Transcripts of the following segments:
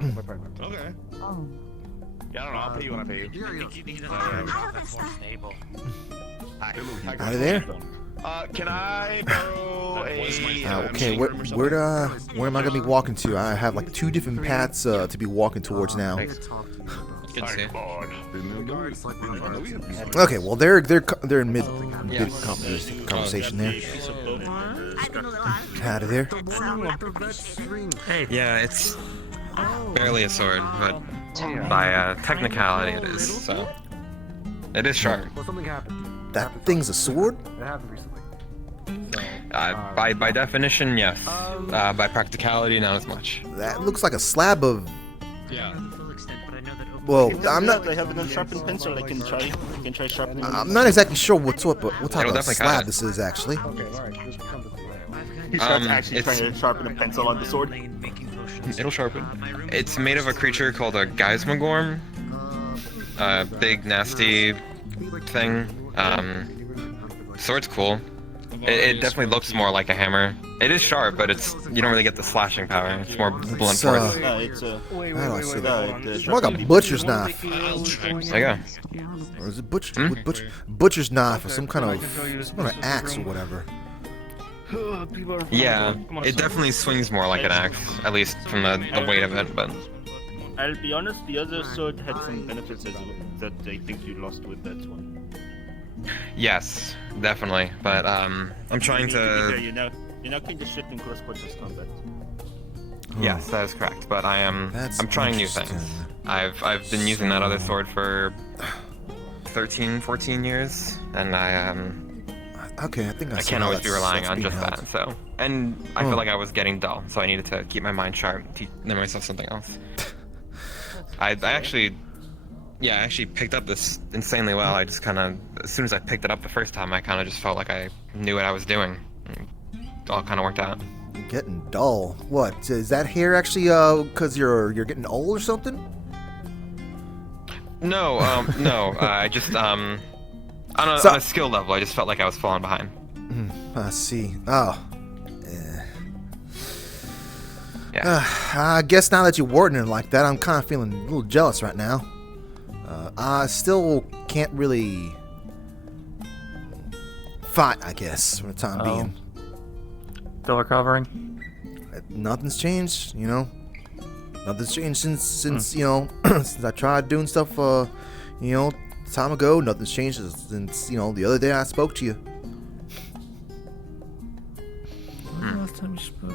Okay. Yeah, I don't know. I'll pay you when I pay you. He doesn't have that's more stable. Out of there. Can I borrow a? Okay, where am I gonna be walking to? I have like 2 different paths to be walking towards now. Good to see. Okay, well they're in mid conversation there. Out of there. Yeah, it's barely a sword, but by technicality it is. So it is sharp. That thing's a sword? By definition, yes. By practicality, not as much. That looks like a slab of. Yeah. Well, I'm not. They have a sharpened pencil. They can try sharpening. I'm not exactly sure what type It'll of definitely slab cut it. this is actually. He's actually trying to sharpen a pencil on the sword. It'll sharpen. It's made of a creature called a Geismagorm. A big, nasty thing. Sword's cool. It definally looks more like a hammer. It is sharp, but you don't really get the slashing power. It's more blunt force. It's How do I say that? It's more like a butcher's knife. There you go. Or is it butcher's knife or some kind of axe or whatever? Yeah, it definitely swings more like an axe, at least from the weight of it, but... I'll be honest, the other sword had some benefits as well that I think you lost with that one. Yes, definitely, but I'm trying to... You're not kind of shit in close quarters combat. Yes, that is correct, but I'm That's trying new things. interesting. I've been using that other sword for 13, 14 years, and Okay, I think I can't always be relying on just that, so... And I feel like I was getting dull, so I needed to keep my mind sharp, learn myself something else. I actually picked up this insanely well. I just kind of, as soon as I picked it up the first time, I kind of just felt like I knew what I was doing. It all kind of worked out. Getting dull. What is that hair actually? Because you're getting old or something? No, no. I just on a skill level, I just felt like I was falling behind. I see. Oh. Yeah. I guess now that you're wording it like that, I'm kind of feeling a little jealous right now. I still can't really fight, I guess, for the time being. Still recovering? Nothing's changed, you know. Nothing's changed since you know, since I tried doing stuff, you know, time ago. Nothing's changed since, you know, the other day I spoke to you. Last time you spoke.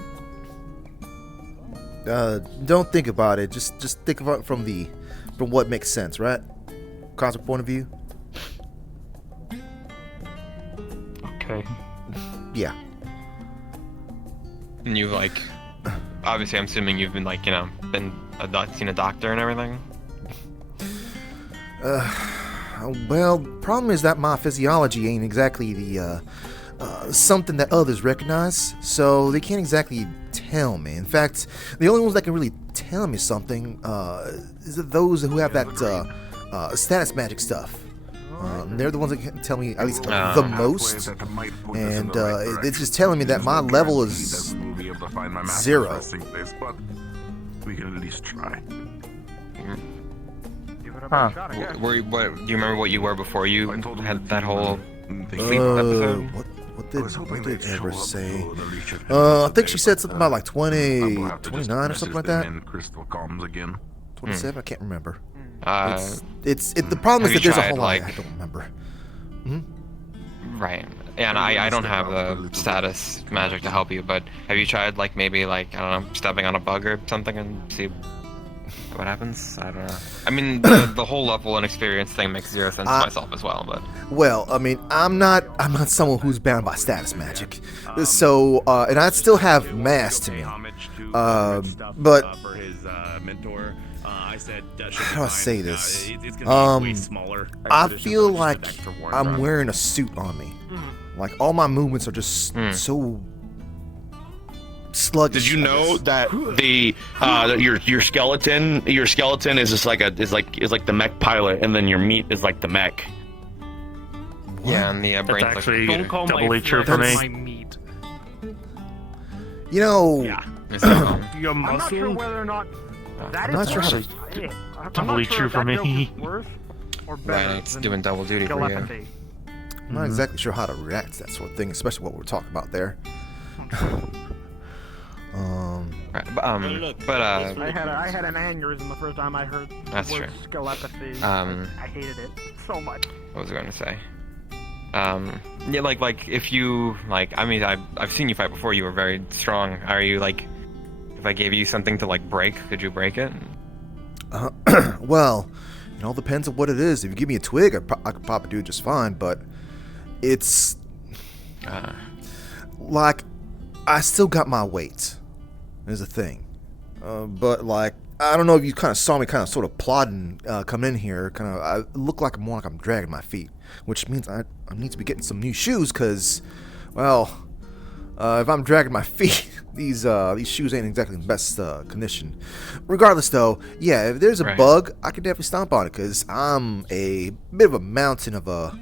Don't think about it. Just think about it from what makes sense, right? Cosmic point of view. Okay. Yeah. And you've obviously, I'm assuming you've been seen a doctor and everything. Well, problem is that my physiology ain't exactly the something that others recognize, so they can't exactly tell me. In fact, the only ones that can really tell me something is those who have that status magic stuff. They're the ones that can tell me at least the most, and it's just telling me that my level is 0. We can at least try. Huh. Do you remember what you were before you had that whole sleep episode? What did Amber say? I think she said something about like 20, 29 or something like that. 27, I can't remember. The problem is that there's a whole lot I don't remember. Right. Yeah, and I don't have the status magic to help you, but have you tried maybe I don't know, stepping on a bug or something and see what happens? I don't know. I mean, the whole level and experience thing makes 0 sense to myself as well, but... Well, I mean, I'm not someone who's bound by status magic. So, and I still have mass to me. But... How do I say this? I feel like I'm wearing a suit on me. Like, all my movements are just so... sluggish. Did you know that your skeleton is just like the mech pilot, and then your meat is like the mech? Yeah, and the That's brain's actually like doubly true for me. My meat. You know... Is that wrong? Your I'm not sure muscle. whether or not That I'm not sure how to. Totally true for me. Right, it's doing double duty for you. I'm not exactly sure how to react to that sort of thing, especially what we're talking about there. Right, I had an aneurysm the first time I heard the That's word true. skelepathy. I hated it so much. what was I going to say? Yeah, like if you I mean, I've seen you fight before. You were very strong. Are you like, if I gave you something to like break, could you break it? Well, it all depends on what it is. If you give me a twig, I could probably do it just fine, but it's like I still got my weight. Is the thing, but like I don't know if you kind of saw me kind of sort of plodding come in here. Kind of, I look like more like I'm dragging my feet, which means I need to be getting some new shoes because, well, if I'm dragging my feet, these shoes ain't exactly in the best condition. Regardless, though, yeah, if there's a bug, I can definitely stomp on it because I'm a bit of a mountain of a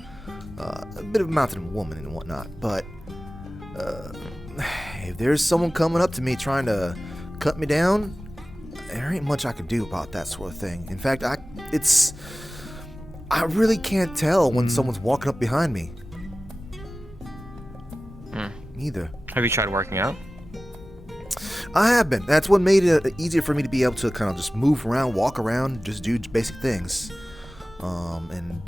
mountain woman and whatnot. But if there's someone coming up to me trying to cut me down, there ain't much I can do about that sort of thing. In fact, I really can't tell when someone's walking up behind me. Either. Have you tried working out? I have been. That's what made it easier for me to be able to kind of just move around, walk around, just do basic things. And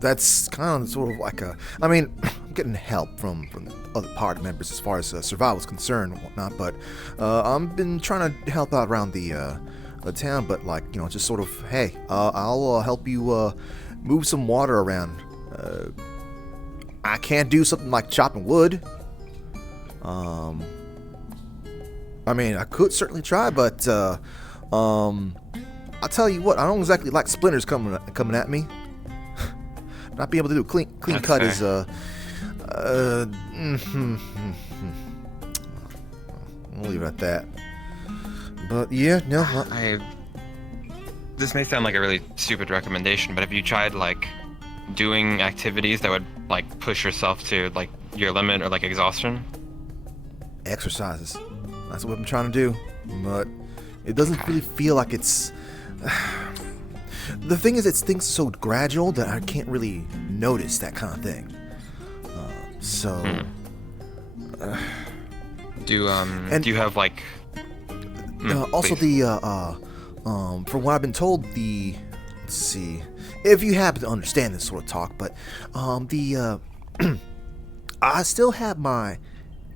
that's kind of sort of like I mean, I'm getting help from other party members as far as survival is concerned and whatnot, but I've been trying to help out around the town, but like, you know, just sort of, hey, I'll help you move some water around. I can't do something like chopping wood. I mean, I could certainly try, but I'll tell you what, I don't exactly like splinters coming at me. Not being able to do a clean cut is I'll leave it at that. But yeah, no. This may sound like a really stupid recommendation, but have you tried like doing activities that would like push yourself to like your limit or like exhaustion? Exercises. That's what I'm trying to do, but it doesn't really feel like it's. The thing is, things so gradual that I can't really notice that kind of thing. Do you have like? Also, please. from what I've been told, let's see, if you happen to understand this sort of talk, but I still have my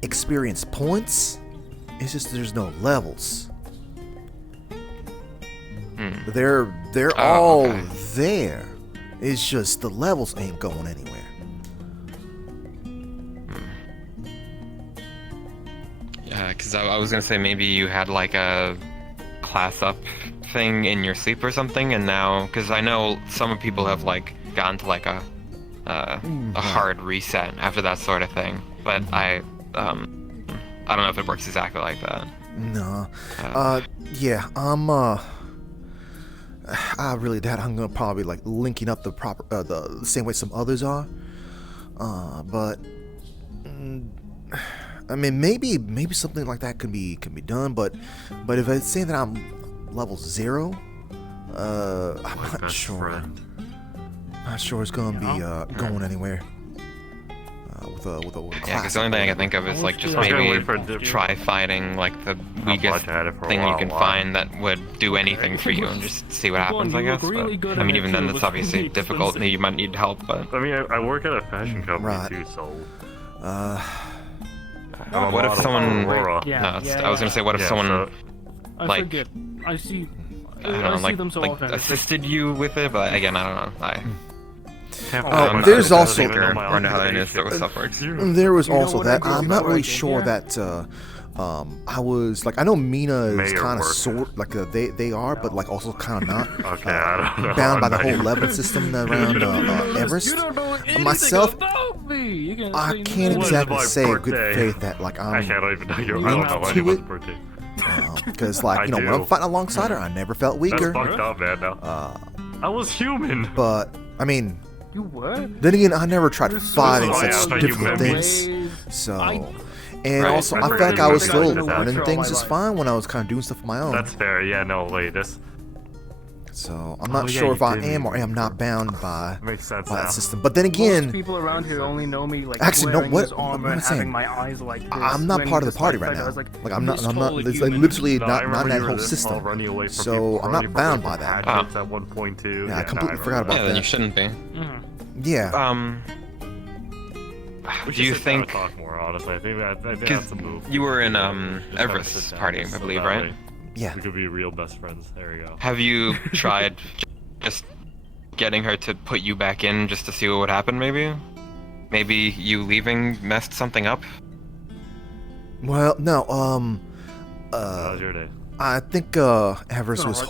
experience points. It's just there's no levels. They're all there. It's just the levels ain't going anywhere. Yeah, because I was gonna say maybe you had like a class up thing in your sleep or something, and now because I know some people have like gotten to like a hard reset after that sort of thing, but I don't know if it works exactly like that. No. Yeah. I'm gonna probably like linking up the proper the same way some others are. But I mean, maybe something like that can be done. But if I say that I'm level 0, I'm not sure. Not sure it's gonna be going anywhere. With a Yeah, because the only thing I can think of is like just maybe try fighting like the weakest thing you can find that would do anything for you and just see what happens, I guess. But I mean, even then, that's obviously difficult. You might need help, but I mean, I work at a fashion company too, so. What if someone? Yeah, I was gonna say, what if someone like I see. I don't know, them so like often. assisted you with it, but again, I don't know. There's also or know how that stuff works. There was also that I'm not really sure that I was like, I know Mina is kind of sort like they are, but like also kind of not. Okay, I don't know. Bound by the whole level system around Everest. Myself, I can't exactly say in good faith that like I'm I can't even know into it. Because like, you know, when I'm fighting alongside her, I never felt weaker. That's fucked up, man. No. I was human. But I mean, You were? then again, I never tried fighting Oh, such yeah, different you things. So, And Right. also, I I've felt heard like I was things still like that. learning things All just my fine when I was kind of doing stuff on my own. That's fair. Yeah, no, wait, this So I'm not Oh, yeah, sure you if I did am mean or am not bound by makes sense that now. system. But then Most again, people around here only know me like Actually, no, wearing what- this armor what am I and saying? having my eyes like this. I'm not when part of the this party light right fighter now. was like, Like I'm not. this I'm not. totally It's like human. literally No, I not in remember that you were whole this system. tall, running away from So people, I'm running not bound from by that. hatchets at one point too. Yeah, I completely no, forgot remember about Yeah, that. then you shouldn't be. Yeah. We Do you should sit down and think talk more? Honestly, I think that's a move. you were in Just have a Everest's sit down, party, so I believe, that right? way Yeah. We could be real best friends. There you go. Have you tried just getting her to put you back in just to see what would happen? Maybe you leaving messed something up. Well, no. How was your day? I think Everest was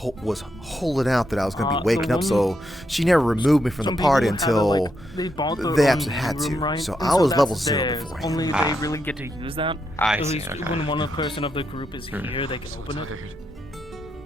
holding out that I was gonna be the waking up, one- so she never removed me from the Some party people have, until like, they bought their they own actually had room, to. right? So And I was that's level 0 theirs. beforehand. Only Ah. they really get to use that. I At see, least okay. when one person of the group is here, they can open it.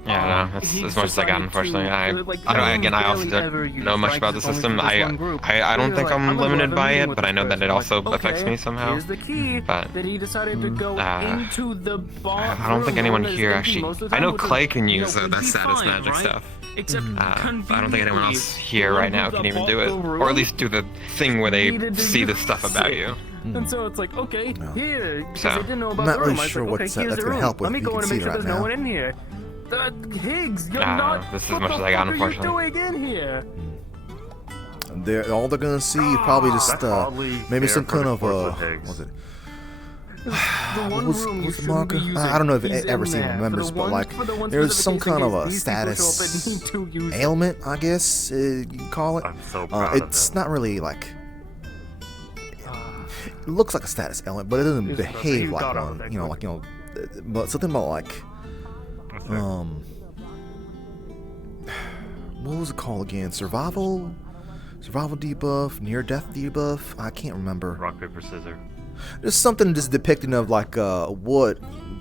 Yeah, no, that's He as much as I got. decided Unfortunately, to, I like, don't. Again, I also barely ever don't use know much strikes, about the it's only system. for this one group. I don't So think you're like, I'm gonna limited have a by meeting it, with but I this know that person. it also Like, affects okay, me somehow. Here's the key But that he decided to go into the bar. I don't think anyone here actually. I know Clay can use that status magic stuff. Except I don't think anyone else here right now can even do it, or at least do the thing where they see the stuff about you. And so it's like, okay, here, because So, they didn't know about not the really room. I was sure like, okay, what's here's that's the gonna room. help with Let me if you go can in and see make it sure right there's no now. one in here. Higgs, you're Nah, not. this is as what much the as I got, fuck unfortunately. are you doing in here? All they're gonna see is probably just That's oddly maybe fair some for kind the of course with Higgs. what was it? The one What's room you the shouldn't marker? be using, I don't know if he's ever in seen there. members, For the but one- like for the one there's some specific kind of case, a these people show up status and need to use it. ailment, I guess you can call it. I'm so proud of It's him. not really like. It looks like a status element, but it doesn't He's behave he like got out of one. that You know, quick. but something about like That's fair. what was it called again? Survival debuff, near death debuff. I can't remember. Rock, paper, scissors. There's something just depicting of like what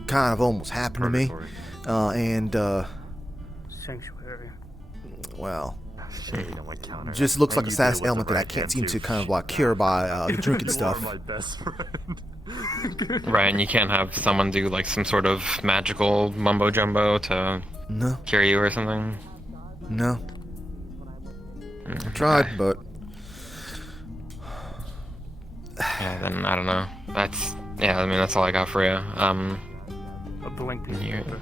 kind of almost happened to me, Purgatory. and Sanctuary. well, Shade on my counter. just looks like And a you status did it with element the that I right can't hand, seem too. to kind of like cure by drinking You stuff. are my best friend. Right, and you can't have someone do like some sort of magical mumbo jumbo to No, cure you or something. no. I tried, but Yeah, then I don't know. That's I mean that's all I got for you. A blank piece of Near, paper.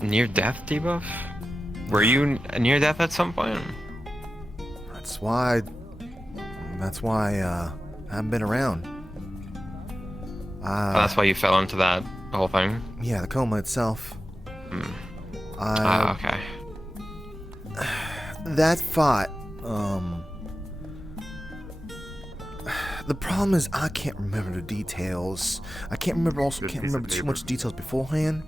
near death debuff? Were you near death at some point? that's why I haven't been around. Oh, that's why you fell into that whole thing. Yeah, the coma itself. Okay. That fight, the problem is I can't remember the details. I can't remember too much details beforehand.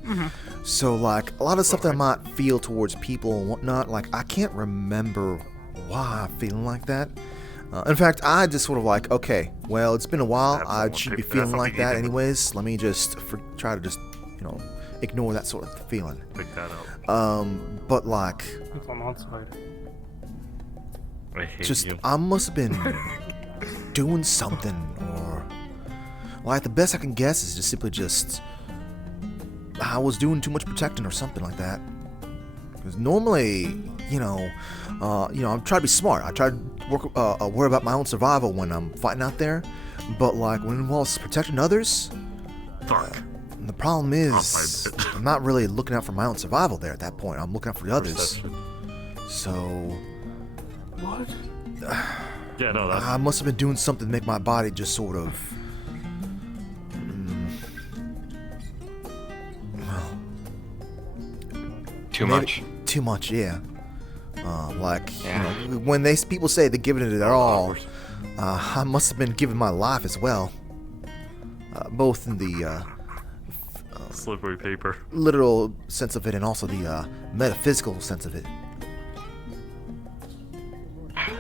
So like a lot of stuff that I might feel towards people and whatnot, like I can't remember why I'm feeling like that. In fact, I just sort of like, okay, well, it's been a while. That's I not should what be they- feeling that's like what they that need to- anyways. Let me just try to just, ignore that sort of feeling. Pick that up. But like, It's on the outside. I hate just you. I must have been doing something, or like the best I can guess is just simply just I was doing too much protecting or something like that. Because normally, I'm trying to be smart. I try to worry about my own survival when I'm fighting out there. But like when it involves protecting others, Dark. the problem is Oh, my- I'm not really looking out for my own survival there at that point. I'm looking out for the others. Perception. So What? Yeah, no, that's I must have been doing something to make my body just sort of. Too maybe- much. Too much, yeah. Like, Yeah. when people say they're giving it their all, I must have been giving my life as well. Both in the slippery paper. literal sense of it and also the metaphysical sense of it.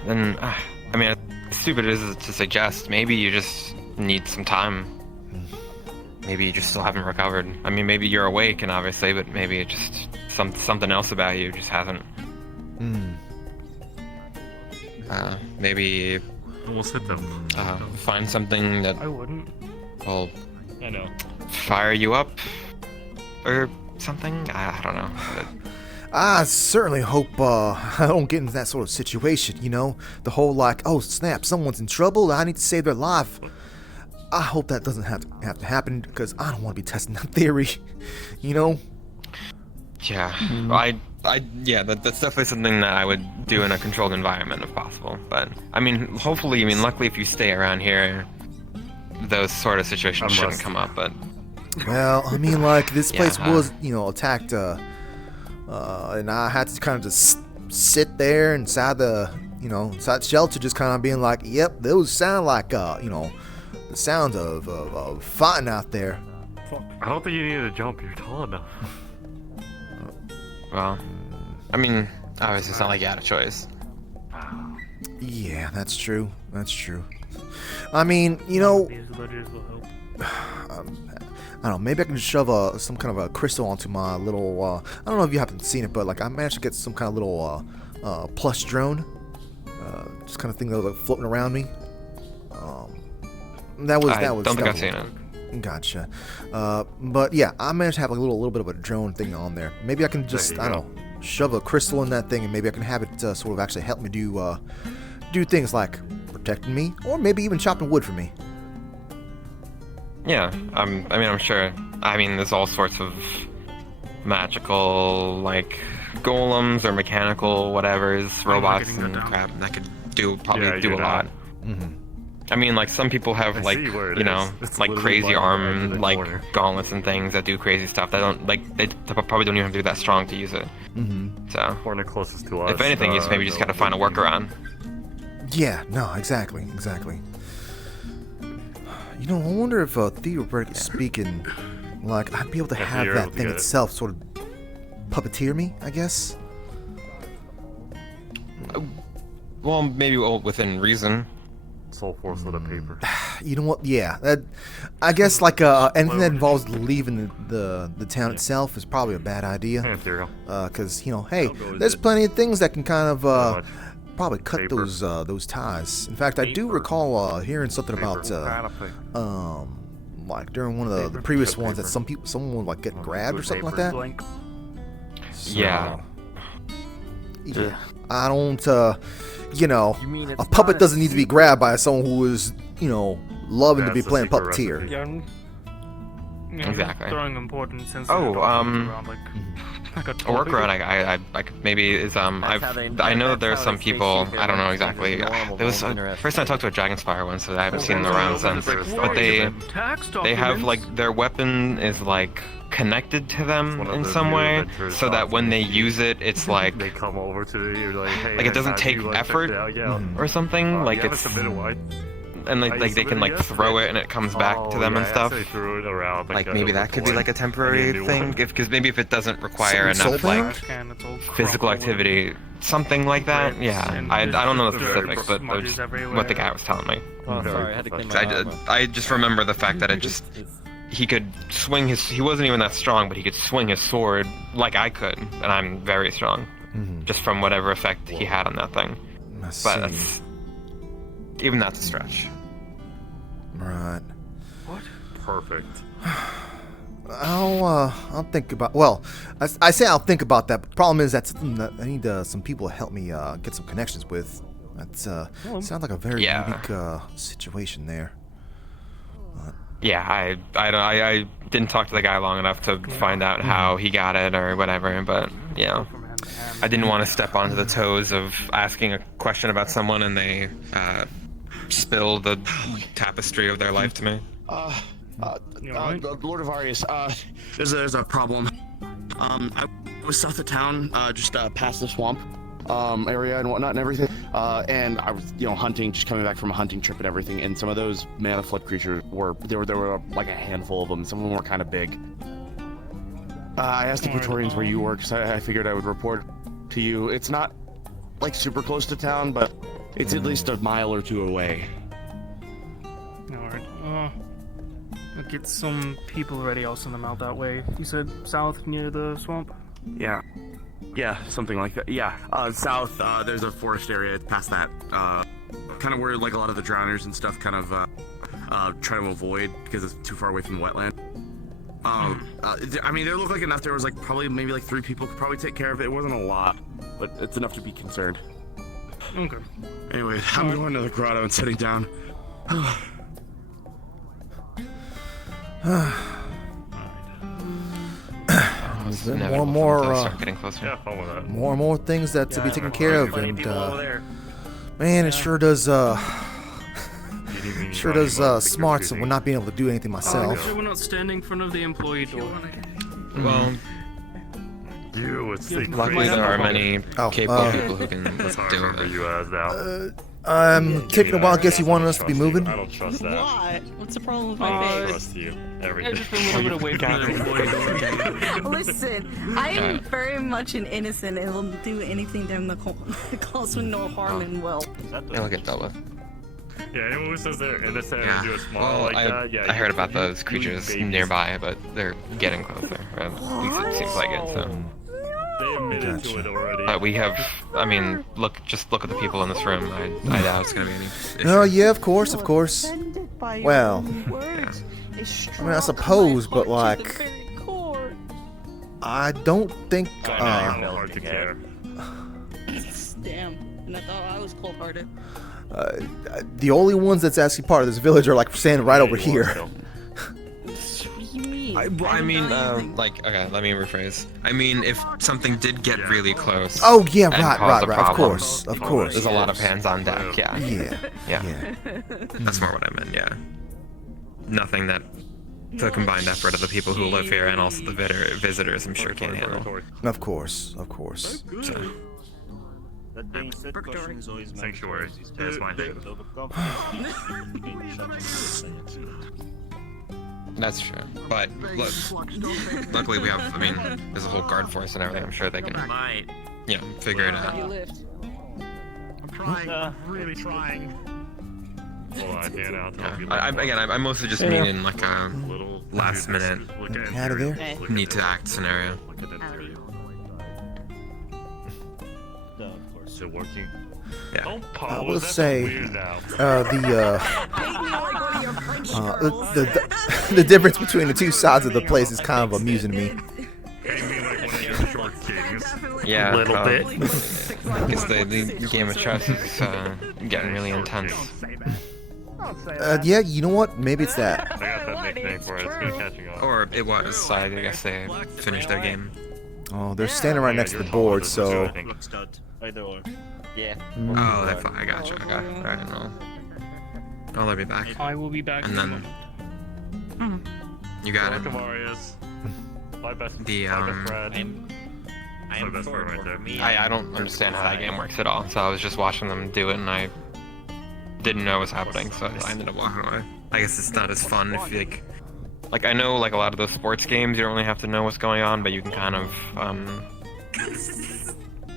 Then, I mean, as stupid as it is to suggest, maybe you just need some time. Maybe you just still haven't recovered. I mean, maybe you're awake and obviously, but maybe it just something else about you just hasn't. Maybe Almost hit them. find something that I wouldn't. will I know. fire you up or something. I don't know. I certainly hope I don't get into that sort of situation, you know? The whole like, oh snap, someone's in trouble, I need to save their life. I hope that doesn't have to happen, because I don't want to be testing that theory, you know? Yeah, yeah, that's definitely something that I would do in a controlled environment if possible. But I mean, hopefully, luckily, if you stay around here, those sort of situations shouldn't come up. But Well, I mean, like, this place Yeah, was, you know, attacked, and I had to kind of just sit there inside the, you know, inside the shelter, just kind of being like, yep, those sound like, you know, the sounds of fighting out there. I don't think you need to jump. You're tall enough. well, I mean, obviously, it's not like you had a choice. Yeah, that's true. That's true. I mean, you know, These villagers will help. I don't know, maybe I can just shove some kind of a crystal onto my little, I don't know if you haven't seen it, but like I managed to get some kind of little plush drone. Just kind of thing that was like floating around me. That was I don't think I've seen it. Gotcha. But yeah, I managed to have a little bit of a drone thing on there. Maybe I can just, There I you don't know, shove a crystal in that thing, and maybe I can have it sort of actually help me do things like protecting me, or maybe even chopping wood for me. Yeah, I mean, I'm sure. I mean, there's all sorts of magical, like, golems or mechanical whatevers, robots getting and that down. crap that could probably Yeah, do a you're lot. Mm-hmm. I mean, like, some people have, I like, see where it you know, is. It's like literally crazy like on the edge of arm, the like, corner. gauntlets and things that do crazy stuff. They don't, like, they probably don't even have to be that strong to use it. Mm-hmm. So, Corner closest to us. if anything, you just maybe just gotta find a workaround. Yeah, no, exactly. You know, I wonder if, theoretically speaking, like, I'd be able to If have you're that able to thing get it. itself sort of puppeteer me, I guess. Well, maybe within reason. Soul force of the paper. You know what? Yeah, I guess like anything that involves leaving the town itself is probably a bad idea. Material. Because you know, hey, I'll go with there's it. plenty of things that can kind of much. probably cut Paper. those ties. In fact, I do Paper. recall hearing something about Kind of thing. like during one of the previous ones that someone was like getting grabbed or something like that. Blank. So, Yeah. Yeah. I don't, you know, You mean a puppet doesn't need to be grabbed by someone who is, you know, loving to be That's the playing secret puppeteer. recipe. Yeah. Yeah, Exactly. Throwing important sense. Oh, around, like, Mm-hmm. like a A toy. workaround I could maybe is how I know that that's there are how some they stay people secret I don't know when exactly. things are normal, There was no one first time I talked to a Dragonspire one, so I haven't seen them around since. But Tax they have documents. like their weapon is like connected to them one of in the some new way, adventures so that when they use it, it's like They come over to you, you're like, hey, Like, it doesn't have take you, like, checked effort? it out? Yeah. Mhm. or something. Like you haven't it's submitted one. and like, I like they can like submitted throw yesterday. it and it comes back to them and yeah, stuff. They threw it around, Like a maybe that could be toy. like a temporary I need a new thing, one. because maybe if it doesn't require Soul enough Band? like Trash can, it's all physical crumpled. activity, something like that. Bricks Yeah, and I don't know the there's specifics, but smudges that's everywhere. what the guy was telling me. Oh, Very sorry, I had to clean my professional. armor. I just remember the fact that it just he could swing his. He wasn't even that strong, but he could swing his sword like I could, and I'm very strong, Mhm. just from whatever effect he had on that thing. I But see. that's, even that's a stretch. Right. Perfect. I'll think about. Well, I say I'll think about that. But the problem is that's something that I need some people to help me get some connections with. That's sounds like a very Yeah. unique situation there. Yeah, I didn't talk to the guy long enough to find out how he got it or whatever, but yeah. From hand to hand. I didn't want to step onto the toes of asking a question about someone and they spill the tapestry of their life to me. You all right? Lord of Arius, there's a problem. I was south of town, just past the swamp area and whatnot and everything. And I was, hunting, just coming back from a hunting trip and everything. And some of those mana flood creatures there were like a handful of them. Some of them were kind of big. I asked the Praetorians where you were, because I figured I would report to you. It's not like super close to town, but it's at least a mile or two away. Alright. I'll get some people ready. I'll send them out that way. You said south near the swamp? Yeah, something like that. Yeah, south, there's a forest area past that. Kind of where like a lot of the drowners and stuff kind of try to avoid because it's too far away from the wetland. I mean, there looked like enough. There was like probably maybe like 3 people could probably take care of it. It wasn't a lot, but it's enough to be concerned. Okay. Anyway, I'm going to the grotto and sitting down. More getting closer. Yeah, fun with that. more and more things that to be taken care of, and there. man, it sure does Sure does smart so we're not being able to do anything myself. Make sure we're not standing in front of the employee door. Well, You, it's the luckily there are many capable people who can That's how I deal with remember it. you as now. Taking a while. I guess you wanted us to be moving. I don't trust that. What? What's the problem with I my don't face? trust you. Yeah, Everything. just a little bit away from the employee door. Listen, I am very much an innocent and will do anything that cause me no harm and will. It'll get dealt with. Yeah, anyone who says they're innocent Yeah. and do a small Well, like I that, yeah. I heard you- about those you creatures babies. nearby, but they're getting closer. Or at least it seems like it. So. They admitted to it already. But we have, I mean, just look at the people in this room. I doubt it's gonna be any issue. Oh yeah, of course, of course. Offended by your Well, own words. A I stroke suppose, of my but, heart to like, the very core. I don't think. I know how hard to care. Damn, and I thought I was cold-hearted. The only ones that's actually part of this village are like standing right over here. What do you mean? I mean, like, okay, let me rephrase. I mean, if something did get really close. Oh yeah, and right. cause a Of problem, course, of course. There's a lot of hands on deck. Yeah. Yeah, Yeah. That's more what I meant. Yeah. Nothing that the combined effort of the people who live here and also the visitors, I'm sure, can't handle. of course, of course. So. That being said, caution is always Sanctuary. mandatory. That's my thing. That's true. But look, luckily we have, I mean, there's a whole guard force and everything. I'm sure they can, you know, figure it You out. lift. I'm trying. I'm really trying. Hold on, Dan, I'll Yeah. tell you. I mostly just mean in like a Little last minute Look at Out of there. Hey. need to act scenario. Look at that theory. Of course. Is it working? Yeah. Don't I pause. will That's say, weird now. The difference between the two sides of the place is kind of amusing to me. Hey, me like one of your short kings. Yeah. Little bit. I guess the game of chess is getting really intense. Yeah, you know what? Maybe it's that. I got that nickname for it. It's good catching on. Or it was. I guess they finished their game. Oh, they're standing right next to the board, so. Look stout. Either or. Yeah. Oh, they I gotcha. Okay. Alright, well. I'll let me back. I will be back And in a then- moment. You got it. Welcome, Arius. My best friend. I am My best friend right forward there. for me. I don't understand how that game works at all, so I was just watching them do it and I didn't know what was happening, so I ended up walking away. I guess it's not as fun if you like I know like a lot of those sports games you don't really have to know what's going on, but you can kind of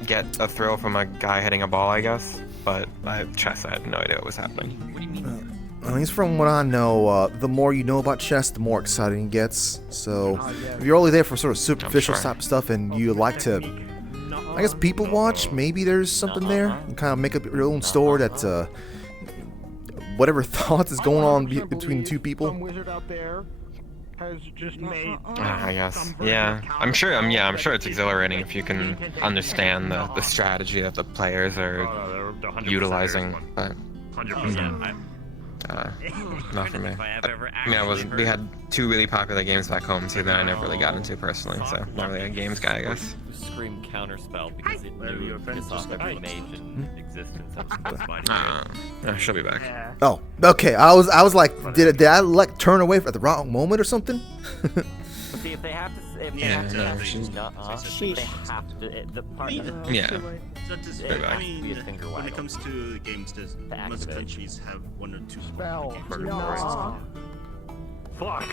get a thrill from a guy hitting a ball, I guess. But chess, I had no idea what was happening. At least from what I know, the more you know about chess, the more exciting it gets. So, if you're only there for sort of superficial sure. type stuff and you like to, I guess, people watch, maybe there's something there. You kind of make up your own story that, whatever thoughts is going on between the two people. Some wizard out there has just made. I guess. Yeah. I'm sure it's exhilarating if you can understand the strategy that the players are utilizing, but 100%. not for me. If I have ever I mean, we had 2 really popular games back home too that I never really got into personally, so not really a games guy, I guess. Scream counterspell because it Where knew your piss friends off just every got mage in existence. That was fine. She'll be back. Yeah. Oh, okay. I was like, did I like turn away at the wrong moment or something? But see, if they have to, if they Yeah, have to, no, if she's- they have to, the part of it, Yeah. That is, it back. has I to be mean, a finger when it waggle. comes to games, there's most activate. countries have 1 or 2 Spell. games. No. Fuck.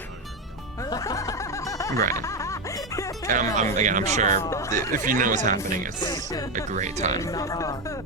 Right. And I'm sure if you know what's happening, it's a great time.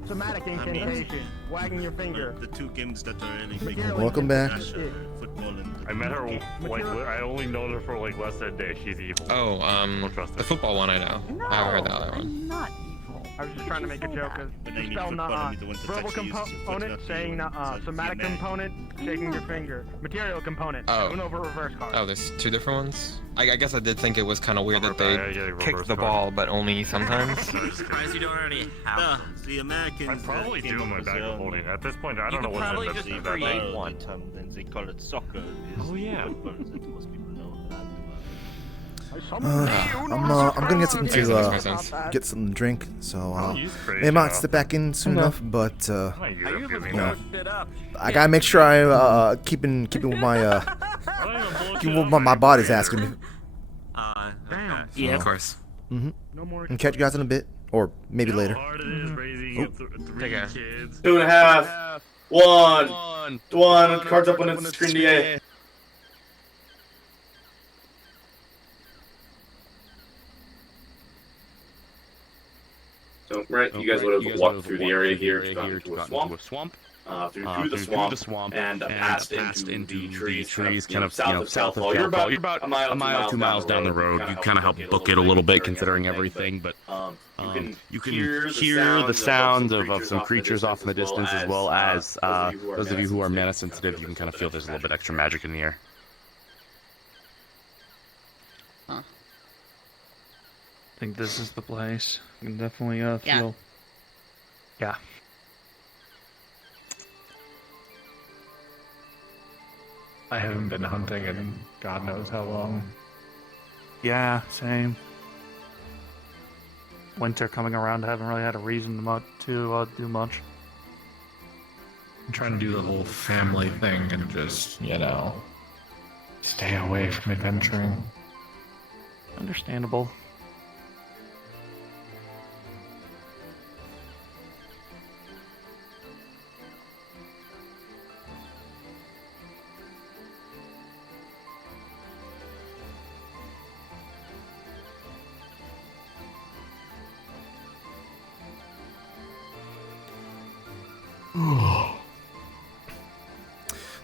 Somatic incantation. Wagging your finger. The 2 games that are really big. Welcome back. Football and I met her like I only known her for like less than a day. She's evil. Oh, Don't trust the her. football one I know. I haven't heard the other one. I'm not evil. I was just trying to make a joke. Cause But the then you spell need to follow nuh-uh. me the one that Verbal actually uses your foot component enough saying to nuh-uh. the Somatic man. component shaking your finger. Material component. Oh. Uno reverse card. Oh, there's 2 different ones? I guess I did think it was kind of weird that Yeah, they yeah, kicked reverse the card. ball, but only sometimes. Surprised you don't already have them. The Americans. I'd probably came do up my with bag their of own- holding. At this point, I don't know could what's probably in just this create bag. one. Then they call it soccer. Oh, yeah. Most people know that. I'm gonna get something Makes to sense. get some drink, so I'll use maybe I Crazy might now. step back in soon enough. But I might use Are it you if you even need it. shit up? I gotta make sure I keeping with my I don't even bullshit keeping with up what my anymore body's either. asking me. Damn. Yeah, of course. And catch you guys in a bit, or maybe You know later. how hard it is raising 3 care. kids. 2.5. 1. Cards up when it's screen DA. So, right, you guys would have walked through the area here to got into a swamp. Through the swamp and passed into the trees kind of south of Caelfall. You're about a mile, 2 miles down the road. You kind of help book it a little bit considering everything, but you can hear the sounds of some creatures off in the distance, as well as those of you who are mana sensitive. You can kind of feel there's a little bit extra magic in the air. I think this is the place. You can definitely feel. Yeah. I haven't been hunting in God knows how long. Yeah, same. Winter coming around, I haven't really had a reason to do much. I'm trying to do the whole family thing and just, stay away from adventuring. Understandable.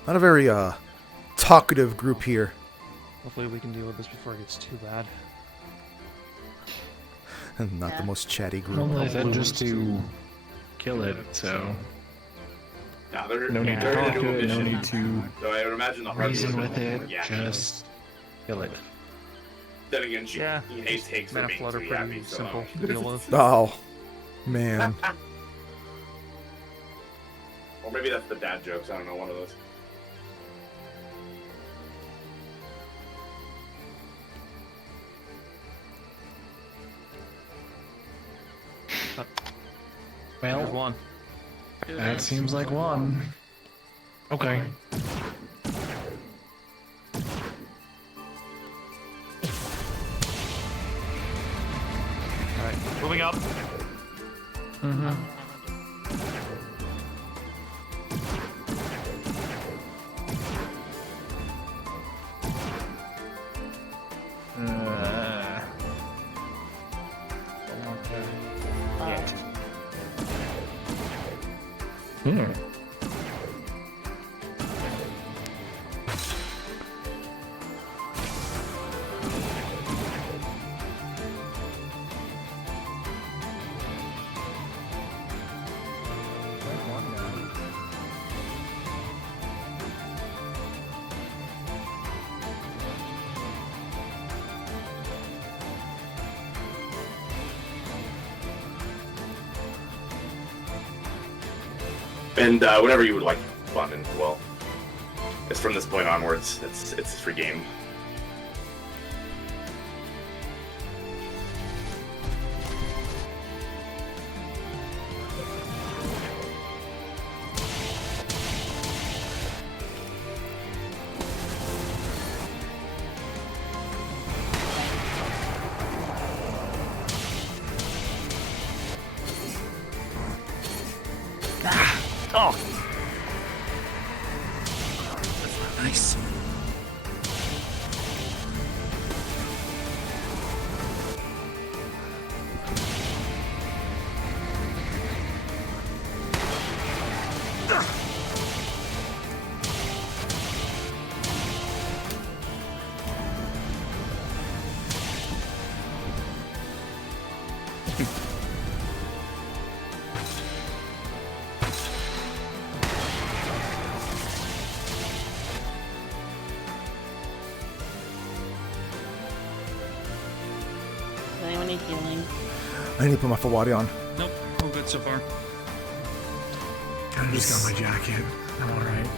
Not a very talkative group here. Hopefully we can deal with this before it gets too bad. Not the most chatty group. Well, I said just to kill it, so no need to talk to it, no need to reason with it, just kill it. Then again, Yeah, takes mana flood are pretty simple to deal with. Oh, man. Or maybe that's the dad jokes. I don't know, one of those. There's Well, one. that seems like one. Okay. Alright, moving up. And whatever you would like to fund in as well. It's from this point onwards. It's free game. Oh! Nice. need healing. I need to put my full body on. Nope, all good so far. I just got my jacket. I'm alright.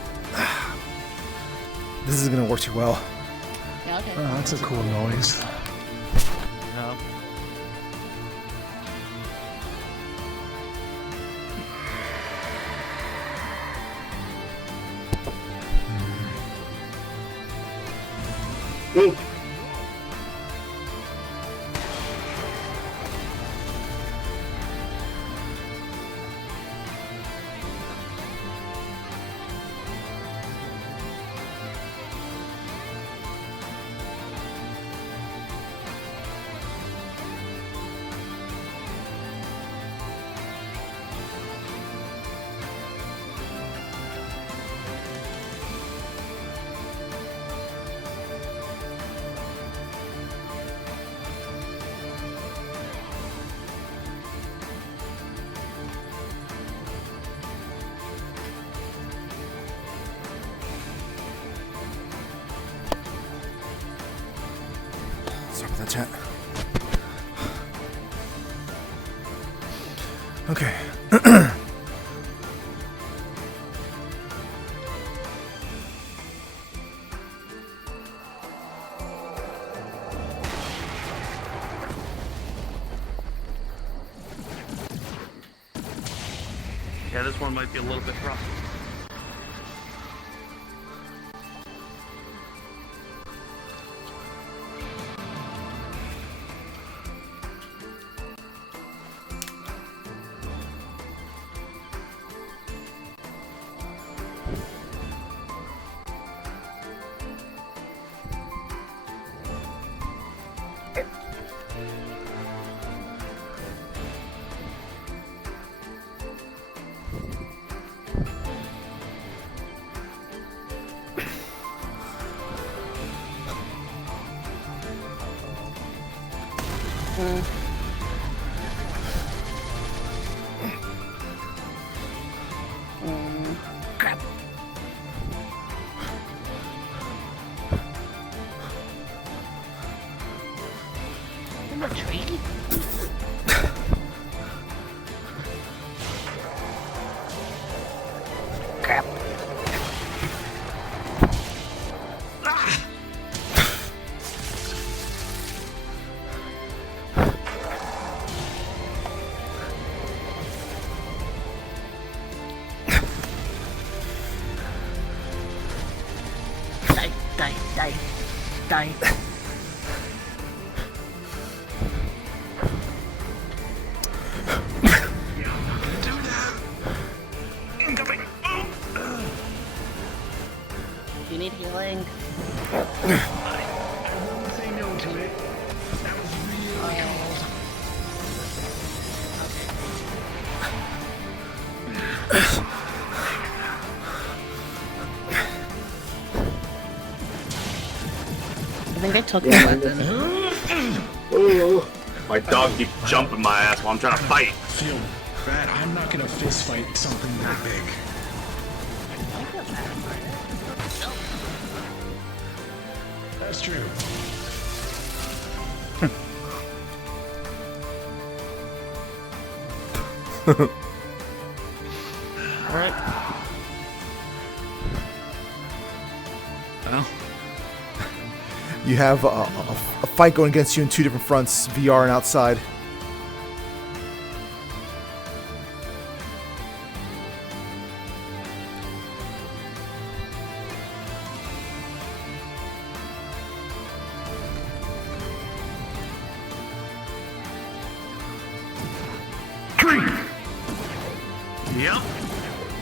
This is gonna work too well. Yeah, okay. Oh, that's a cool noise. No. Ooh. Sorry about that, chat. Okay. Yeah, this one might be a little bit rough. Crap. In a tree? Crap. Die. You need healing. I won't say no to it. That was really cold. I think I took the weapon. Oh, my dog keeps jumping my ass while I'm trying to fight. I feel bad. I'm not gonna fist fight something that big. That's true. Alright. Well. You have a fight going against you in two different fronts, VR and outside. Yep.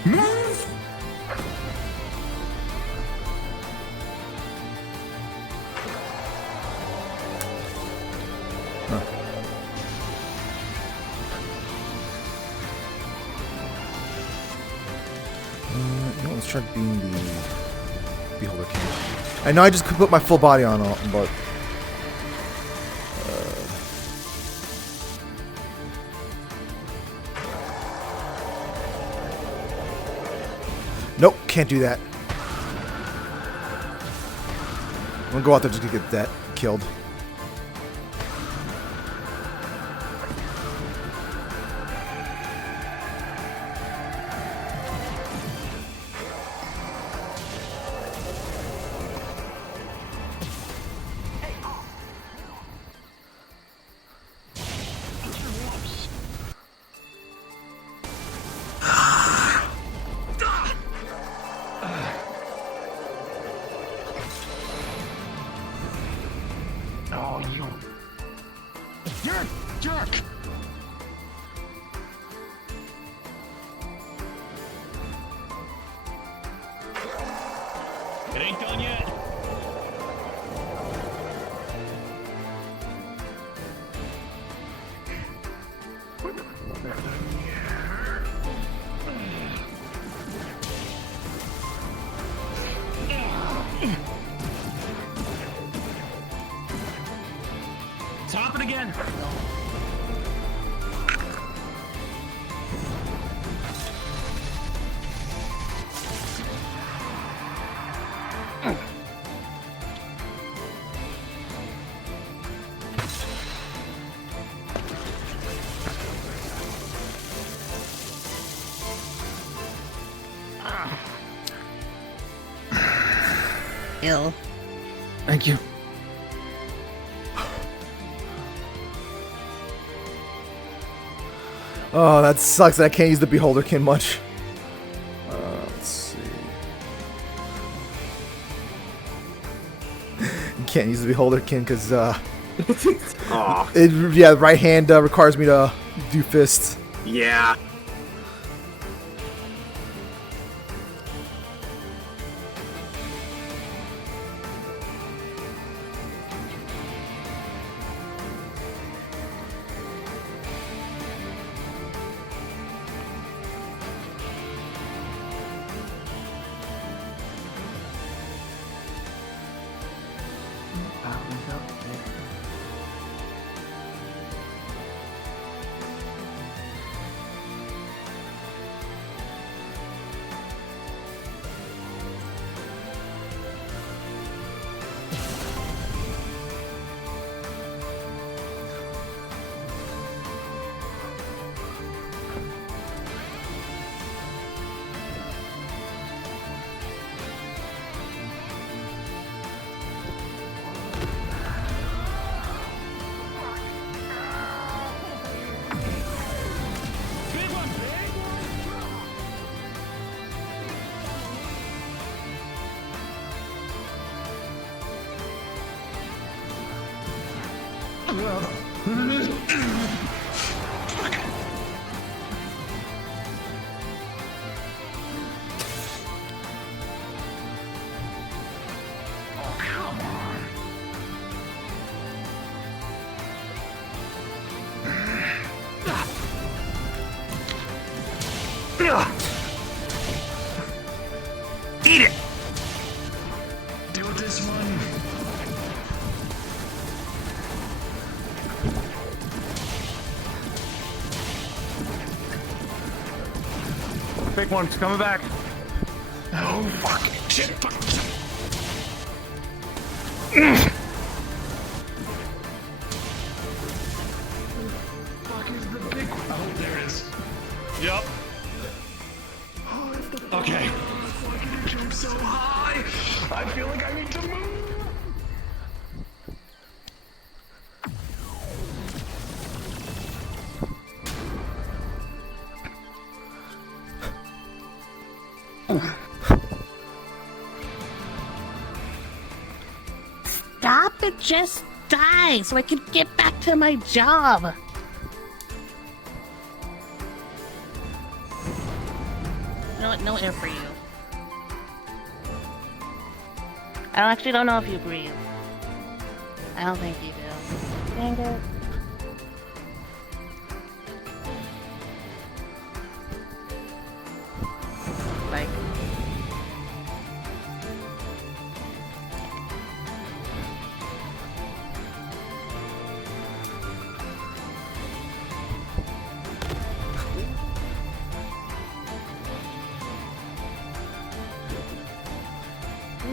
Move! Let's try being the Beholder King. I know I just put my full body on, but nope, can't do that. I'm gonna go out there just to get that killed. ain't done yet. Top it again. Ill. Thank you. Oh, that sucks that I can't use the Beholderkin much. Let's see. You can't use the Beholderkin because, yeah, right hand requires me to do fists. Yeah. Eat it! Do it this one. Big one's coming back. Oh, fuck. Shit, fuck. Fuck is the big one? Oh, there it is. Yup. Okay. Fucking jump so high. I feel like I need to move. Stop it, just die so I can get back to my job. You know what? No air for you. I actually don't know if you breathe. I don't think you do. Dang it. Like.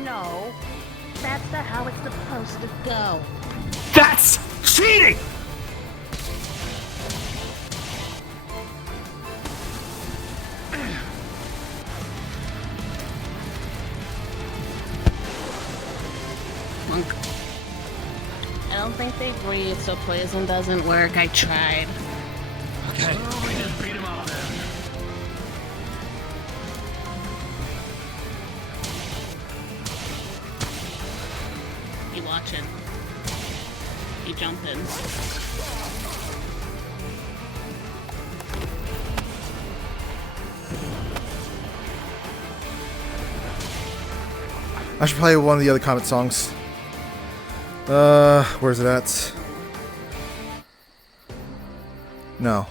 No, that's not how it's supposed to go. That's cheating! Monk. I don't think they breathe, so poison doesn't work. I tried. Okay. Oh, we just beat him up then. You watching. You jumping. I should play one of the other Comet songs. Where's it at? No.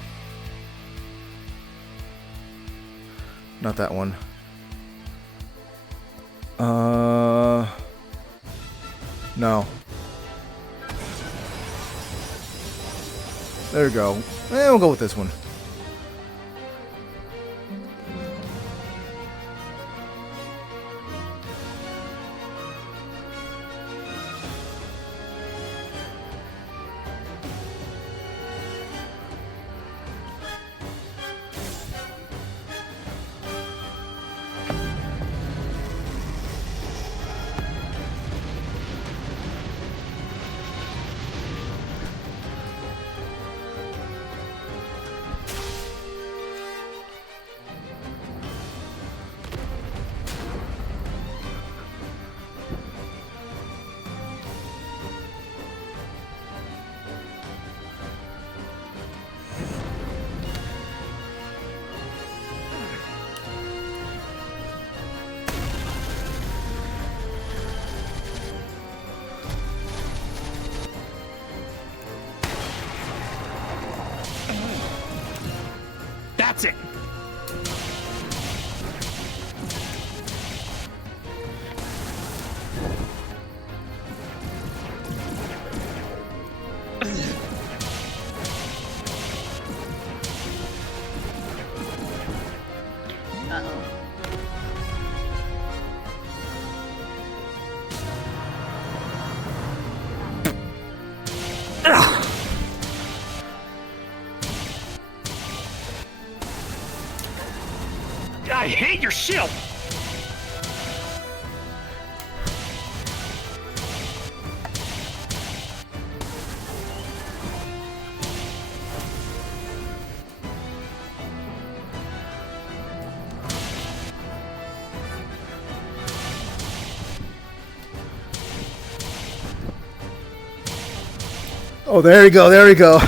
Not that one. No. There we go. We'll go with this one. That's it! I hate your shield! Oh, there we go, there we go.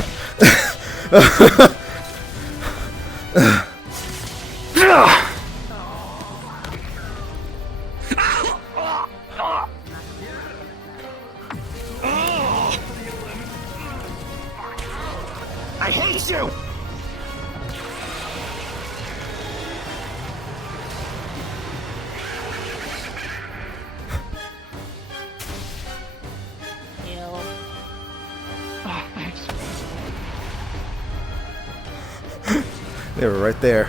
I hate you! They were right there.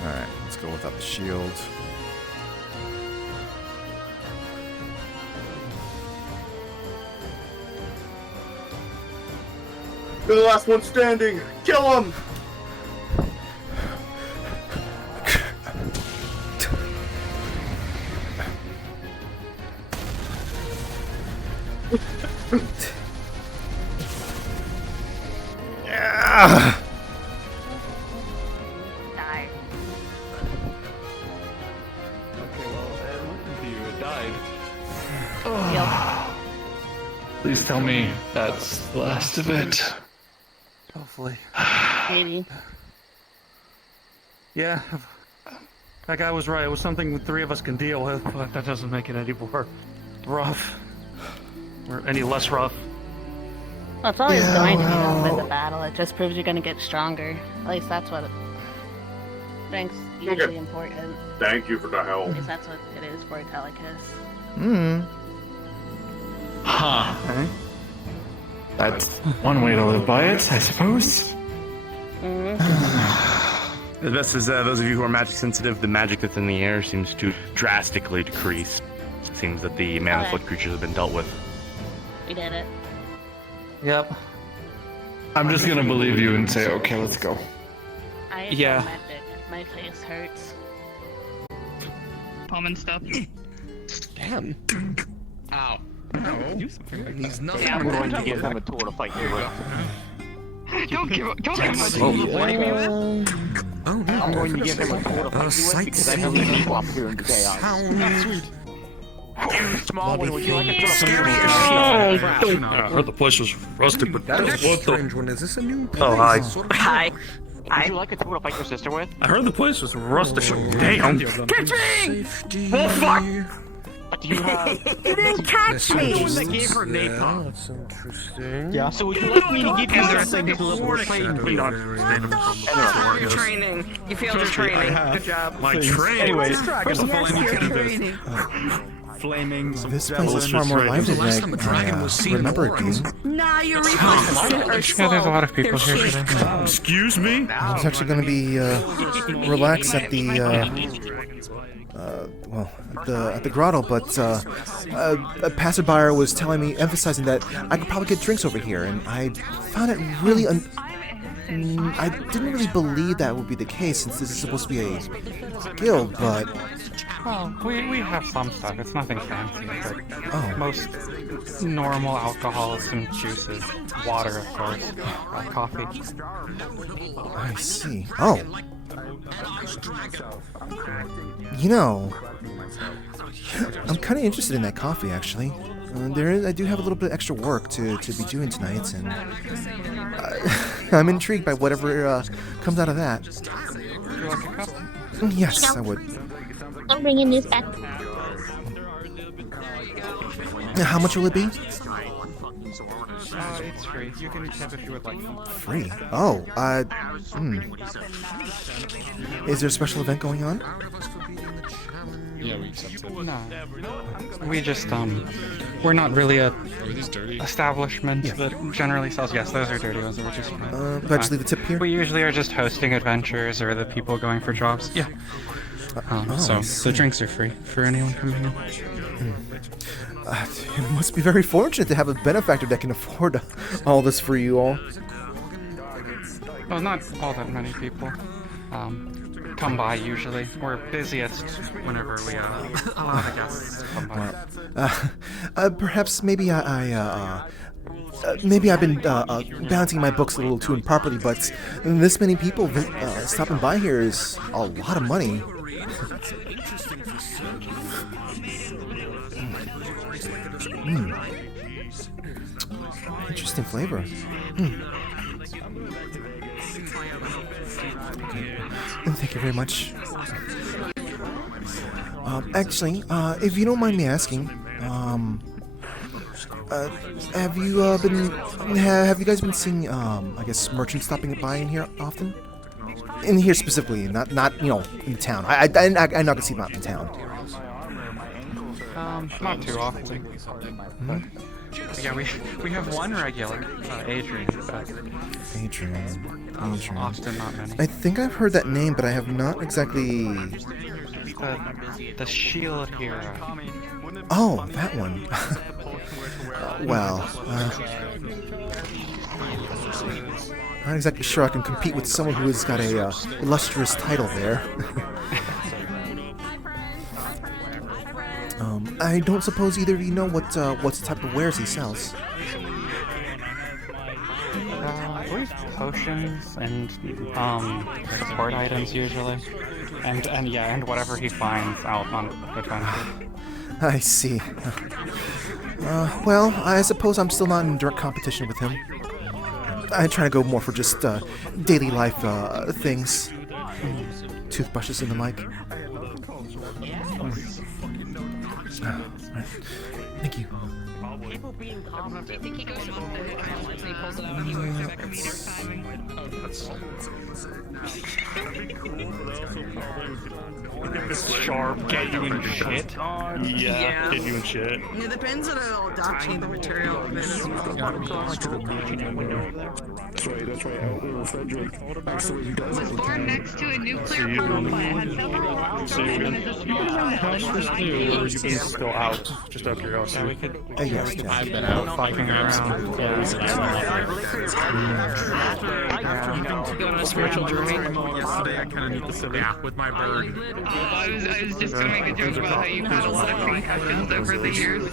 Alright, let's go without the shield. You're the last one standing! Kill him! Yeah. Die. Okay, well, listen to you. It died. Please tell me that's the last of it. Hopefully. Maybe. Yeah. That guy was right. It was something the three of us can deal with, but that doesn't make it any more rough. Or any less rough. Well, it's always going to be rough with the battle. It just proves you're going to get stronger. At least that's what strength's usually important. Thank you for the help. At least that's what it is for Italicus. Hmm. Huh. Okay. That's one way to live by it, I suppose. As best as those of you who are magic sensitive, the magic that's in the air seems to drastically decrease. It seems that the mana foot creatures have been dealt with. We did it. Yep. I'm just gonna believe you and say, okay, let's go. I Yeah. magic. My face hurts. Palm and stuff. Damn. Ow. No. He's not. Yeah, I'm going to give him a tool to fight you with. Don't give him a tool. Oh no. I'm going to give him a quota because I believe people up here in the chaos. Small one, would you like a drop? I heard the place was rustic, but That is what a the? strange one. Is this a new place? Oh, hi. Hi. Would you like a tool to fight your sister with? I heard the place was rustic, but damn. Catch me! Oh fuck! Do you have... You didn't catch me! The one that gave her napalm. That's interesting. Yeah. So would you like me to give you something to Your training. You failed your training. Good job. My training. Anyways, first of all, I need you to Flaming. This place is far more lively than I remember it being. Nah, you're are slow. There's a lot of people here today. Excuse me? I was actually going to be relaxed at the at the grotto, but a passerby was telling me, emphasizing that I could probably get drinks over here, and I found it really I didn't really believe that would be the case, since this is supposed to be a guild, but... Well, we have some stuff. It's nothing fancy, but most normal alcohols and juices. Water, of course. Coffee. I see. Oh. You know, I'm kind of interested in that coffee, actually. I do have a little bit of extra work to be doing tonight, and I'm intrigued by whatever comes out of that. Would you like a cup? Yes, I would. I'm bringing this back. How much will it be? It's free. You can tip if you would like. Free? Oh, Is there a special event going on? Yeah, we accept it. No. We just, we're not really a establishment that generally sells. Yes, those are dirty ones. We're just. Do I just leave the tip here? We usually are just hosting adventures or the people going for jobs. Yeah. So the drinks are free for anyone coming in. You must be very fortunate to have a benefactor that can afford all this for you all. Well, not all that many people come by usually. We're busiest whenever we allow the guests to come by. Perhaps maybe maybe I've been balancing my books a little too improperly, but this many people stopping by here is a lot of money. Interesting flavor. Thank you very much. Actually, if you don't mind me asking, have you guys been seeing, I guess, merchants stopping by in here often? In here specifically, not in the town. I not can see them out in town. Not too often. Yeah, we have one regular, Adrian. Adrian. Often not many. I think I've heard that name, but I have not exactly. The shield hero. Oh, that one. Well, not exactly sure I can compete with someone who has got a illustrious title there. I don't suppose either of you know what type of wares he sells. I believe potions and support items usually, and whatever he finds out on adventure. I see. Well, I suppose I'm still not in direct competition with him. I try to go more for just daily life things, toothbrushes and the like. Right. Thank you. Do you think he goes off the island and he pulls it out and he works over a meter timing? This sharp get you in shit. Yeah, get you in shit. It depends on how adopting the material. That's right. Frederick actually does Was born next to a nuclear So power plant. You've been still out, just out of curiosity. We could. Yes, I've been out Fucking around. Go on a spiritual journey. Yesterday I kind of need to sit with my bird. I was just gonna make a joke about how you've had a lot of concussions over the years.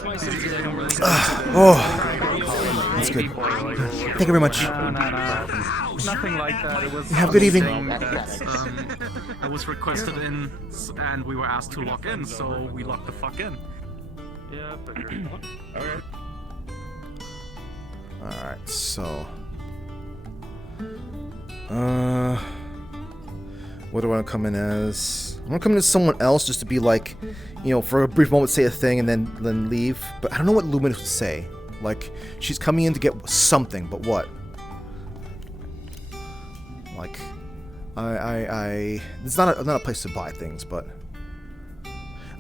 That's good. people are like, Thank you very much. No. Nothing like that. It was Have a good evening. I was requested in, and we were asked to log in, so we logged the fuck in. Yeah, Okay. Alright, so... what do I want to come in as? I want to come in as someone else just to be like, you know, for a brief moment say a thing and then leave. But I don't know what Luminous would say. Like, she's coming in to get something, but what? Like, it's not a place to buy things, but...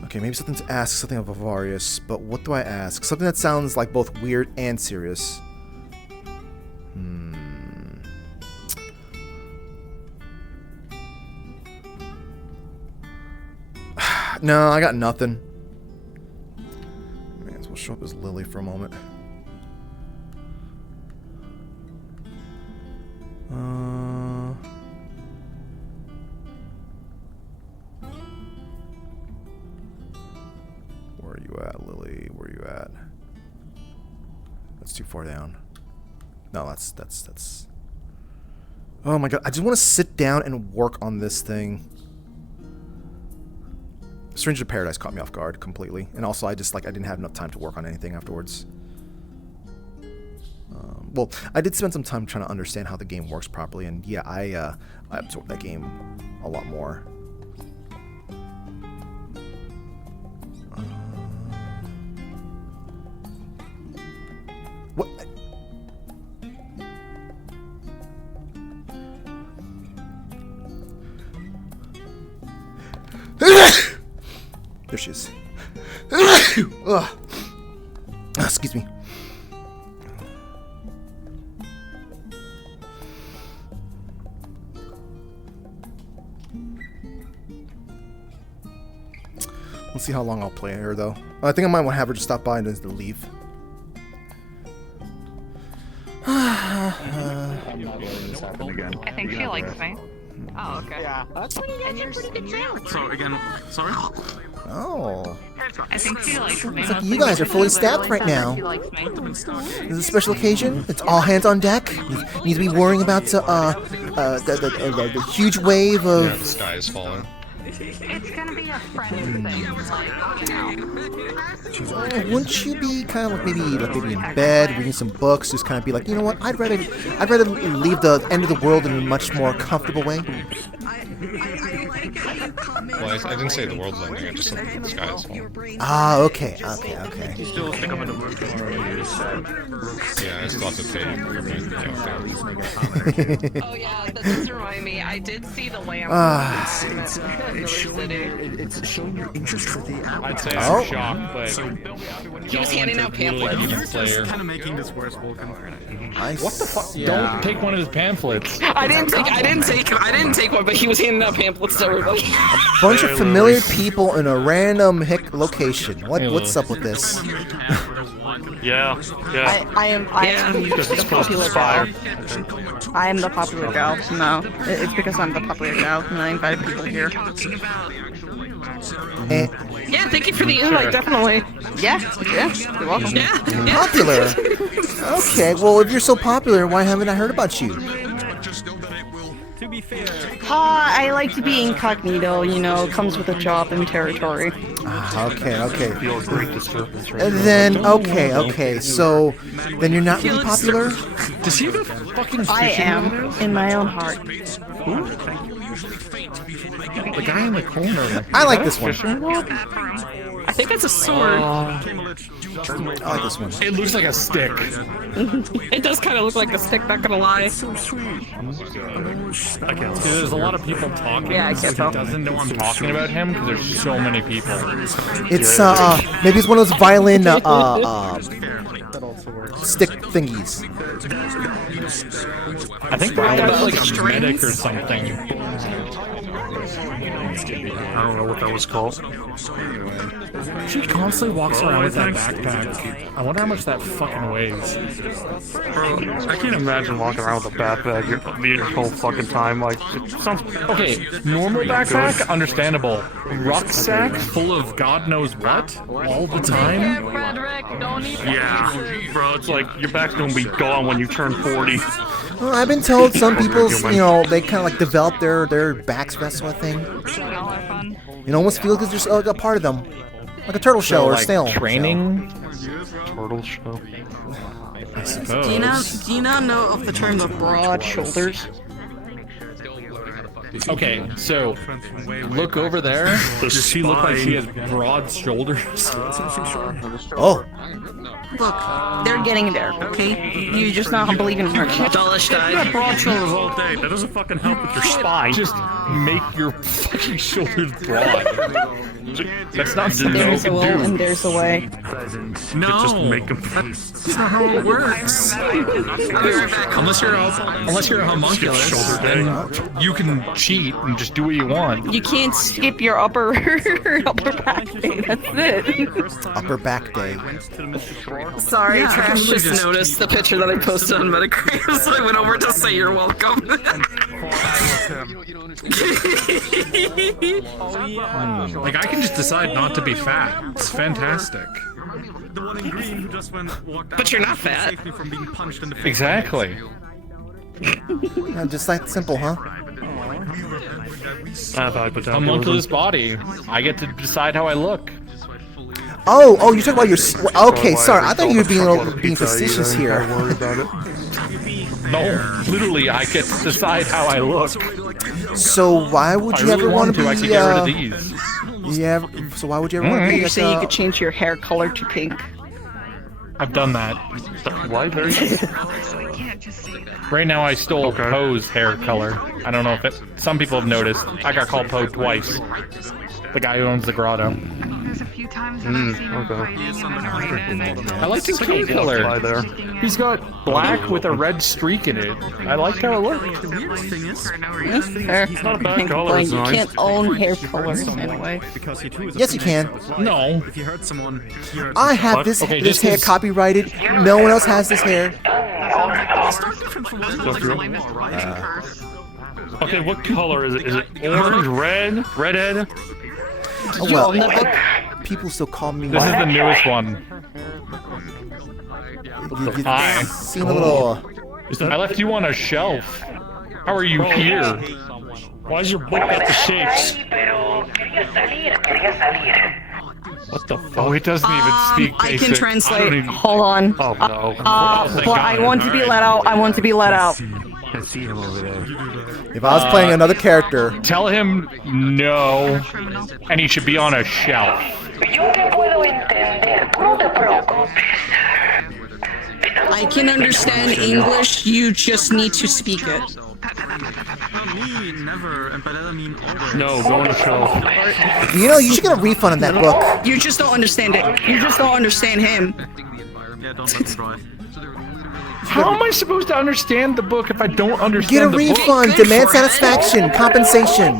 Okay, maybe something to ask, something of Bavarius, but what do I ask? Something that sounds like both weird and serious. No, I got nothing. May as well show up as Lily for a moment. Where are you at, Lily? Where are you at? That's too far down. No, that's... Oh my god, I just want to sit down and work on this thing. Stranger Paradise caught me off guard completely, and also I didn't have enough time to work on anything afterwards. Well, I did spend some time trying to understand how the game works properly, and yeah, I absorbed that game a lot more. What? There she is. Excuse me. Let's see how long I'll play her, though. I think I might want to have her just stop by and then leave. I'm not letting this happen again. I think she likes me. Oh, okay. Yeah. That's pretty good. So again, sorry. Oh. I think she likes me. Looks like you guys are fully staffed right now. She likes me. This is a special occasion. It's all hands on deck. You need to be worrying about the huge wave of. Yeah, the sky is falling. It's gonna be a friend thing, like, you know. Wouldn't you be kind of like maybe in bed reading some books, just kind of be like, you know what? I'd rather leave the end of the world in a much more comfortable way. Well, I didn't say the world's ending. I just said the sky is falling. Ah, okay. You still think I'm in the mood tomorrow? Yeah, I still have to pay. Oh yeah, that does remind me. I did see the lamp. It's showing your interest for the app. I'd say I'm shocked, but he was handing out pamphlets. You're just kind of making this worse, Vulcan. What the fuck? Don't take one of his pamphlets. I didn't take one, but he was handing out pamphlets to everybody. A bunch of familiar people in a random location. What's up with this? Yeah. I am the popular gal. I am the popular gal. No, it's because I'm the popular gal, and I invited people here. Yeah, thank you for the invite, definitely. Yeah, you're welcome. Yeah. Popular? Okay, well, if you're so popular, why haven't I heard about you? To be fair, I like to be incognito, you know, comes with a job and territory. Okay. Feel great disturbance right And then, okay, so, then you're not really popular? Does he have a fucking I am, in my own heart. The guy in the corner. I like this one. I think it's a sword. I like this one. It looks like a stick. It does kind of look like a stick, not gonna lie. I can't see. There's a lot of people talking. Yeah, I can't tell. He doesn't know I'm talking about him because there's so many people. It's, maybe it's one of those violin, stick thingies. I think Brian was like a medic or something. I don't know what that was called. She constantly walks around with that backpack. I wonder how much that fucking weighs. Bro, I can't imagine walking around with a backpack the whole fucking time. Like, it sounds... Okay, normal backpack, understandable. Rucksack full of God knows what all the time? Yeah, bro, it's like your back's gonna be gone when you turn 40. Well, I've been told some people, you know, they kind of like develop their backs for that sort of thing. It almost feels because there's like a part of them, like a turtle shell or like snail. Training? Turtle shell. I suppose. Do you not know of the term the broad shoulders? Okay, so look over there. Does she look like she has broad shoulders? Oh. Look, they're getting there, okay? You just not believe in her. Dullish died. Broad shoulders all day. That doesn't fucking help with your spine. Just make your fucking shoulders broad. That's not something you There's a can will do. and there's a way. No, just make them. That's not how it works. I'll be right back. Unless you're a homunculus, then you can cheat and just do what you want. You can't skip your upper back day. That's it. Upper back day. Sorry, Trash just noticed the picture that I posted on Metacritic, so I went over to say you're welcome. Like, I can just decide not to be fat. It's fantastic. the one in green who just walked But you're not fat. saved me from being punched in the face. Exactly. Yeah, just that simple, huh? Homunculus body. I get to decide how I look. Oh, you're talking about your. Okay, sorry. I thought you were being facetious here. No, literally, I get to decide how I look. So why would you ever want to be? I could get rid of these. Yeah. So why would you ever want to be? You're saying you could change your hair color to pink. I've done that. Why? Right now, I stole Poe's hair color. I don't know if it. Some people have noticed. I got called Poe twice. The guy who owns the grotto. I like his skin color. He's got black with a red streak in it. I liked how it looked. The weird thing is, It's not a bad color. It's You nice. can't own hair colors anyway. because he too is a Yes, you can. No. If you hurt someone, you hurt I have this Okay, this just hair as- copyrighted. No one else has this hair. It's not different from what like right? Okay, what color is it? Is it orange, red, redhead? Oh, well, people still call me. This is the newest one. Hi. Seen a little. I left you on a shelf. How are you here? Why is your book got the shapes? What the fuck? Oh, it doesn't even speak I basic. can translate. Hold on. Oh no. But I want to be let out. I want to be let out. I see him over there. If I was playing another character, Tell him no, and he should be on a shelf. I can understand English. You just need to speak it. Me, never, and by that I mean always. No, go on the shelf. you know, you should get a refund on that book. You just don't understand it. You just don't understand him. Yeah, don't let me drive. How am I supposed to understand the book if I don't Get a understand the book? refund. Demand satisfaction. Compensation.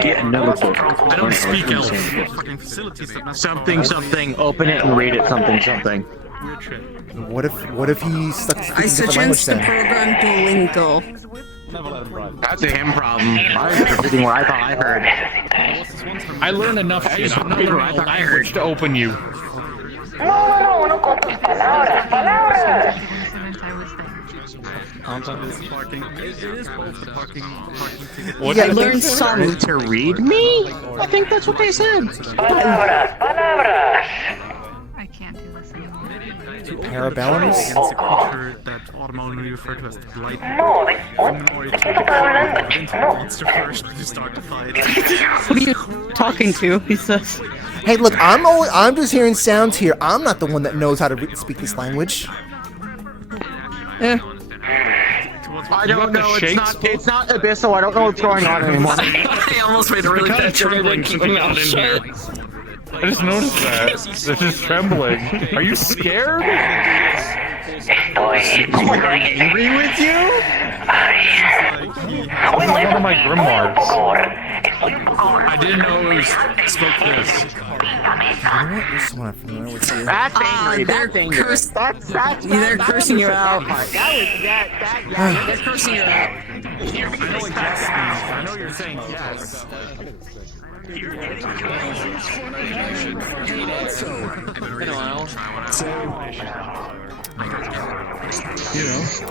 Get another book. I don't speak elf. Fucking facilities that mess Something, open it and read it, something. weird shit. What if he stuck to I speaking different language suggest the then? program Duolingo. That's a him problem. I was repeating what I thought I heard. I learn enough shit. I'm not learning a language to open you. Parking. It is both the parking ticket. What Yeah, do you Learn think? some. To read me? I think that's what they said. I can't do this anymore. Parabellums? Against a creature that automatically referred to as the blight. Monster first to start the fight. What are you talking to? He says. Hey, look, I'm just hearing sounds here. I'm not the one that knows how to speak this language. Eh. I don't know. It's not Abyssal. I don't know what's going on anymore. I almost made a really bad trembling keeping out in here. I just noticed that. This is trembling. Are you scared? Angry with you? One of my grimoires. I didn't know it was spoke this. There's someone I'm familiar with here. That's angry. That's angry. They're cursing you out. They're cursing you out. I know you're saying yes.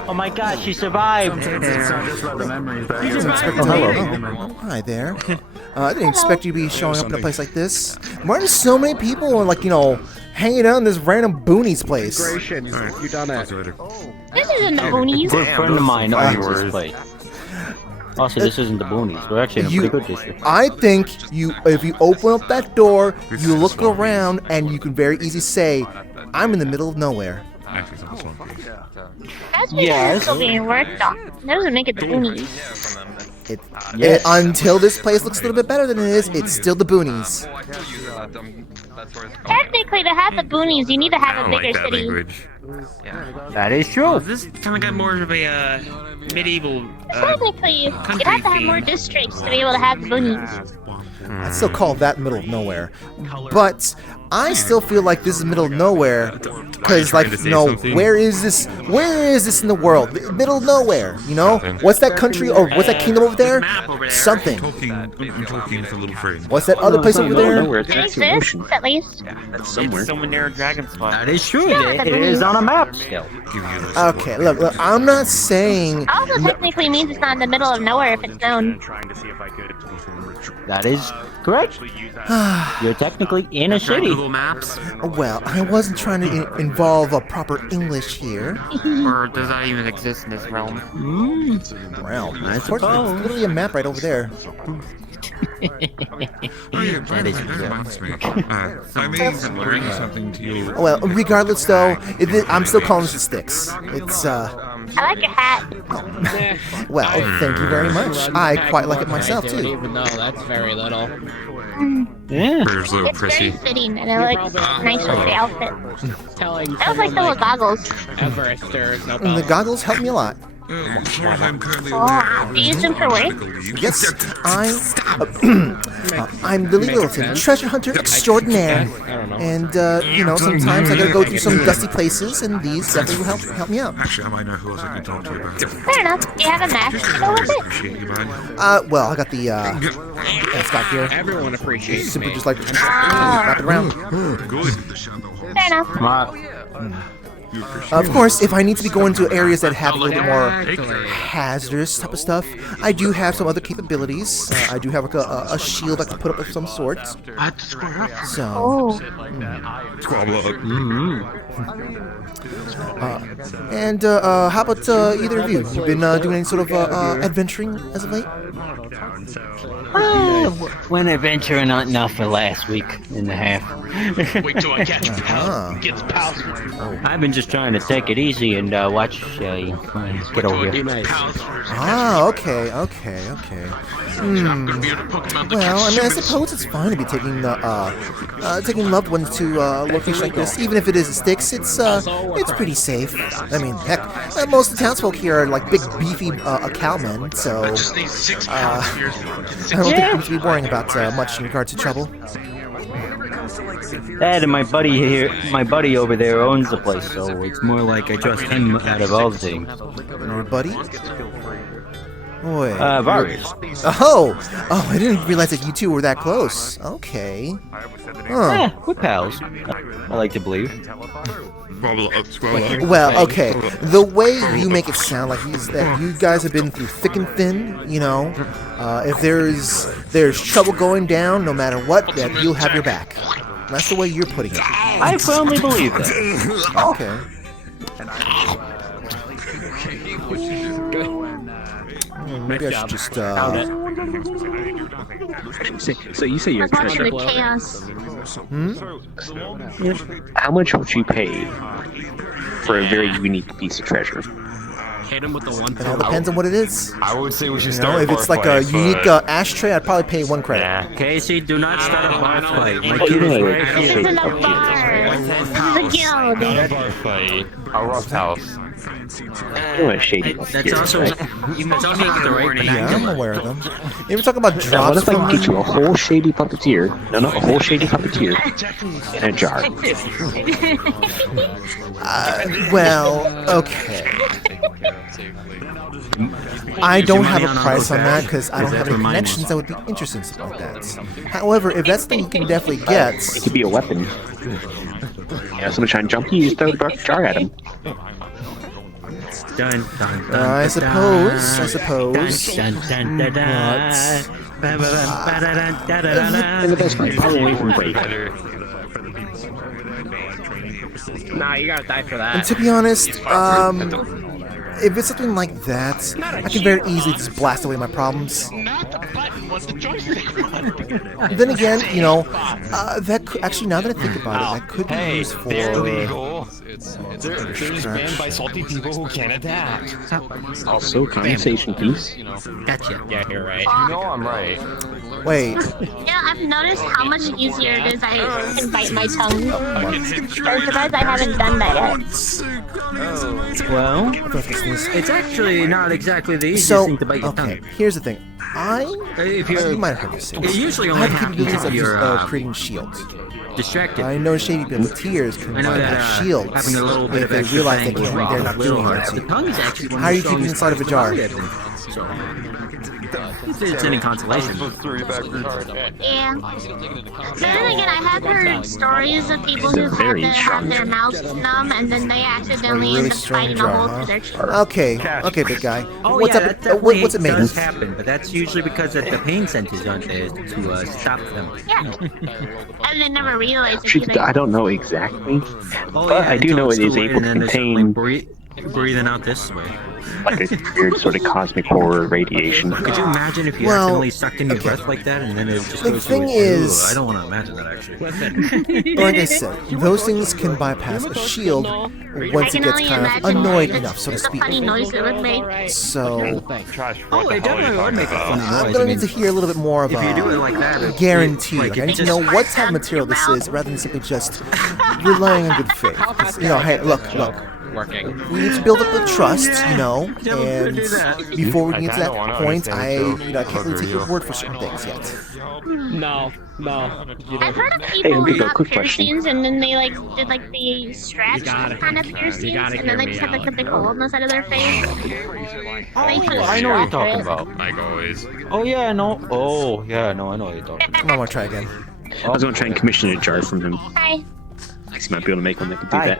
Oh my god, she survived! It's not just about the memories, but Hi there. I didn't expect you to be showing up in a place like this. Why are so many people and, like, you know, hanging out in this random boonies place? You done it. This isn't the boonies. Good friend of mine owns this place. Also, this isn't the boonies. We're actually in a pretty good district. I think if you open up that door, you look around, and you can very easily say, I'm in the middle of nowhere. That's because it's still being worked on. That doesn't make it the boonies. Until this place looks a little bit better than it is, it's still the boonies. Technically, to have the boonies, you need to have a bigger city. That is true. This kind of got more of a medieval. Technically, you'd have to have more districts to be able to have the boonies. I'd still call that middle of nowhere. But I still feel like this is middle of nowhere. Because, like, you know, where is this in the world? Middle of nowhere, you know? What's that country, or what's that kingdom over there? Something. I'm talking with a little friend. What's that other place over there? It exists, at least. It's somewhere near Dragonspire. That is true. It is on a map still. Okay, look, I'm not saying... Also, technically means it's not in the middle of nowhere if it's known. That is correct. You're technically in a city. Google Maps? Well, I wasn't trying to involve a proper English here. Or does that even exist in this realm? Realm? Of course, there's literally a map right over there. That is I may bring something to you. Well, regardless though, I'm still calling this the Sticks. It's, I like your hat. well, thank you very much. I quite like it myself, too. Even though that's very little. Yeah. It's very fitting, and it looks nice with the outfit. I don't like the little goggles. The goggles help me a lot. As far as I'm currently Oh, do you use them for work? Yes, I'm Lily Littleton, treasure hunter extraordinaire. And, you know, sometimes I gotta go through some dusty places, and these definitely will help me out. Actually, I might know who else I can talk to about it. Fair enough. Do you have a map to go with it? Appreciate you, bud. Well, I got the, Scott here. Everyone appreciates Simply me. just like, wrap it around. Fair enough. Of course, if I need to be going to areas that have a little bit more hazardous type of stuff, I do have some other capabilities. I do have like a shield I can put up of some sort. So, and how about either of you? You've been doing any sort of adventuring as of late? Went adventuring enough for last week and a half. Wait till I catch Pal. Gets Pal. I've been just trying to take it easy and watch get over here. Okay. Well, I mean, I suppose it's fine to be taking taking loved ones to locations like this, even if it is a Styx. It's pretty safe. I mean, heck, most of the townsfolk here are like big, beefy cowmen, so I don't think we need to be worrying about much in regard to trouble. That and my buddy over there owns the place, so it's more like I trust him out of all the things. Your buddy? Wait. Vargas. Oh, I didn't realize that you two were that close. Okay. Yeah, we're pals. I like to believe. Well, okay. The way you make it sound like is that you guys have been through thick and thin, you know. If there's trouble going down, no matter what, that you'll have your back. That's the way you're putting it. I firmly believe that. Okay. Maybe I should just, So you say you're treasure. Chaos. How much would you pay for a very unique piece of treasure? Hit him with the one. It all depends on what it is. I would say we should You know, start if it's like a unique ashtray, I'd probably pay 1 credit. Casey, do not start a bar fight. My kid is This isn't a bar. guild. fight. A rough house. Shady. That's also not the right Yeah, I'm aware of them. You ever talk about Now, drops what if I from can get you a whole shady puppeteer? No, a whole shady puppeteer in a jar. Well, okay. I don't have a price on that because I don't have any connections that would be interested in something like that. However, if that's something you can definitely get, It could be a weapon. Someone trying to jump you, just throw the jar at him. I suppose. And the best part, probably from break. Nah, you gotta die for that. And to be honest, if it's something like that, I can very easily just blast away my problems. Then again, you know, that could, actually, now that I think about it, that could be used for. They're just banned by salty people who can't attack. Also, conversation piece. Gotcha. Yeah, you're right. You know I'm right. Wait. Yeah, I've noticed how much easier it is. I can bite my tongue. I'm surprised I haven't done that yet. Well, it's actually not exactly the easiest So, thing to bite your tongue. okay, here's the thing. You might have heard this. It usually I only have happens capabilities if of you're just creating shields. distracted. I know shady puppeteers can I know that bypass shields having a little bit if of they extra realize they fang can't, will they're not doing hurt. The it. tongue is actually one How are of you the keeping it strongest inside of a jar? So, it's any consolation. Yeah. But then again, I have heard stories of people who've had to have their mouths numb and then they accidentally end up biting a hole through their cheek. Okay, okay, big guy. Oh What's yeah, up? that definitely What's it made? does happen, but that's usually because the pain centers aren't there to stop them. Yeah. And they never realize it Actually, either. I don't know exactly, Oh but yeah, I do know it is able to contain breathing out this way. like a weird sort of cosmic horror radiation. Could you imagine if you accidentally sucked in your breath like that and then it just The goes thing through is- I don't want to imagine that actually. Like I said, those things can bypass a shield once it gets kind of annoyed enough, so to The speak. funny noise it would make. So, Oh, it definitely would make a funny I'm noise. gonna I mean, need to hear a little bit more of if you do it like that, a guarantee. Like, I need to know what type of material this is, rather than simply just relying on good faith. 'Cause, you know, hey, look. Working. We need to build up the trust, you know, and before we get to that point, I can't really take your word for certain things yet. No. I've heard of Hey, people who Enrico, got quick question. piercings and then they did the stretch kind of piercings and then they just had a big hole on the side of their face. I know what you're talking about. Like always. Oh yeah, I know. Oh yeah, I know what you're talking about. Come on, I want to try again. I was gonna try and commission a jar from him. Hi. I might be able to make one that could do that.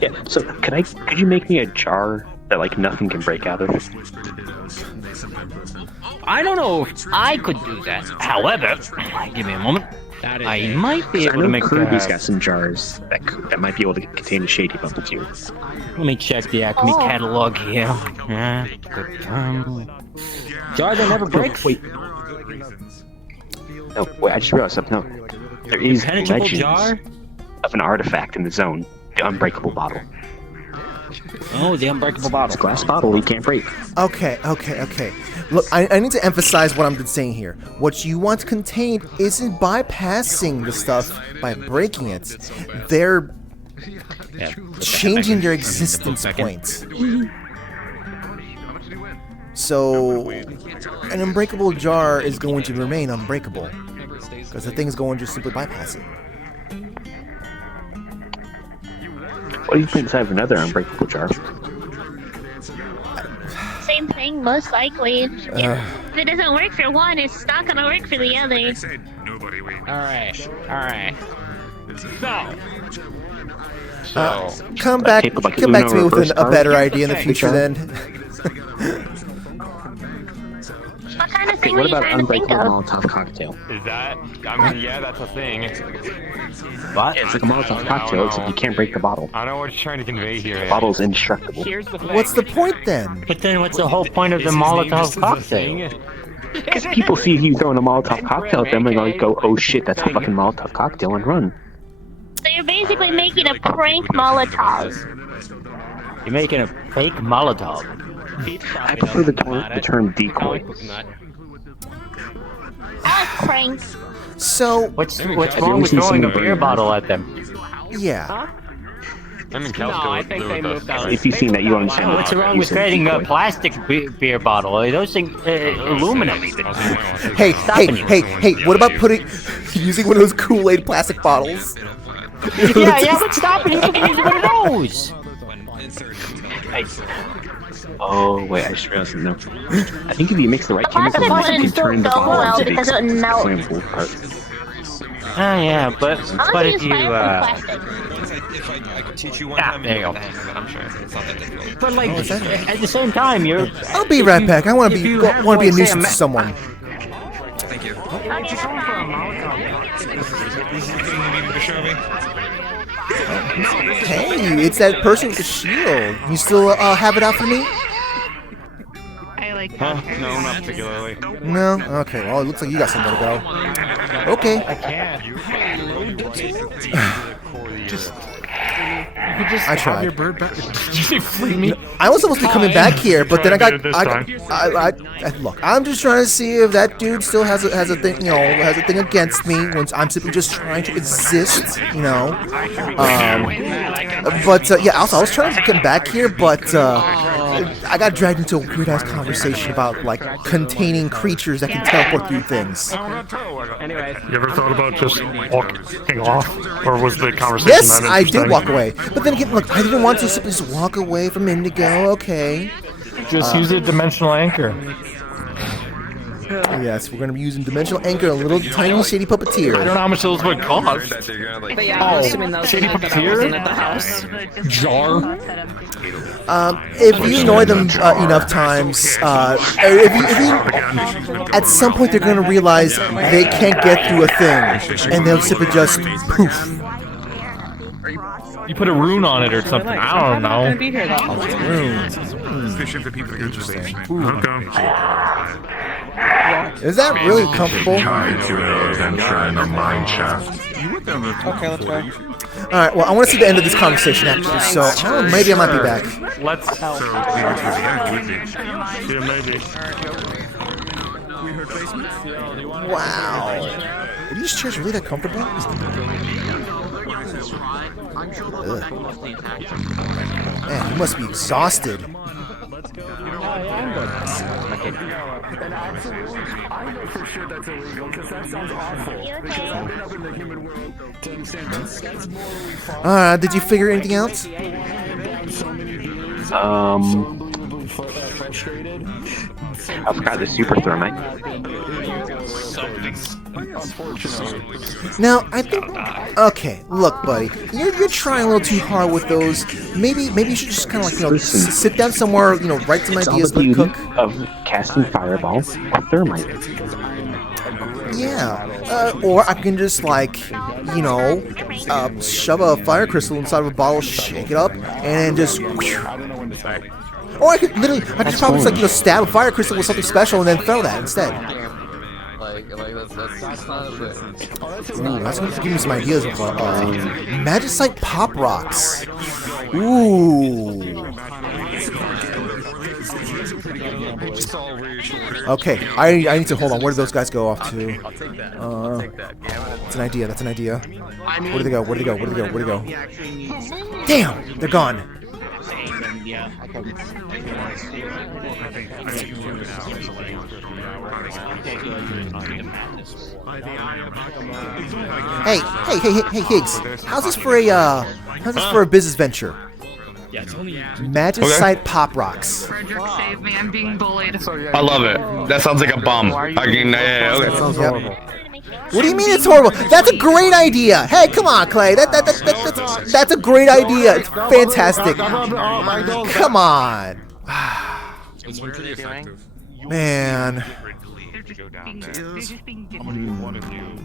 Yeah. So could you make me a jar that like nothing can break out of? I don't know if I could do that. However, give me a moment. I might be able to make Kirby's got some jars that might be able to contain a shady puppeteer. Let me check the Acme catalog here. Jar that never breaks. Wait. No, wait, I just realized something. No, there is Impenetrable legends jar? of an artifact in the zone. The unbreakable bottle. Oh, the unbreakable bottle. It's a glass bottle you can't break. Okay. Look, I need to emphasize what I'm saying here. What you want contained isn't bypassing the stuff by breaking it. They're changing their existence point. So, an unbreakable jar is going to remain unbreakable. Because the thing is going to just simply bypass it. What do you think inside of another unbreakable jar? Same thing, most likely. If it doesn't work for one, it's not gonna work for the other. Alright. Come back to me with a better idea in the future then. What kind of Okay, thing what were you about trying to think unbreakable of? Molotov cocktail? Is that? I mean, yeah, that's a thing. What? It's like a Molotov cocktail, except you can't break the bottle. I don't know what you're trying to convey here. The bottle's indestructible. Here's the thing. What's the point then? But then what's the whole point of the Molotov cocktail? Because people see you throwing a Molotov cocktail at them and they go, oh shit, that's a fucking Molotov cocktail, and run. So you're basically making a prank Molotov. You're making a fake Molotov. I prefer the term decoy. Pranks. So, what's wrong with throwing a beer bottle at them? Yeah. I mean, no, I think they moved out. If you've seen that, you understand. What's wrong with creating a plastic beer bottle? Those things illuminate. Hey, what about using one of those Kool-Aid plastic bottles? yeah, what's stopping you from using one of those? Oh wait, I just realized something. I think if you mix the right chemicals, you can turn the bottle well into because it would melt. flammable part. Oh yeah, but if you If I could teach you one time, there you go. I'm sure it's not that difficult. But like at the same time, you're. I'll be right back. I want to be a nuisance to someone. Thank you. Hey, it's that person with the shield. You still have it out for me? I like Huh? No, not particularly. No? Okay, well, it looks like you got somewhere to go. Okay. I can't. I tried. Your bird back. Did you say free me? I was supposed to be coming back here, but then I look. I'm just trying to see if that dude still has a thing, has a thing against me. When I'm simply just trying to exist, But yeah, also I was trying to get back here, but I got dragged into a weird ass conversation about like containing creatures that can teleport through things. You ever thought about just walking off, or was the conversation? Yes, I did walk away. But then again, look, I didn't want to simply just walk away from Indigo, okay. Just use a dimensional anchor. Yes, we're going to be using dimensional anchor, a little tiny shady puppeteer. I don't know how much those would cost. But yeah, I'm assuming those shady puppeteer at the house. Jar. If you annoy them enough times, at some point they're going to realize they can't get through a thing, and they'll simply just poof. You put a rune on it or something. I don't know. Be here though. Fishing for people interesting. Okay. Is that really comfortable? Trying to mine shaft. Okay, let's go. Alright, well, I want to see the end of this conversation, actually, so maybe I might be back. Let's. Yeah, maybe. Wow. Are these chairs really that comfortable? Ugh. Man, you must be exhausted. Did you figure anything out? I forgot the super thermite. Now, I think. Okay, look, buddy, you're trying a little too hard with those. Maybe you should just kind of like sit down somewhere, write some ideas, It's all the beauty cook. of casting fireballs with thermite. Yeah, or I can just like, shove a fire crystal inside of a bottle, shake it up, and just. Or I could probably just stab a fire crystal with something special and then throw that instead. Ooh, that's going to give me some ideas of Magicite pop rocks. Ooh. Okay, I need to hold on. Where do those guys go off to? That's an idea. That's an idea. Where do they go? Where do they go? Where do they go? Where do they go? Damn, they're gone. Hey, Higgs. How's this for a business venture? Magicite pop rocks. Frederick, save me! I'm being bullied. I love it. That sounds like a bum. Okay. What do you mean it's horrible? That's a great idea. Hey, come on, Clay. That's a great idea. It's fantastic. Come on. Man.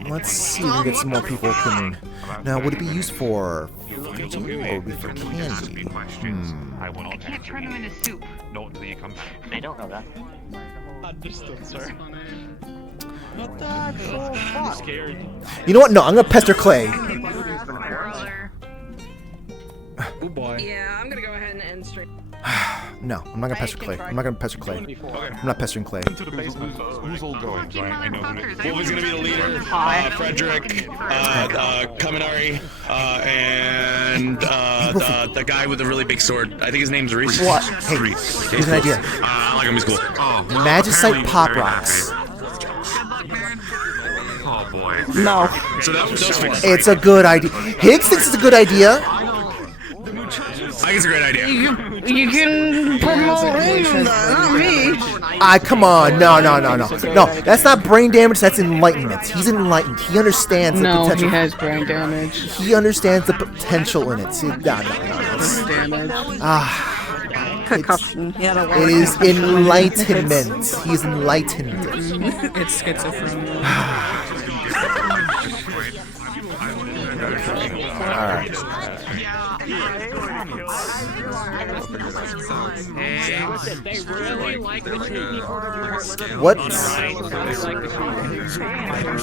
Let's see if we can get some more people coming. Now, would it be used for fighting or would it be for candy? I can't turn them into soup. No, until you come back. They don't know that. Understood, sir. I'm scared. You know what? No, I'm gonna pester Clay. Oh boy. Yeah, I'm gonna go ahead and end stream. No, I'm not gonna pester Clay. I'm not gonna pester Clay. I'm not pestering Clay. Who's all going? So I know who Wolfie's gonna be the leader. Frederick, Kaminari, and the guy with the really big sword. I think his name's Reese. What? Hey, here's an idea. I like him. He's cool. Magicite pop rocks. Oh boy. No. So that was It's a good idea. Higgs thinks it's a good idea. I think it's a great idea. You can promote him, not me. Come on. No, that's not brain damage, that's enlightenment. He's enlightened. He understands the No, potential. he has brain damage. He understands the potential in it. See, no. Damage. It is enlightenment. He's enlightened. It's schizophrenia. Alright. What? I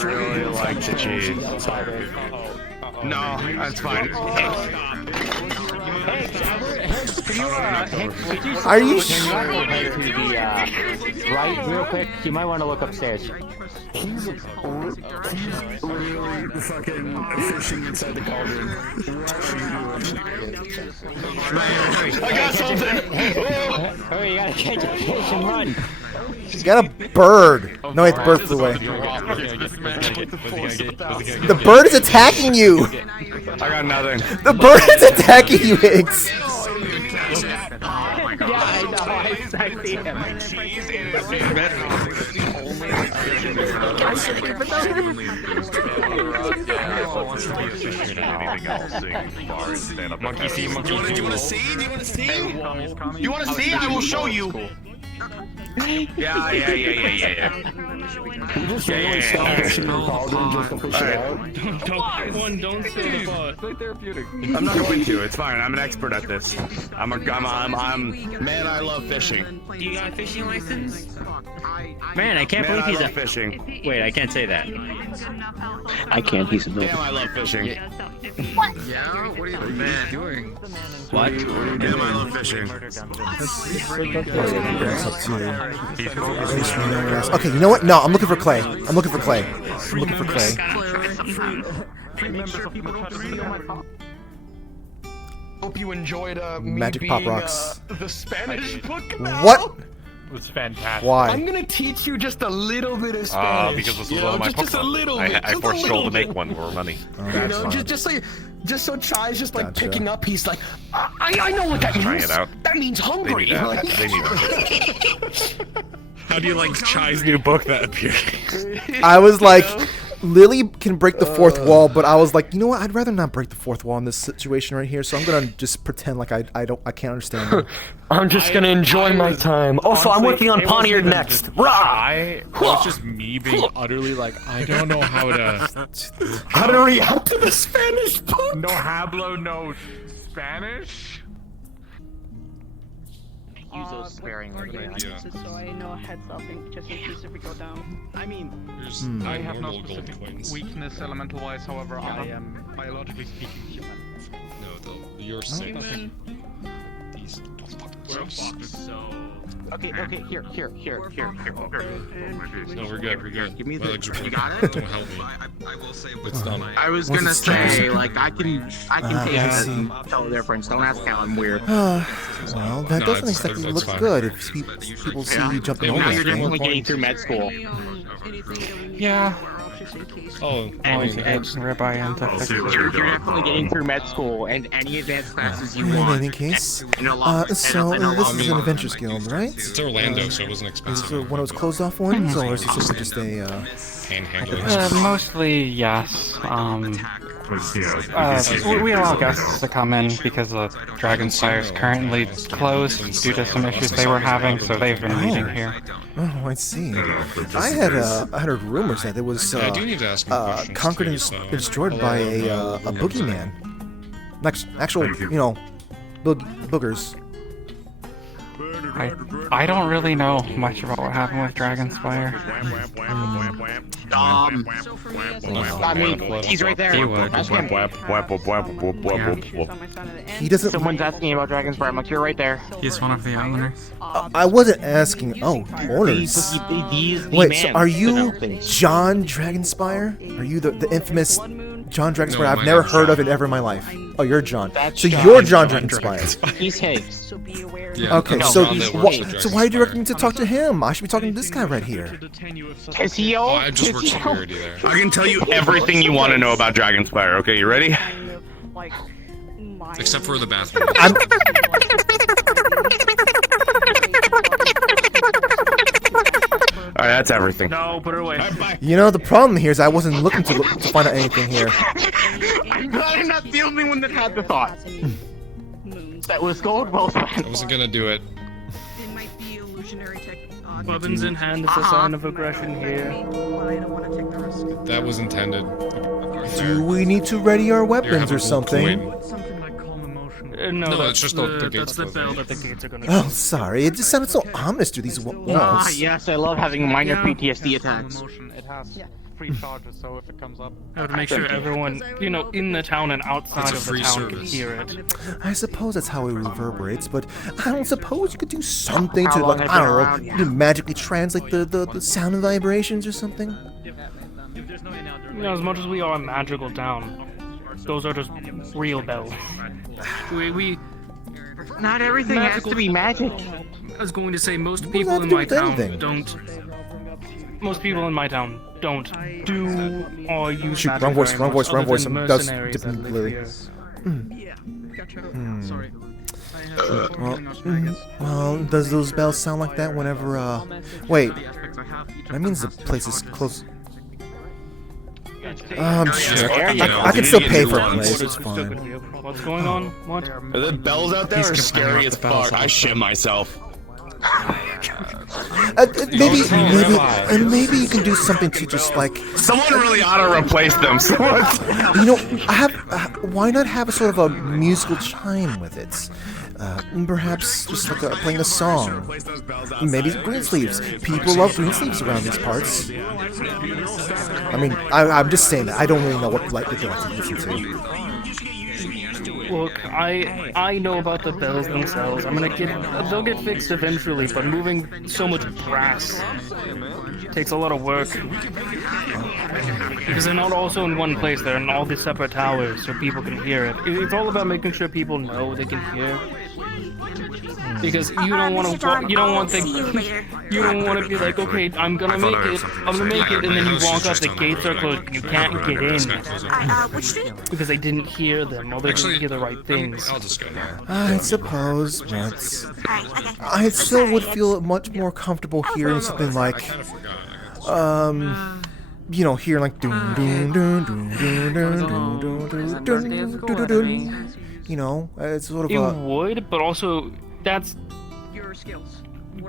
really like the cheese. No, that's fine. Are you Right, real quick, you might want to look upstairs. He's really fucking fishing inside the cauldron. I got something! Hurry, you gotta catch a fish and run. He's got a bird. No, wait, the bird flew away. The bird is attacking you! I got nothing. The bird is attacking you, Higgs! Monkey see, monkey. Do you want to see? Do you want to see? You want to see? I will show you. Yeah. Just really stop fishing in the cauldron just to fish it out. Don't say the butt. It's like therapeutic. I'm not going to. It's fine. I'm an expert at this. I'm man. I love fishing. Do you got a fishing license? Man, I can't believe he's fishing. Wait, I can't say that. I can't. He's a no. Damn, I love fishing. What? Yeah? What are you doing? What? Damn, I love fishing. Okay, you know what? No, I'm looking for Clay. Hope you enjoyed Magic Pop Rocks. the Spanish book. What? It was fantastic. Why? I'm gonna teach you just a little bit of Spanish. Because this was one of my just a little bit. I forced Joel to make one for money. You know, just so Chai's just like picking up. He's like, I know what that means. Trying it out. That means hungry. They need that. How do you like Chai's new book that appeared? I was like, Lily can break the fourth wall, but I was like, you know what? I'd rather not break the fourth wall in this situation right here. So I'm gonna just pretend like I can't understand her. I'm just gonna enjoy my time. Also, I'm working on Poniard next. Rah! It was just me being utterly like, I don't know how to react to the Spanish book. No hablo, no Spanish. Use those sparingly. So I know a heads up just in case if we go down. I mean, I have no specific weakness elemental-wise, however, I am biologically speaking human. No, you're sick. These fuckers, so... Okay, here. No, we're good. Give me My legs are you broken. got it? Don't help me. I will say It's done. I was gonna say, like, I can take it and tell the difference. Don't ask how I'm weird. Well, that No, doesn't it's exactly look fine. good if people see you jumping over Now you're that thing. definitely getting through med school. Yeah. Oh, Always edge and ribeye into You're definitely getting through med school and any advanced classes you In want. any case, so And this is an Adventures Guild, right? It's Orlando, so it wasn't Is expensive. it one of those closed off ones, or is this just a Panhandling. Mostly yes. We allow guests to come in because the Dragonspire is currently closed due to some issues they were having, so they've been meeting here. Oh, I see. I had heard rumors that it was I do need to ask some questions conquered and too, so- destroyed by a boogeyman. Actual, boogers. I don't really know much about what happened with Dragonspire. I mean, he's right there. Ask him. He doesn't. Someone's asking about Dragonspire. I'm like, you're right there. He's one of the owners. I wasn't asking. Oh, owners. Wait, so are you John Dragonspire? Are you the infamous John Dragonspire I've never heard of it ever in my life? Oh, you're John. So you're John Dragonspire. He's Higgs. Okay, so why are you directing me to talk to him? I should be talking to this guy right here. Is he old? I just work security there. I can tell you everything you want to know about Dragonspire. Okay, you ready? Except for the bathroom. Alright, that's everything. No, put it away. You know, the problem here is I wasn't looking to find out anything here. I'm glad I'm not the only one that had the thought. That was gold well spent. I wasn't gonna do it. Weapons in hand is a sign of aggression here. That was intended. Do we need to ready our weapons or something? No, it's just the gates. That's the bell that the gates are gonna. Oh, sorry. It just sounded so ominous through these walls. Ah, yes, I love having minor PTSD attacks. It has free charges, so if it comes up... I would make sure everyone, you know, in the town and outside of the town can hear it. I suppose that's how it reverberates, but I don't suppose you could do something to, like, I don't know, magically translate the sound and vibrations or something? You know, as much as we are a magical town, those are just real bells. We not everything has to be magic. I was going to say most people in my town don't. Most people in my town don't do or use magic. Wrong voice. That's different, Lily. Sorry. Well, does those bells sound like that whenever, wait. That means the place is close. Sure. I can still pay for a place, it's fine. What's going on? What? The bells out there are scary as fuck. I shit myself. Maybe you can do something to just like. Someone really ought to replace them. You know, why not have a sort of a musical chime with it? Perhaps just like playing a song. Maybe Greensleeves. People love Greensleeves around these parts. I mean, I'm just saying that. I don't really know what like they like to listen to. Look, I know about the bells themselves. They'll get fixed eventually, but moving so much brass takes a lot of work. Because they're not also in one place, they're in all the separate towers, so people can hear it. It's all about making sure people know they can hear. Because you don't want to be like, okay, I'm gonna make it, and then you walk out, the gates are closed, you can't get in. Because they didn't hear them, or they didn't hear the right things. I suppose, but I still would feel much more comfortable hearing something like, you know, hearing like doom doom doom doom doom doom doom doom doom doom. You know, it's sort of it would, but also that's your skills.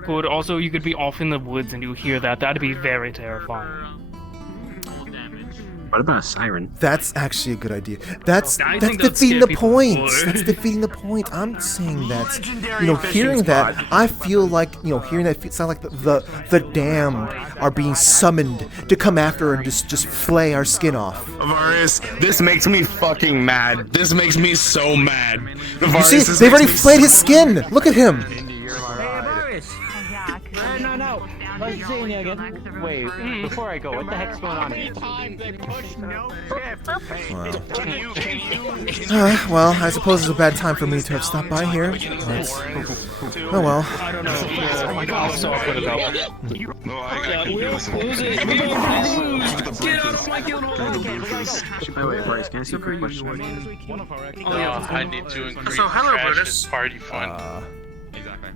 But also, you could be off in the woods and you hear that. That'd be very terrifying. What about a siren? That's actually a good idea. That's defeating the point. That's defeating the point. I'm saying that, you know, hearing that, I feel like, you know, hearing that sound like the damned are being summoned to come after and just flay our skin off. Varus, this makes me fucking mad. This makes me so mad. You see, they've already flayed his skin. Look at him. No. Let's see you again. Wait, before I go, what the heck's going on here? Well, I suppose it's a bad time for me to have stopped by here. But, oh well. I don't know. I'll sort it out. Get out of my guild hall! Wait, Bryce, can I see a quick question? I need to increase Trash's party fund. Exactly.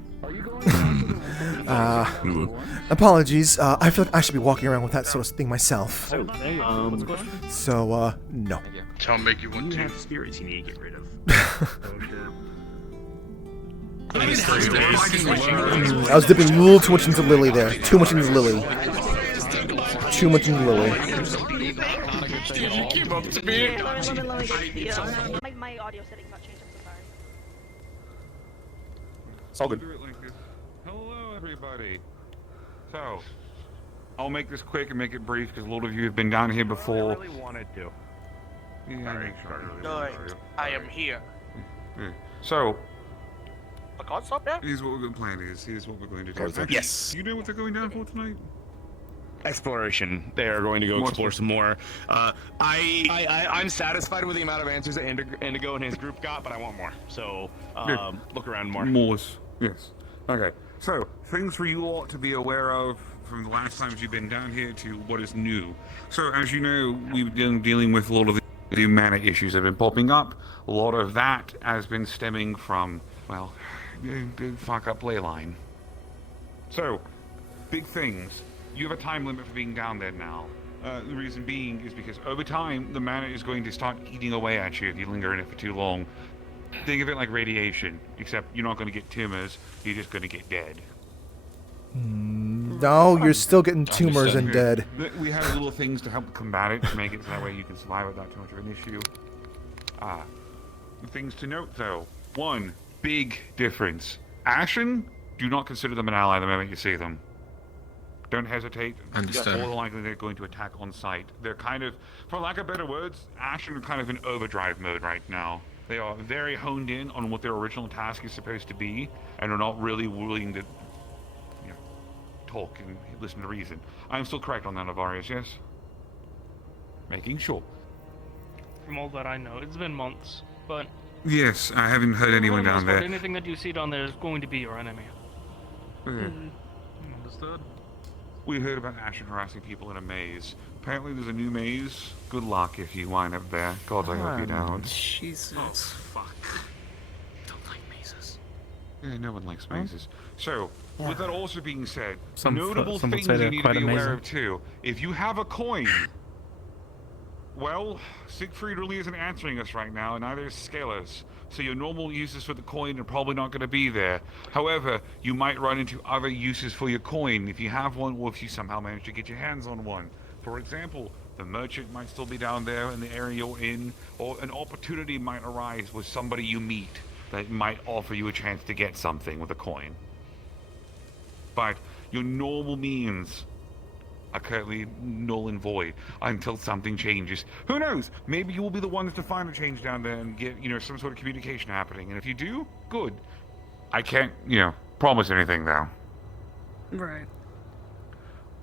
Apologies. I feel like I should be walking around with that sort of thing myself. So, no. Tell him make you want to. You have spirits you need to get rid of. I was dipping a little too much into Lily there. Too much into Lily. Too much into Lily. Keep up to me. My audio settings not changed. I'm so sorry. It's all good. everybody. So, I'll make this quick and make it brief because a lot of you have been down here before. I really wanted to. Yeah, I am here. So, I can't stop there. here's what we're going to plan is. Here's what we're going to do. Actually, Yes. You know what they're going down for tonight? Exploration. They are going to go explore some more. I'm satisfied with the amount of answers that Indigo and his group got, but I want more. So, look around more. Morse. Yes. Okay. So, things for you all to be aware of from the last times you've been down here to what is new. So, as you know, we've been dealing with a lot of the mana issues that have been popping up. A lot of that has been stemming from, well, the fuck up ley line. So, big things. You have a time limit for being down there now. The reason being is because over time, the mana is going to start eating away at you if you linger in it for too long. Think of it like radiation, except you're not going to get tumors, you're just going to get dead. No, you're still getting tumors and dead. We have little things to help combat it, to make it so that way you can survive without too much of an issue. Things to note though. One, big difference. Ashen, do not consider them an ally the moment you see them. Don't hesitate. Understood. More than likely they're going to attack on sight. They're kind of, for lack of better words, Ashen are kind of in overdrive mode right now. They are very honed in on what their original task is supposed to be, and are not really willing to talk and listen to reason. I'm still correct on that, Avarius, yes? Making sure. From all that I know, it's been months, but... Yes, I haven't heard anyone down there. Anything that you see down there is going to be your enemy. Understood. We heard about Ashen harassing people in a maze. Apparently there's a new maze. Good luck if you wind up there. God, I hope you don't. Jesus. Oh, fuck. Don't like mazes. Yeah, no one likes mazes. So, with that also being said, notable things you need to be aware of too. If you have a coin, well, Siegfried really isn't answering us right now, and neither is Scalers. So your normal uses for the coin are probably not going to be there. However, you might run into other uses for your coin if you have one, or if you somehow manage to get your hands on one. For example, the merchant might still be down there in the area you're in, or an opportunity might arise with somebody you meet that might offer you a chance to get something with a coin. But your normal means are currently null and void until something changes. Who knows? Maybe you will be the ones to find a change down there and get, some sort of communication happening. And if you do, good. I can't, promise anything though. Right.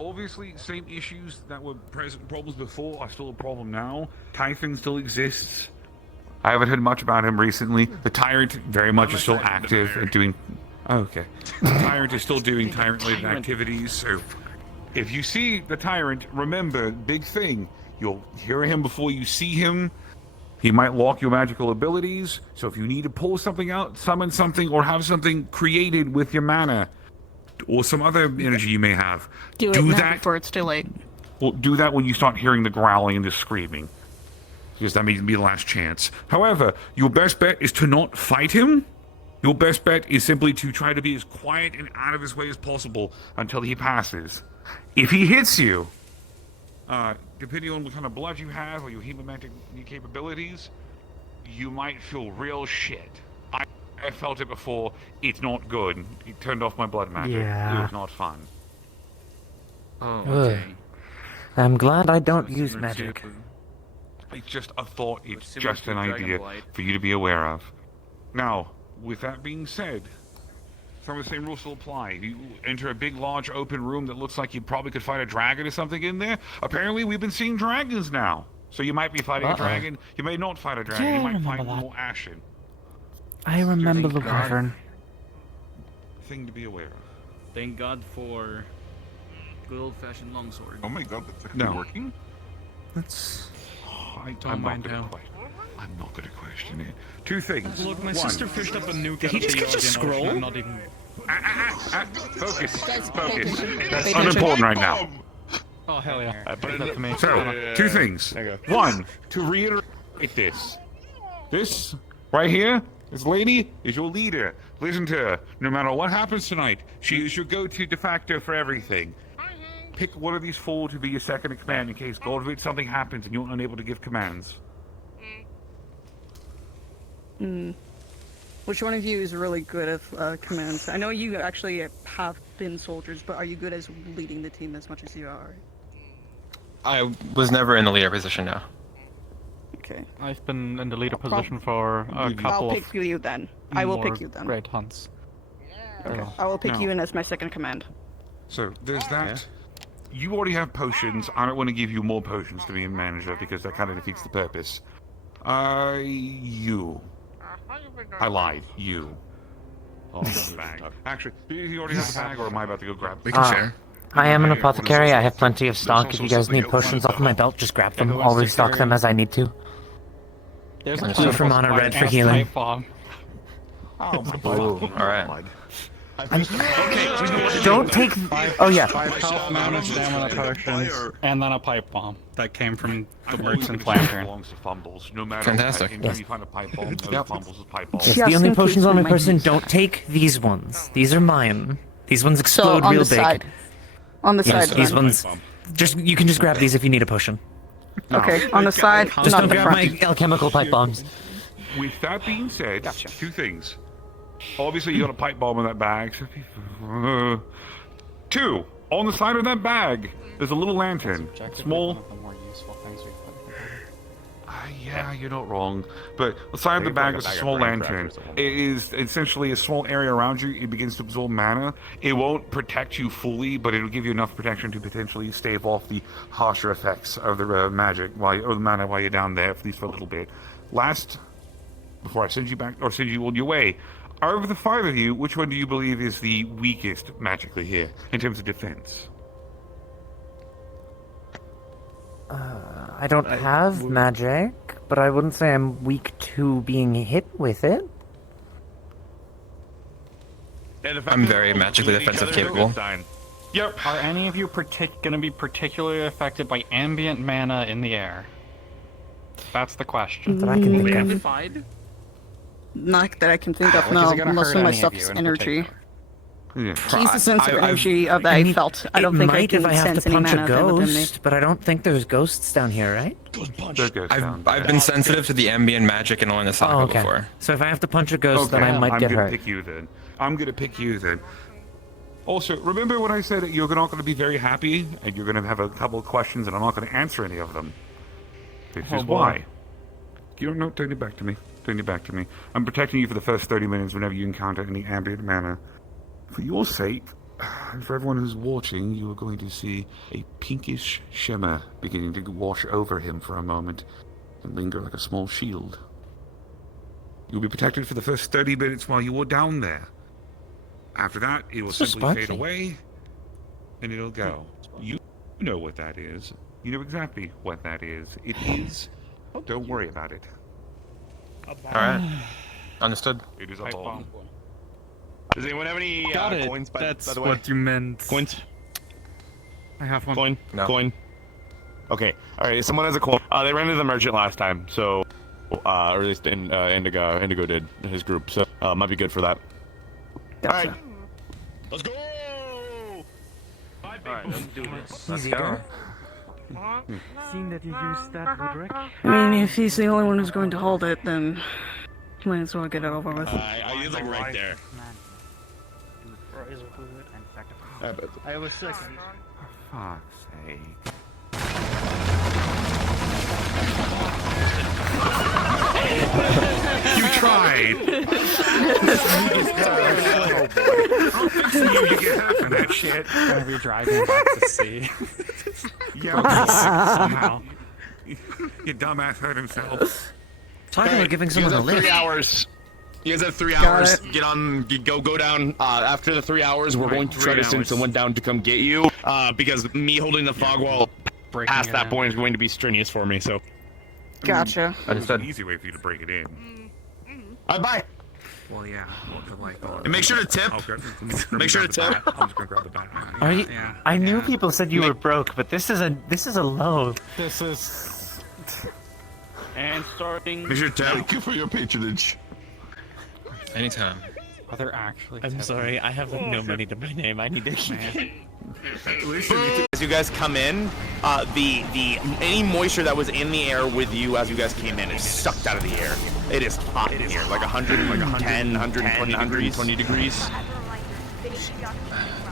Obviously, same issues that were present problems before are still a problem now. Typhon still exists. I haven't heard much about him recently. The Tyrant very much is still active and doing... Oh, okay. The Tyrant is still doing Tyrant-related activities, so... If you see the Tyrant, remember, big thing, you'll hear him before you see him. He might lock your magical abilities, so if you need to pull something out, summon something, or have something created with your mana, or some other energy you may have, do that before it's too late. Well, do that when you start hearing the growling and the screaming, because that may be the last chance. However, your best bet is to not fight him. Your best bet is simply to try to be as quiet and out of his way as possible until he passes. If he hits you, depending on what kind of blood you have or your hemomantic capabilities, you might feel real shit. I felt it before. It's not good. It turned off my blood magic. Yeah. It was not fun. Oh, okay. I'm glad I don't use magic. It's just a thought. It's just an idea for you to be aware of. Now, with that being said, some of the same rules still apply. If you enter a big, large, open room that looks like you probably could fight a dragon or something in there, apparently we've been seeing dragons now. So you might be fighting a dragon, you may not fight a dragon, Yeah, you I might fight remember that. more Ashen. I remember the wyvern. Thing to be aware of. Thank God for good old-fashioned longsword. Oh my God, that's actually working? That's... I'm Don't mind not him. I'm not going to question it. Two things. Look, my One. sister fished up a nuke. Did he just catch a scroll? I'm not even... Focus. Focus. That's unimportant right now. Oh, hell yeah. Put it up for me. So, two things. One, to reiterate this right here, this lady is your leader. Listen to her. No matter what happens tonight, she is your go-to de facto for everything. Pick one of these four to be your second in command in case, God forbid, something happens and you're unable to give commands. Which one of you is really good at commands? I know you actually have been soldiers, but are you good as leading the team as much as you are? I was never in the leader position now. Okay. I've been in the leader position for a couple I'll pick you then. I will pick you then. Great hunts. Okay. I will pick you in as my second command. So there's that. You already have potions. I don't want to give you more potions to be a manager because that kind of defeats the purpose. You. I lied. You. Oh, the bag. Actually, do you already have the bag, or am I about to go grab? We can share. I am an apothecary. I have plenty of stock. If you guys need potions off my belt, just grab them. I'll restock them as I need to. There's blue for mana, red for healing. Oh, alright. Don't take. Oh yeah. 5 health, mana, stamina potions, and then a pipe bomb that came from the merchant lantern. Belongs to fumbles. No matter Fantastic. Anytime you find a pipe bomb, fumbles is pipe bomb. Yes, the only potions on my person. Don't take these ones. These are mine. These ones explode real big. Side. On the side. These ones. You can just grab these if you need a potion. Okay, on the side. Just don't grab my alchemical pipe bombs. With that being said, two things. Obviously, you got a pipe bomb in that bag. Two, on the side of that bag, there's a little lantern. Small. Yeah, you're not wrong. But the side of the bag is a small lantern. It is essentially a small area around you. It begins to absorb mana. It won't protect you fully, but it'll give you enough protection to potentially stave off the harsher effects of the magic or the mana while you're down there, at least for a little bit. Last, before I send you back or send you on your way, out of the 5 of you, which one do you believe is the weakest magically here in terms of defense? I don't have magic, but I wouldn't say I'm weak to being hit with it. I'm very magically defensive capable. Yep. Are any of you going to be particularly affected by ambient mana in the air? That's the question. That I can think of. Not that I can think of, no. Most of my stuff is energy. She's the sense of energy of that I felt. I don't think I can sense any mana within me. But I don't think there's ghosts down here, right? I've been sensitive to the ambient magic in Oinasaka before. So if I have to punch a ghost, then I might get hurt. I'm gonna pick you then. Also, remember when I said that you're not going to be very happy, and you're going to have a couple of questions, and I'm not going to answer any of them. This is why. You don't know. Turn it back to me. Turn it back to me. I'm protecting you for the first 30 minutes whenever you encounter any ambient mana. For your sake, and for everyone who's watching, you are going to see a pinkish shimmer beginning to wash over him for a moment and linger like a small shield. You'll be protected for the first 30 minutes while you are down there. After that, it will simply fade away, and it'll go. You know what that is. You know exactly what that is. It is. Don't worry about it. Alright. Understood. It is a bomb. Does anyone have any coins, by the way? That's what you meant. Coins? I have one. Coin? No. Coin? Okay. Alright, someone has a coin. They ran into the merchant last time, so... or at least Indigo did, his group, so might be good for that. Gotcha. Alright. Let's go! Alright, let's do this. Let's go. Seeing that you used that, Woodrick. I mean, if he's the only one who's going to hold it, then might as well get it over with. He's like right there. I was sick. For fuck's sake. You tried! I'll fix you, you get half of that shit. Gonna be driving back to sea. Yeah, somehow. Your dumbass hurt himself. Talking about giving someone a lift. 3 hours. You guys have 3 hours. Get on. Go down. After the 3 hours, we're going to try to send someone down to come get you. Because me holding the fog wall past that point is going to be strenuous for me. So. Gotcha. It's an easy way for you to break it in. Bye. Well, yeah. And make sure to tip. Make sure to tip. I'm just gonna grab the bat. Are you? I knew people said you were broke, but this is a low. This is. And starting. Make sure to tip. Thank you for your patronage. Anytime. Are there actually? I'm sorry, I have no money to my name. I need to keep it. As you guys come in, any moisture that was in the air with you as you guys came in is sucked out of the air. It is hot in here, like 110, 120 degrees.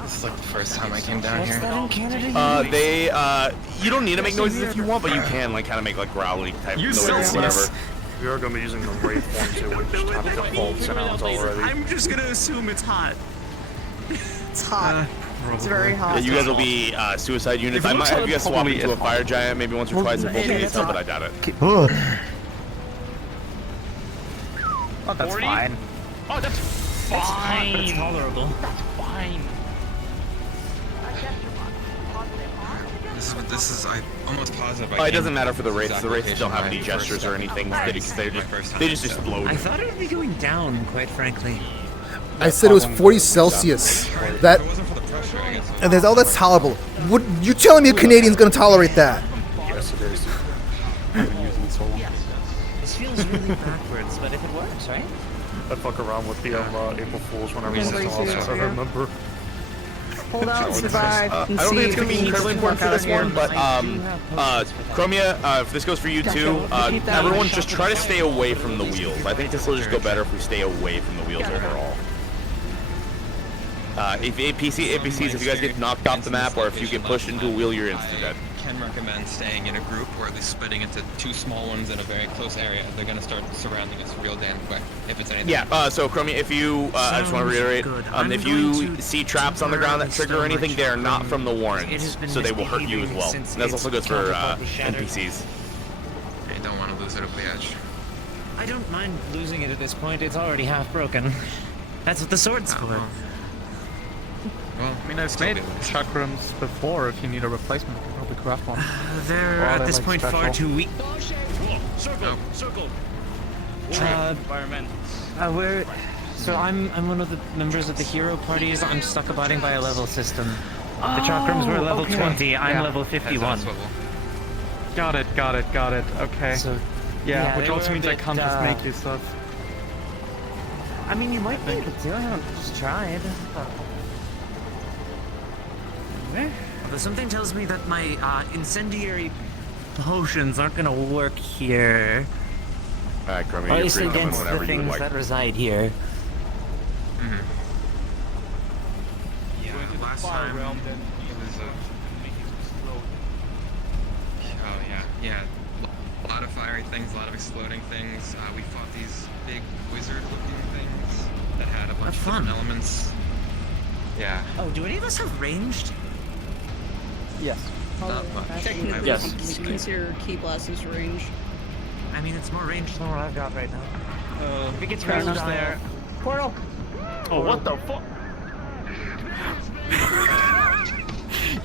This is like the first time I came down here. You don't need to make noises if you want, but you can like kind of make like growly type noises, whatever. We are gonna be using the Wraith one too. We just have default sounds already. I'm just gonna assume it's hot. It's hot. It's very hot. Yeah, you guys will be suicide units. I might have you guys swap into a fire giant maybe once or twice if both needs help, but I doubt it. Oh, that's 40? fine. Oh, that's fine. But it's tolerable. That's fine. This is I'm almost positive. It doesn't matter for the wraiths. The wraiths don't have any gestures or anything. They just explode. I thought it would be going down, quite frankly. I said it was 40 Celsius. That, and there's that's tolerable. What you telling me a Canadian's gonna tolerate that? Yes, it is. I've been using it so long. This feels really backwards, but if it works, right? I fuck around with the April Fools when I was also, I remember. Hold out, survive, I and don't see think it's if gonna be he incredibly needs to important for work this out one, but Chromia, if this goes for you too, everyone just try to stay away from the wheels. I think this will just go better if we stay away from the wheels overall. If APCs, if you guys get knocked off the map or if you get pushed into a wheel, you're instant dead. I can recommend staying in a group or at least splitting into two small ones in a very close area. They're gonna start surrounding us real damn quick if it's anything. Yeah, so Chromia, if you, I just want to reiterate, if you see traps on the ground that trigger anything, they are not from the Warrens, so they will hurt you as well. And that also goes for NPCs. I don't want to lose it at the edge. I don't mind losing it at this point. It's already half broken. That's what the sword's for. Well, I mean, I've made chakrams before. If you need a replacement, you can probably craft one. They're Or are at they, this like, point far special? too weak. Circle, circle. Environment. So I'm one of the members of the hero parties. I'm stuck abiding by a level system. The chakrams were level 20. I'm level 51. Got it. Okay. So, yeah, which they also were a means I bit, can't just make you stuff. I mean, you might be able to. I haven't just tried. Although something tells me that my incendiary potions aren't gonna work here. Alright, Chromia, At you're least free to come in against whenever the you would things like. that reside here. Yeah, last time it was yeah. A lot of fiery things, a lot of exploding things. We fought these big wizard-looking things that had a bunch of different elements. Yeah. Oh, do any of us have ranged? Yes. Not much. Technically, Yes. consider key blasters range. I mean, it's more ranged than what I've got right now. If it gets Fair ranged enough. there. Portal! Oh, what the fuck?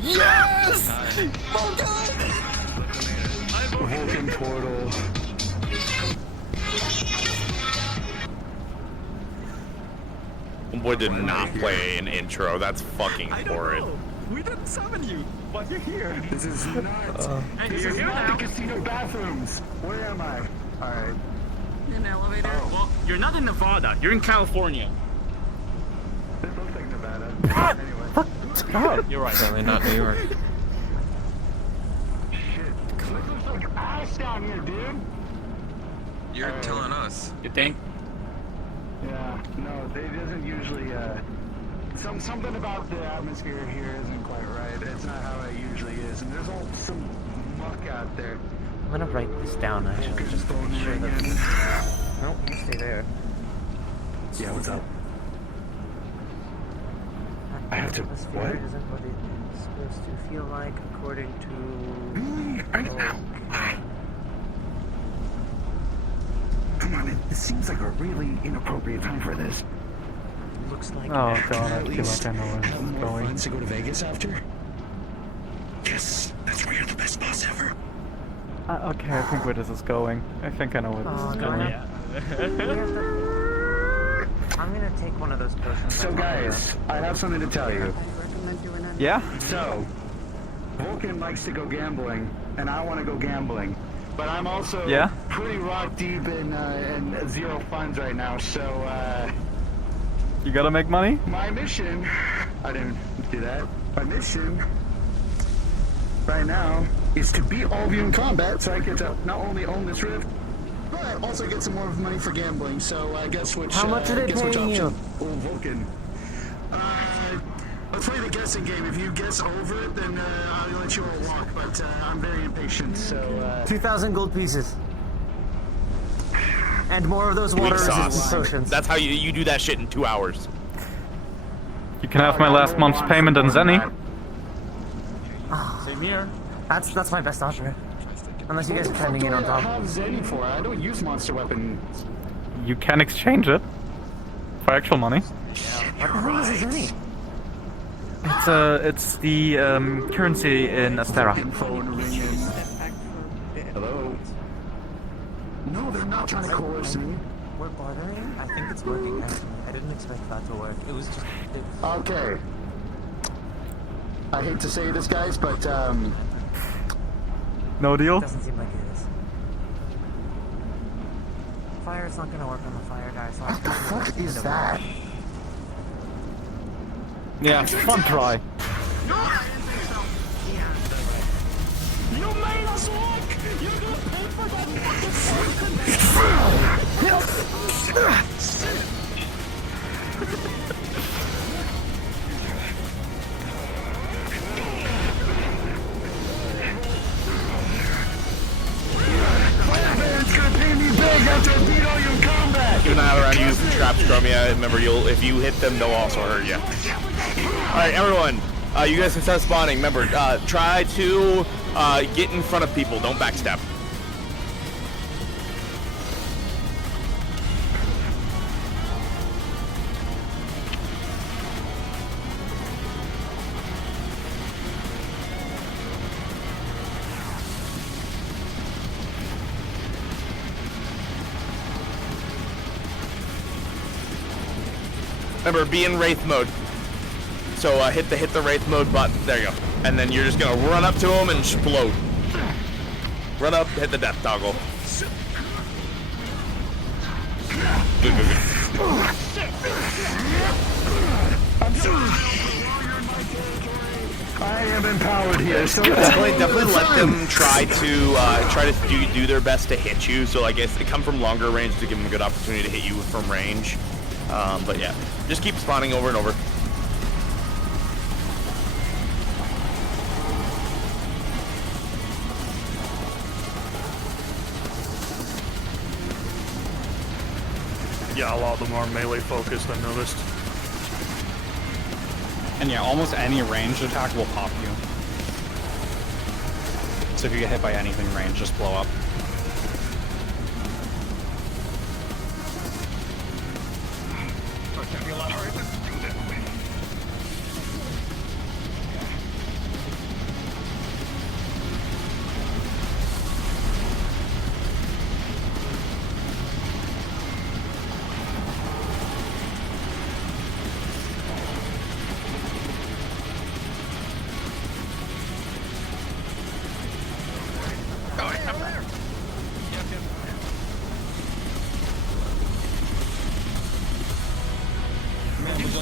Yes! Oh god! Vulcan portal. Boy did not play an intro. That's fucking horrid. We didn't summon you, but you're here. This is not. This is not the casino bathrooms. Where am I? Alright. In an elevator. Well, you're not in Nevada. You're in California. This looks like Nevada. Anyway. You're right. Certainly not New York. Shit. This looks like ass down here, dude. You're telling us. You think? Yeah. No, they doesn't usually. Something about the atmosphere here isn't quite right. It's not how it usually is, and there's all some muck out there. I'm gonna write this down actually, just to make sure that. Nope, you stay there. Yeah, what's up? I have to. What? Isn't what it's supposed to feel like according to. Come on, it seems like a really inappropriate time for this. Looks like. Oh god, I feel like I know where this is More going. fun to go to Vegas after? Yes, that's where you're the best boss ever. Okay, I think where this is going. I think I know where this is going. I'm gonna take one of those potions. So guys, I have something to tell you. Yeah? So, Vulcan likes to go gambling, and I want to go gambling. But I'm also pretty rock deep in zero funds right now, so You gotta make money? my mission, I didn't do that. My mission right now is to beat all of you in combat so I get to not only own this rift, but also get some more money for gambling. So I guess which How much are they guess which paying you? option? Oh, Vulcan. let's play the guessing game. If you guess over it, then I'll let you all walk. But I'm very impatient, so. 2,000 gold pieces. And more of those water resistant potions. That's how you do that shit in 2 hours. You can have my last month's payment in Zenny. Same here. That's my best offer. Unless you guys are trending in on top. I have Zenny for it. I don't use monster weapons. You can exchange it for actual money. What the hell is a Zenny? It's the currency in Astera. Hello. No, they're not trying to coerce me. We're bartering. I think it's working. Actually, I didn't expect that to work. It was just. Okay. I hate to say this, guys, but No deal. Doesn't seem like it is. Fire's not gonna work on the fire, guys. What the fuck is that? Yeah, fun try. You made us walk! You're gonna pay for that Fireman's gonna pay me big after I beat all you in combat! Keep an eye around, use the traps, Chromia. Remember, if you hit them, they'll also hurt you. Alright, everyone. You guys can start spawning. Remember, try to get in front of people. Don't backstep. Remember, be in Wraith mode. So hit the Wraith mode button. There you go. And then you're just gonna run up to him and explode. Run up, hit the death toggle. Good, good, good. I am empowered here, so definitely let them try to do their best to hit you. So I guess they come from longer range to give them a good opportunity to hit you from range. But yeah, just keep spawning over and over. Yeah, a lot of them are melee focused, I noticed. And yeah, almost any ranged attack will pop you. So if you get hit by anything ranged, just blow up.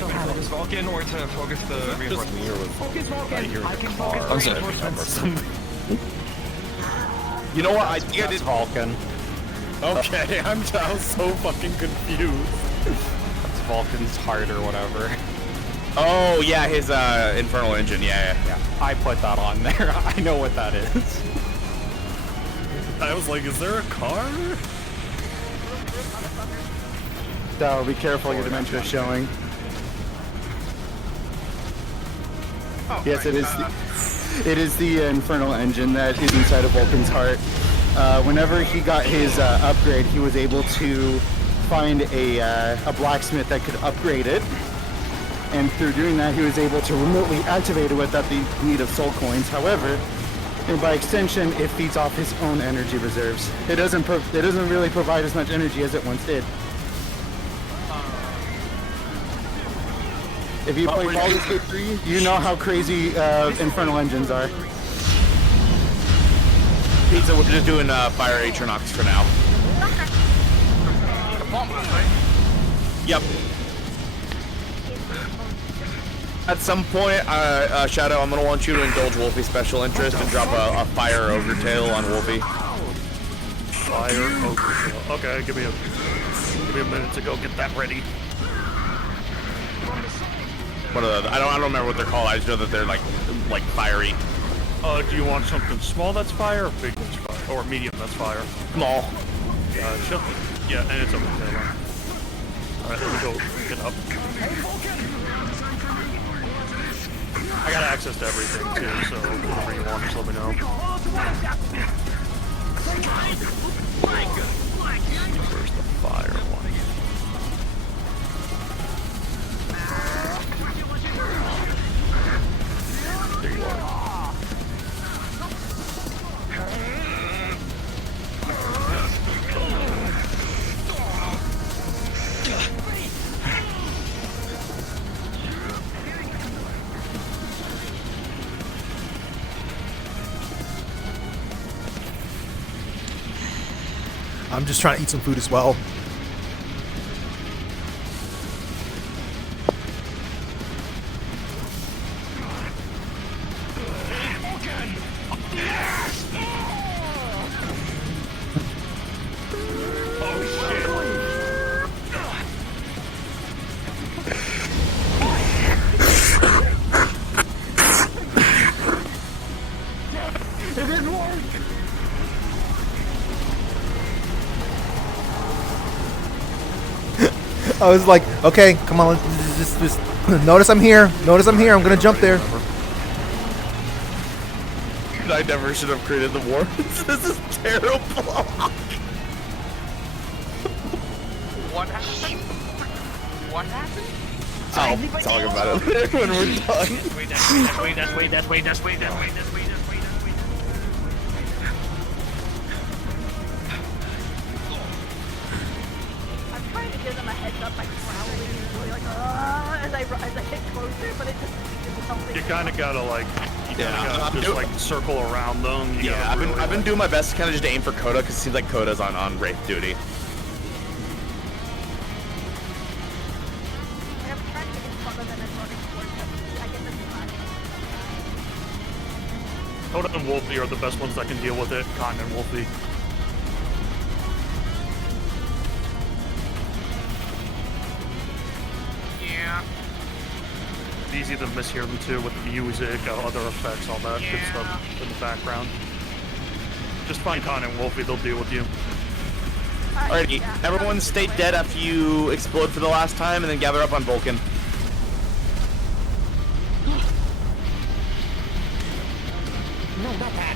Focus Vulcan or to focus the reinforcements? Focus Vulcan! I can focus the reinforcements. You know what? I think I did Vulcan. Okay, I was so fucking confused. That's Vulcan's heart or whatever. Oh yeah, his infernal engine. Yeah. I put that on there. I know what that is. I was like, is there a car? So be careful, your dementia is showing. Yes, it is the infernal engine that is inside of Vulcan's heart. Whenever he got his upgrade, he was able to find a blacksmith that could upgrade it. And through doing that, he was able to remotely activate it without the need of soul coins. However, and by extension, it feeds off his own energy reserves. It doesn't really provide as much energy as it once did. If you play Baldur's Gate 3, you know how crazy infernal engines are. Pizza, we're just doing Fire Atronox for now. Yep. At some point, Shadow, I'm gonna want you to indulge Wolfie's special interest and drop a Fire Overtail on Wolfie. Fire Overtail. Okay, give me a minute to go get that ready. What are the, I don't remember what they're called. I just know that they're like fiery. Do you want something small that's fire, or big that's fire, or medium that's fire? Small. Gotcha. Yeah, and it's over there. Alright, let me go get up. I got access to everything too, so whatever you want, just let me know. Where's the fire one? There you are. I'm just trying to eat some food as well. I was like, okay, come on, just notice I'm here. Notice I'm here. I'm gonna jump there. I never should have created the war. This is terrible. What happened? What happened? I'll talk about it when we're done. That's way. I'm trying to give them a heads up by growling, like, as I get closer, but it just something. You kind of gotta like, just like circle around them. Yeah, I've been doing my best to kind of just aim for Coda because it seems like Coda's on Wraith duty. Coda and Wolfie are the best ones that can deal with it. Cotton and Wolfie. Yeah. It's easy to mishear them too with the music, other effects, all that good stuff in the background. Just find Cotton and Wolfie, they'll deal with you. Alrighty, everyone stay dead after you explode for the last time, and then gather up on Vulcan. No, not that.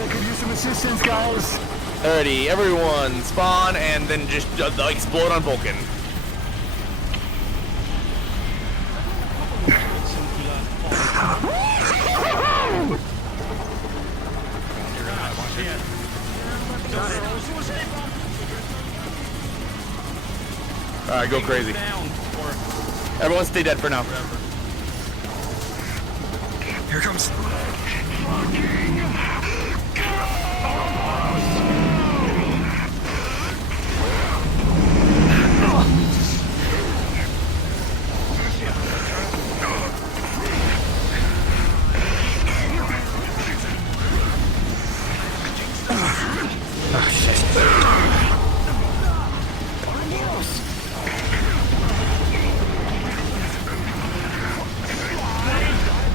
I could use some assistance, guys. Alrighty, everyone spawn and then just explode on Vulcan. Alright, go crazy. Everyone stay dead for now. Here comes.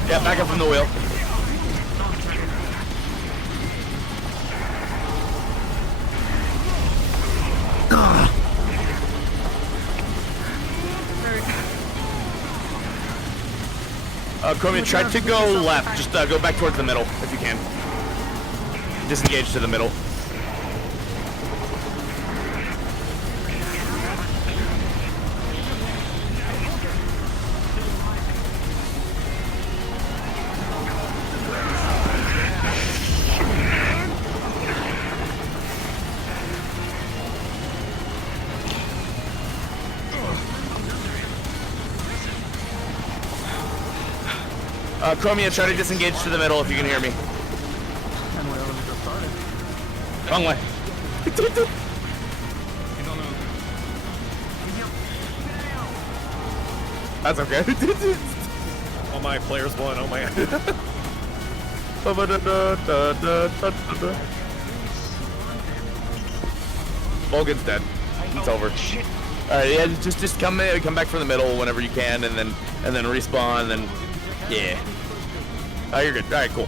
Yeah, back up from the wheel. Chromia, try to go left. Just go back towards the middle if you can. Disengage to the middle. Chromia, try to disengage to the middle if you can hear me. Wrong way. That's okay. All my players won, oh my god. Vulcan's dead. It's over. Shit. All right, yeah, just come back from the middle whenever you can, and then respawn, and then yeah. Oh, you're good. All right, cool.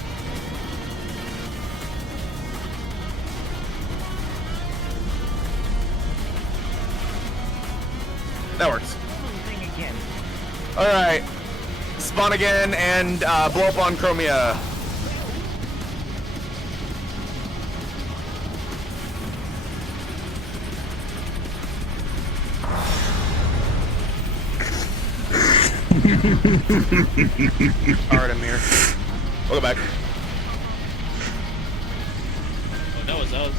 That works. All right, spawn again and blow up on Chromia. Alright, Amir. Welcome back. Oh, that was us.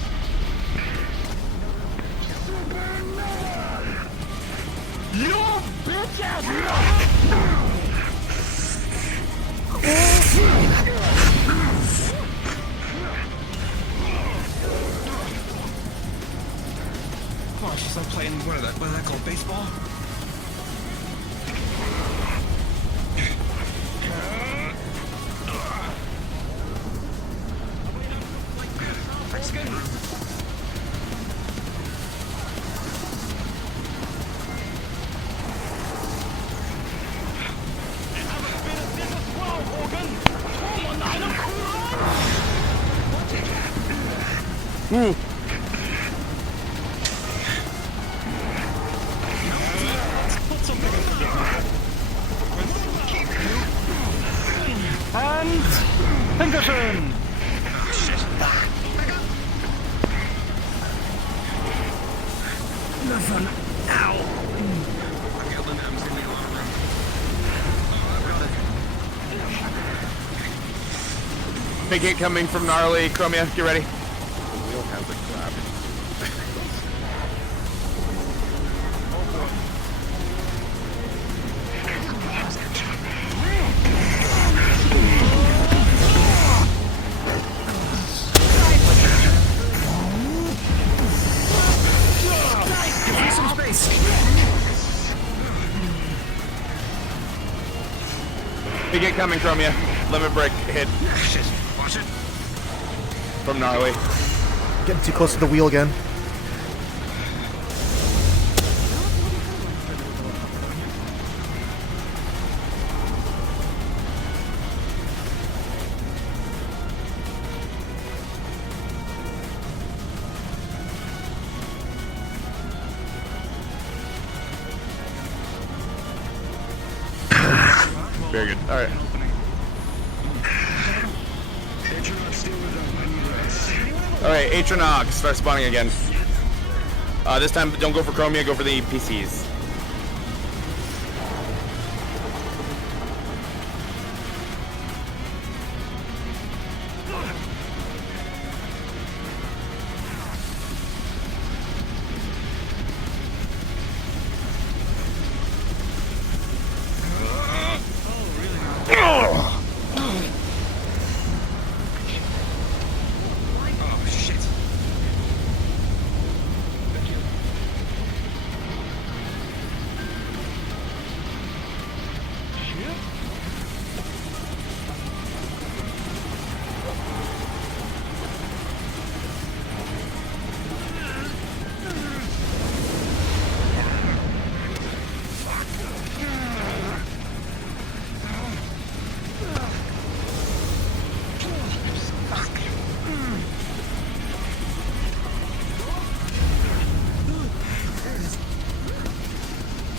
You bitch ass! Come on, she's not playing, what is that called, baseball? Ooh. And Pinkerton! Nothing. Ow. Big hit coming from Gnarly. Chromia, get ready. Big hit coming, Chromia. Limit break hit. Watch it. From Gnarly. Getting too close to the wheel again. Very good. All right. All right, Atronog, start spawning again. This time, don't go for Chromia, go for the PCs.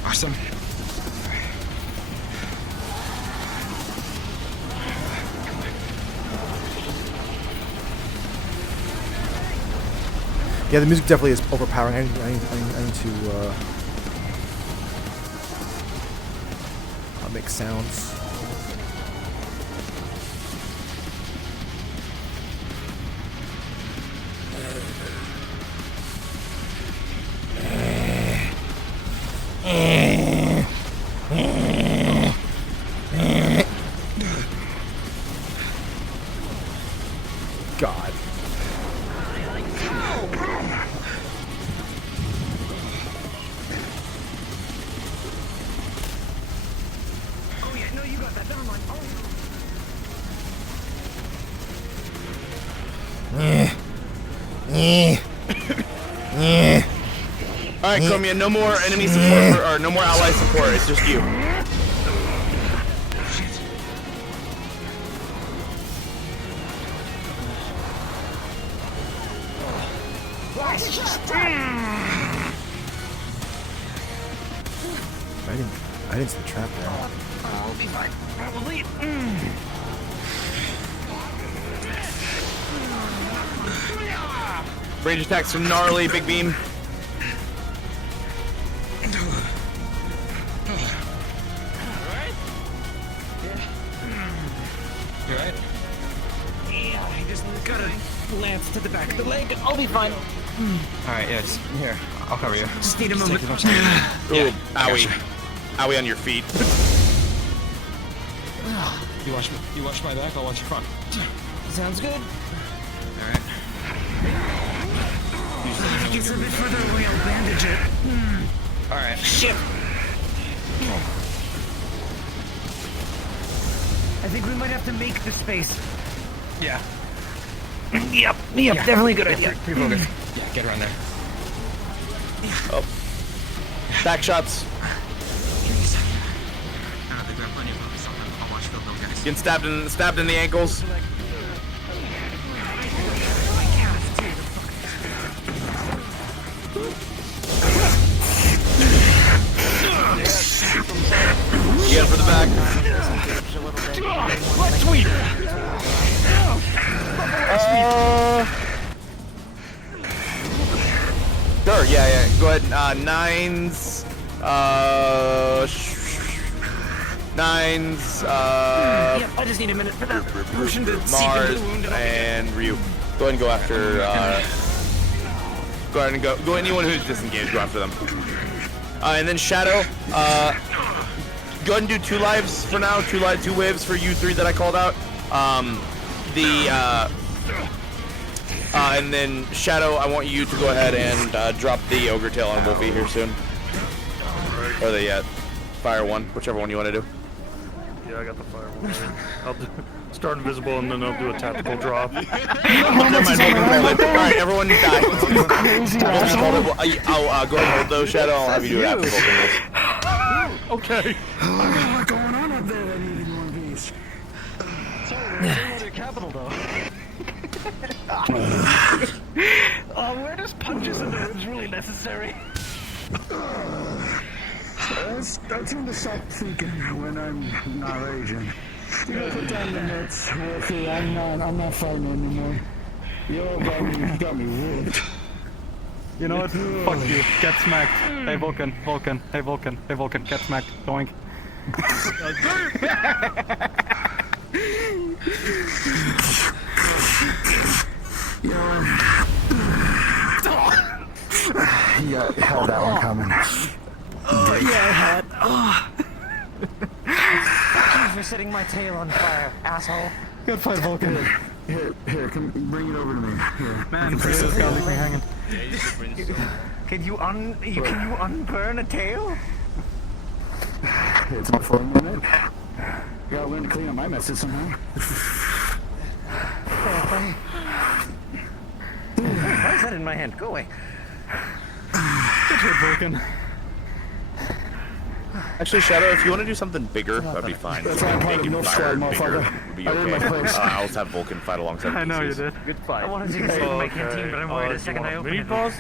Awesome. Yeah, the music definitely is overpowering. I need to make sounds. God. Oh yeah, no, you got that. Never mind. Alright, Chromia, no more enemy support, or no more ally support, it's just you. I didn't see the trap there. I'll be fine, probably. Range attacks from gnarly, big beam. You alright? Yeah, I just got a lance to the back of the leg. I'll be fine. Alright, yeah, just here. I'll cover you. Just need a moment. Ooh, owie. Owie on your feet. You watch my back, I'll watch your front. Sounds good. Alright. Gets a bit further away, I'll bandage it. Alright. Shit! I think we might have to make the space. Yeah. Yep, definitely a good idea. Pretty focused. Yeah, get around there. Oh. Back shots. Getting stabbed in the ankles. Get for the back. Sweet. Sure, yeah. Go ahead. Nines. Nines. Yep, I just need a minute for that potion to Mars and Ryu. Go ahead and go after. Go ahead and go. Anyone who's disengaged, go after them. And then Shadow. Go ahead and do 2 lives for now. 2 waves for you 3 that I called out. And then Shadow, I want you to go ahead and drop the Ogre Tail on Wolfie here soon. Or the Fire one, whichever one you want to do. Yeah, I got the Fire one. I'll start invisible and then I'll do a tactical drop. Alright, everyone die. I'll go ahead and hold those, Shadow. I'll have you do it after Vulcan. Okay. What's going on up there that needed one piece? Sorry, capital though. Were those punches in the ribs really necessary? That's when to stop thinking when I'm not raging. You know, put down the nuts. Okay, I'm not fighting anymore. Yo, got me ripped. You know what? Fuck you. Get smacked. Hey Vulcan. Hey Vulcan. Get smacked. Doink. You held that one coming. Oh, yeah, I had. Thank you for setting my tail on fire, asshole. Good fight, Vulcan. Here, come bring it over to me. Here. Man, this has got me hanging. Can you unburn a tail? It's not for a minute. Gotta learn to clean up my messes somehow. Why is that in my hand? Go away. Good hit, Vulcan. Actually, Shadow, if you want to do something bigger, that'd be fine. That's why I'm part of the North Squad, motherfucker. Would be okay. I'll just have Vulcan fight alongside I know you PCs. did. Good fight. I wanted to get to my canteen, but I'm worried the second I open Mini it. boss,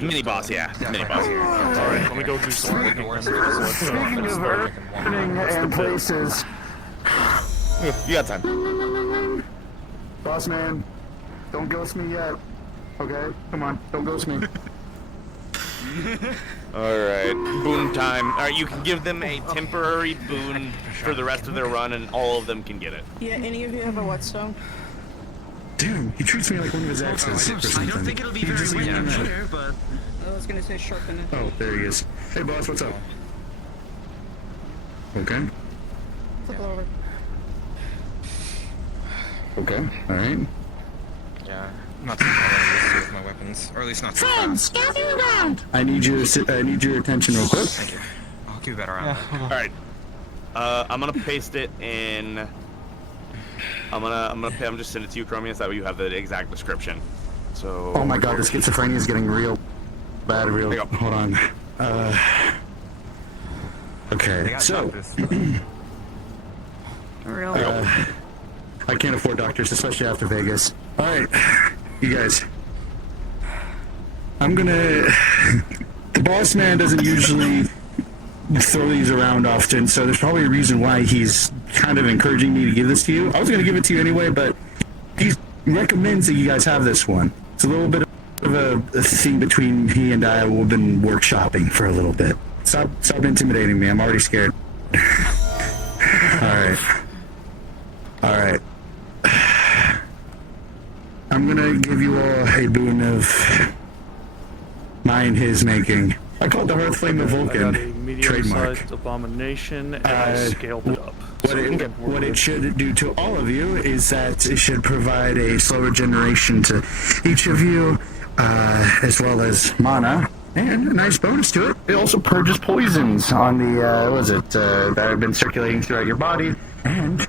Mini boss, yeah. Mini boss. Alright, let me go do some work. Speaking of earning and places, You got time. boss man, don't ghost me yet. Okay, come on, don't ghost me. Alright, boon time. Alright, you can give them a temporary boon for the rest of their run, and all of them can get it. Yeah, any of you have a whetstone? Damn, he treats me like one of his exes or something. I don't think it'll be very wet out here, but... I was gonna say sharpen it. Oh, there he is. Hey boss, what's up? Okay. Flip it over. Okay, alright. Yeah, not something I'm used to with my weapons, or at least not so fast. gather around! I need your attention real quick. Thank you. I'll keep that around. Alright. I'm gonna paste it in. I'm just send it to you, Chromius, that way you have the exact description. So. Oh my god, the schizophrenia is getting real. bad real. Hold on. Okay, so. I can't afford doctors, especially after Vegas. Alright, you guys. I'm gonna. The boss man doesn't usually throw these around often, so there's probably a reason why he's kind of encouraging me to give this to you. I was gonna give it to you anyway, but he recommends that you guys have this one. It's a little bit of a thing between he and I. We've been workshopping for a little bit. Stop intimidating me. I'm already scared. Alright. I'm gonna give you all a boon of mine, his making. I call it the Hearth Flame of Vulcan. Trademark. Abomination, and I scaled it up. What it should do to all of you is that it should provide a slow regeneration to each of you, as well as mana, and a nice bonus to it. It also purges poisons on the, that have been circulating throughout your body, and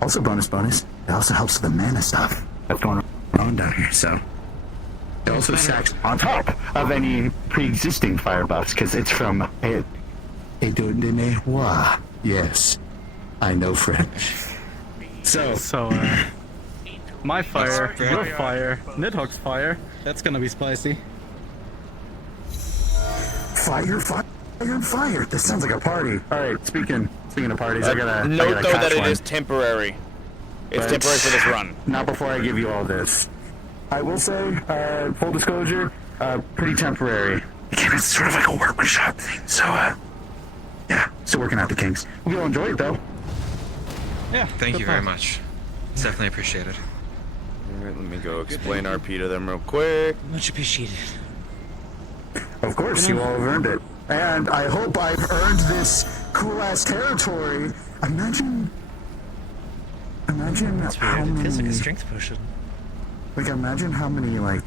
also bonus, it also helps with the mana stuff that's going on down here, so. It also stacks on top of any pre-existing fire buffs, because it's from Edondenewa. Yes, I know French. So, my fire, your fire, Nidhook's fire. That's gonna be spicy. Fire. This sounds like a party. Alright, speaking of parties, I gotta note though that one. it is temporary. It's temporary for this run. Not before I give you all this. I will say, full disclosure, pretty temporary. Again, it's sort of like a workshop thing, so, yeah, still working out the kinks. We'll enjoy it, though. Yeah. Thank you very much. It's definitely appreciated. Alright, let me go explain RP to them real quick. Much appreciated. Of course, you all have earned it. And I hope I've earned this cool-ass territory. Imagine That's how weird. It feels like a many... strength potion. Like, imagine how many, like...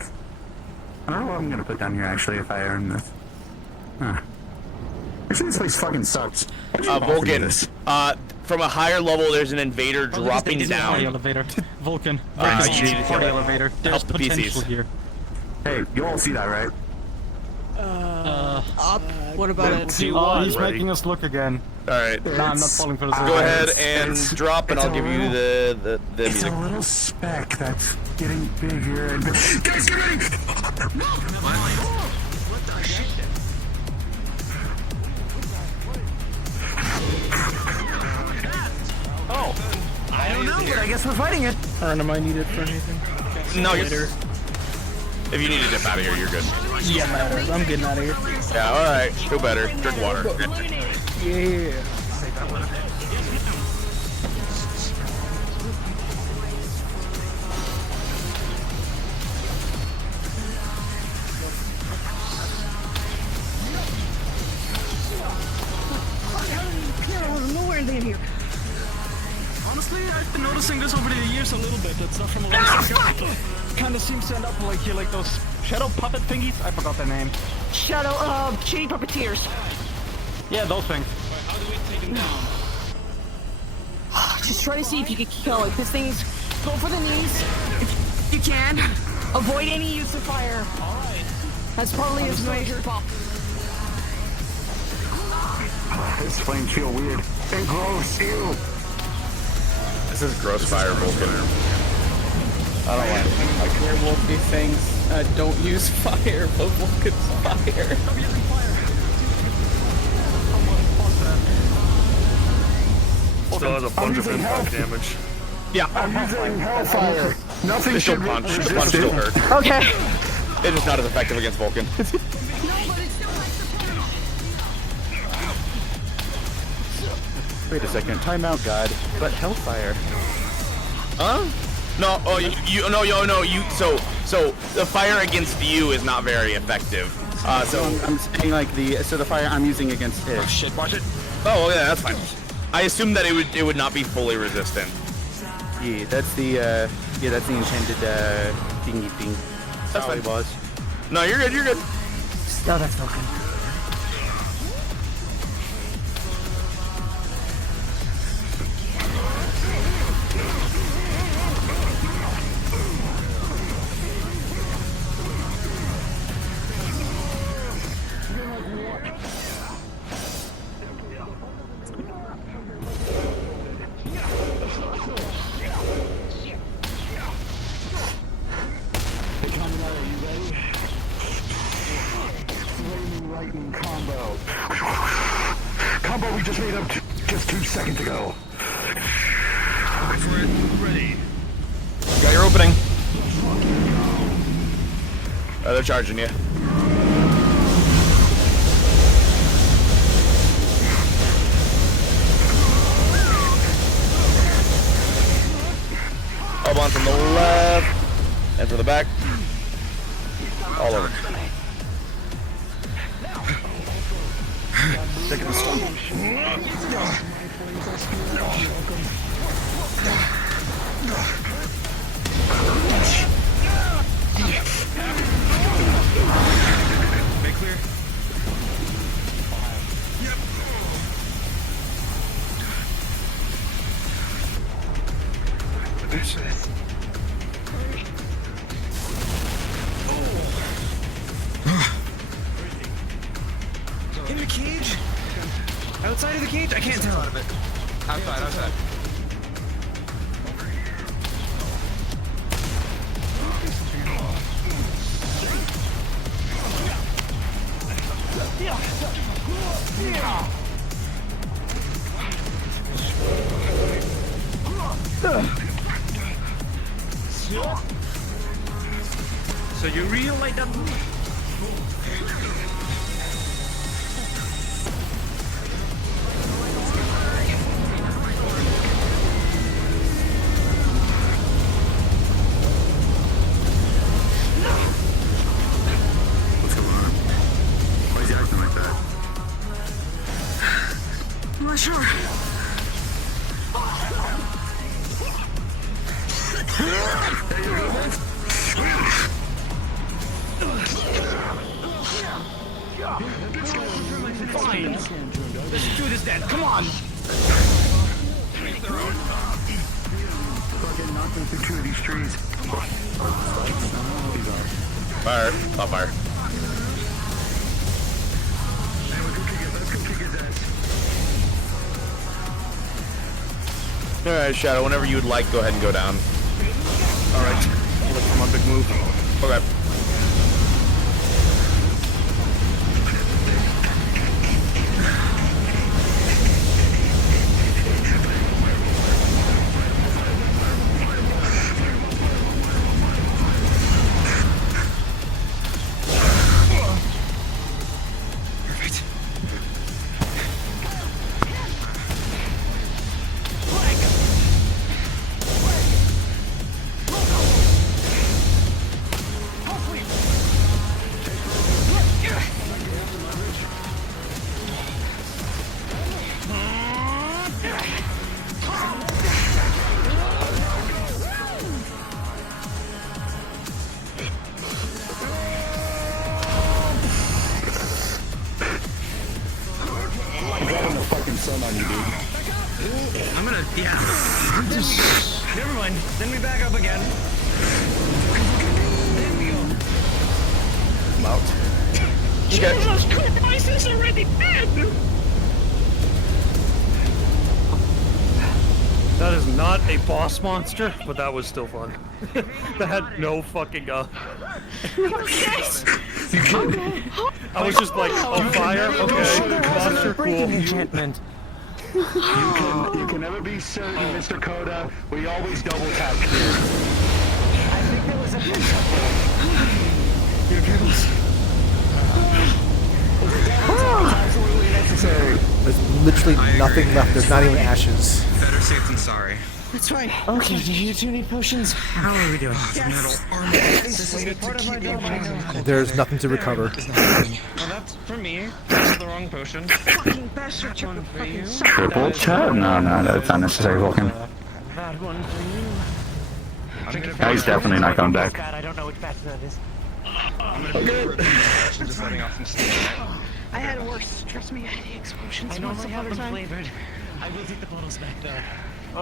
I don't know what I'm gonna put down here, actually, if I earn this. Huh. Actually, this place fucking sucks. Vulcan, from a higher level, there's an invader dropping down. Elevator. Vulcan. You need to kill it. Elevator. There's Help the potential PCs. here. Hey, you all see that, right? What about it? He's making us look again. Alright. Nah, I'm not falling for this. Go ahead and drop, and I'll give you the It's music. a little speck that's getting bigger and bigger. Guys, get ready! Oh! I don't know, but I guess we're fighting it. Aren't am I needed for anything? No, you're... If you need to dip out of here, you're good. Yeah, matters. I'm getting out of here. Yeah, alright. Feel better. Drink water. Yeah. Nowhere in here. Honestly, I've been noticing this over the years a little bit. That stuff from a lot of kind of seems to end up like here, like those shadow puppet thingies. I forgot their name. Shadow, shitty puppeteers. Yeah, those things. How do we take him down? Just try to see if you can kill it. This thing's go for the knees if you can. Avoid any use of fire. All right. That's probably his major pop. This flame feel weird. And gross, ew. This is gross fire, Vulcan. I don't like it. Like werewolf these things don't use fire, but Vulcan's fire. Still has a bunch of impact damage. Yeah. I'm using hellfire. Nothing This should punch. This resist punch still it. hurt. Okay. It is not as effective against Vulcan. Wait a second. Timeout, God. But hellfire. Huh? No. Oh, So the fire against you is not very effective. So I'm saying like the fire I'm using against it. Oh shit! Watch it. Oh yeah, that's fine. I assume that it would not be fully resistant. Yeah, that's the intended thingy thing. That's what it was. No, you're good. You're good. No, that's Vulcan. lightning combo. Combo we just made up just 2 seconds ago. Wait for it. Ready. Got your opening. They're charging you. Up on from the left and from the back. All over. Taking the stone. Make clear. Yep. Oops. In the cage? Outside of the cage? I can't tell. Outside. So you really like that? What's going on? Why is he acting like that? I'm not sure. Fine. Let's do this then. Come on. Fucking knock them through 2 of these trees. Fire. Stop fire. Alright, Shadow, whenever you would like, go ahead and go down. Alright. I'll look for my big move. Okay. I'm gonna, yeah. Never mind. Send me back up again. There we go. I'm out. Jesus Christ, it's already dead! That is not a boss monster, but that was still fun. That had no fucking Yes! I was just like, oh, fire? Okay. Monster, cool. Enchantment. You can never be certain, Mr. Coda. We always double tap here. I think there was a Your turtles. Absolutely necessary. There's literally nothing left. There's not even ashes. Better safe than sorry. That's right. Okay, do you two need potions? How are we doing? Yes. This is part of my job. There's nothing to recover. Well, that's for me. That's the wrong potion. Fucking bastard, One for you. Triple chat? No, that's not necessary, Vulcan. That one for you. No, he's definitely not coming back. I don't know which batch that is. Just letting off some steam. I had worse. Trust me, I had the explosions I once normally upon have a them time. flavored. I will take the bottles back though. No, I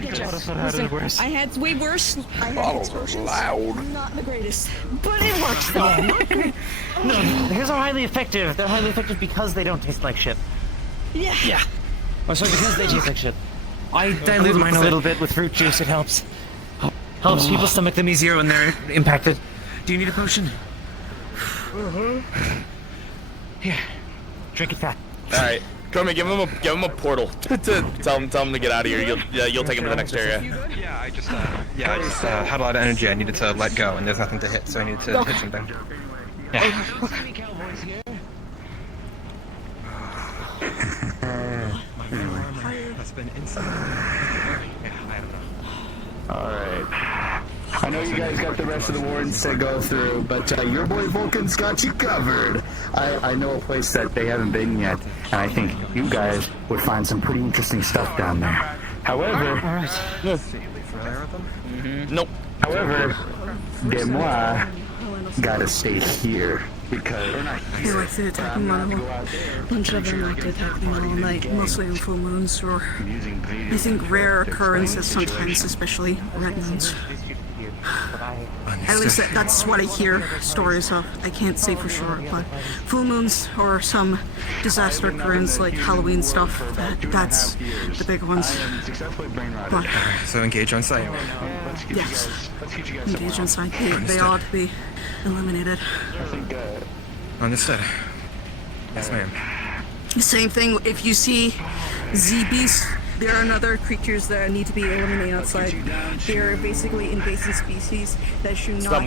get you. Listen, I had way worse. I had explosions. Not the greatest. But it works though. No, his are highly effective. They're highly effective because they don't taste like shit. Yeah. Yeah. Or sorry, because they taste like shit. I dilute mine a little bit with fruit juice. It helps. Helps people stomach them easier when they're impacted. Do you need a potion? Here, drink it fast. All right, Chromie, give him a portal to tell him to get out of here. You'll take him to the next area. Yeah, I just had a lot of energy. I needed to let go, and there's nothing to hit, so I needed to hit something. Yeah. That's been Alright. I know you guys got the rest of the warrants to go through, but your boy Vulcan's got you covered. I know a place that they haven't been yet, and I think you guys would find some pretty interesting stuff down there. However... Nope. However, Demois gotta stay here. Because They like to attack them all. A bunch of them like to attack them all night, mostly on full moons, or I think rare occurrences sometimes, especially red moons. At least that's what I hear stories of. I can't say for sure, but full moons or some disaster occurrence like Halloween stuff, that's the big ones. But, So engage on site. yes, engage on site. They ought to be eliminated. Understood. Yes, ma'am. Same thing, if you see Z-beasts, there are other creatures that need to be eliminated outside. They're basically invasive species that should not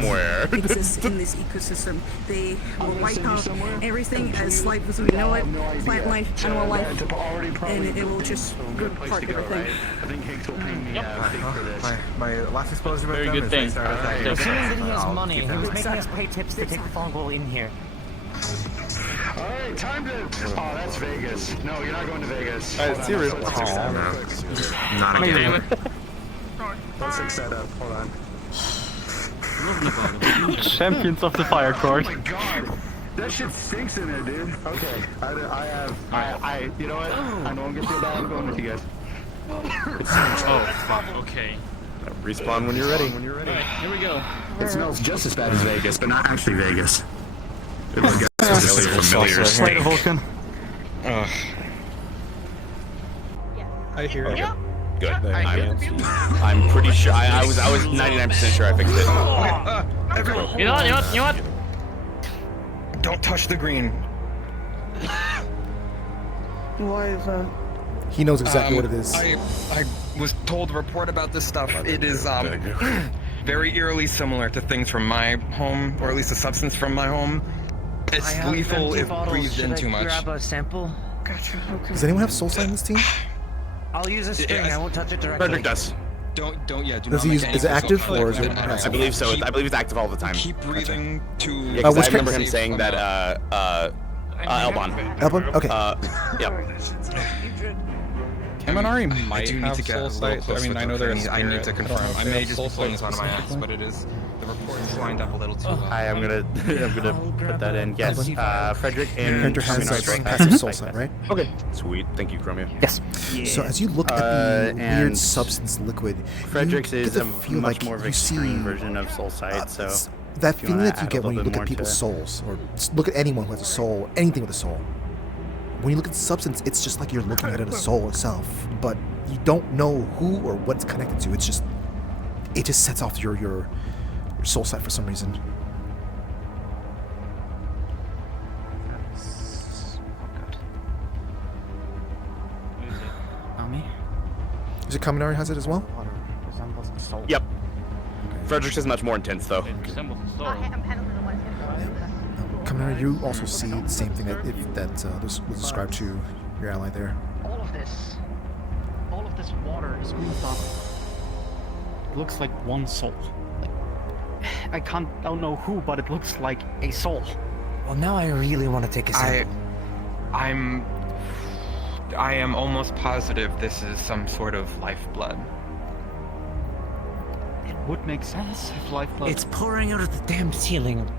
exist in this ecosystem. They will wipe out everything as life as we know it, plant life, animal life, and it will just rip apart everything. My last exposure with them good is thing. they started attacking. Assuming that he has money, he was making us pay tips to take the phone call in here. Alright, time to... Oh, that's Vegas. No, you're not going to Vegas. Alright, serious. Not again. Let's fix that up. Hold on. Champions of the fire court. Oh my god! That shit stinks in there, dude. Okay, I you know what? I know I'm gonna feel bad. I'm going with you guys. Oh, fuck, okay. Respawn when you're ready. Alright, here we go. It smells just as bad as Vegas, but not actually Vegas. Familiar. Later, Vulcan. I hear you. Good. I'm pretty sure. I was 99% sure I fixed it. You know what? Don't touch the green. Why is that? He knows exactly what it is. I was told to report about this stuff. It is very eerily similar to things from my home, or at least a substance from my home. It's lethal if breathed in too much. Grab a sample? Gotcha. Okay. Does anyone have soul sign in this team? I'll use a string. I won't touch it directly. Frederick does. Do Does he use? Is it active or is it? I believe so. I believe it's active all the time. Keep breathing to. Yeah, 'cause I remember him saying that. Elbon. Elbon? Okay. Yep. Kaminari might need have to get soul a sight. little I mean, closer I know with they're it. I need to confirm. I may just be pulling this out of my ass, but it is. The report's lined up a little too well. I'm gonna put that in. Yes, Frederick and Character has passive soul sight, right? Okay. Sweet. Thank you, Chromia. Yes. So as you look at the weird substance liquid, Frederick's you is get a the feel much like more of you an see extreme version of soul sight. So that if you feeling wanna that you add get a when you little look bit at people's more to souls, or just look at anyone who has a soul, anything with a soul. When you look at the substance, it's just like you're looking at a soul itself, but you don't know who or what it's connected to. It just sets off your soul sight for some reason. Is it Kaminari has it as well? Yep. Frederick's is much more intense though. Kaminari, you also see the same thing that was described to your ally there. All of this water is moved up. It looks like one soul. I don't know who, but it looks like a soul. Well, now I really want to take a sample. I am almost positive this is some sort of lifeblood. It would make sense if lifeblood. It's pouring out of the damn ceiling.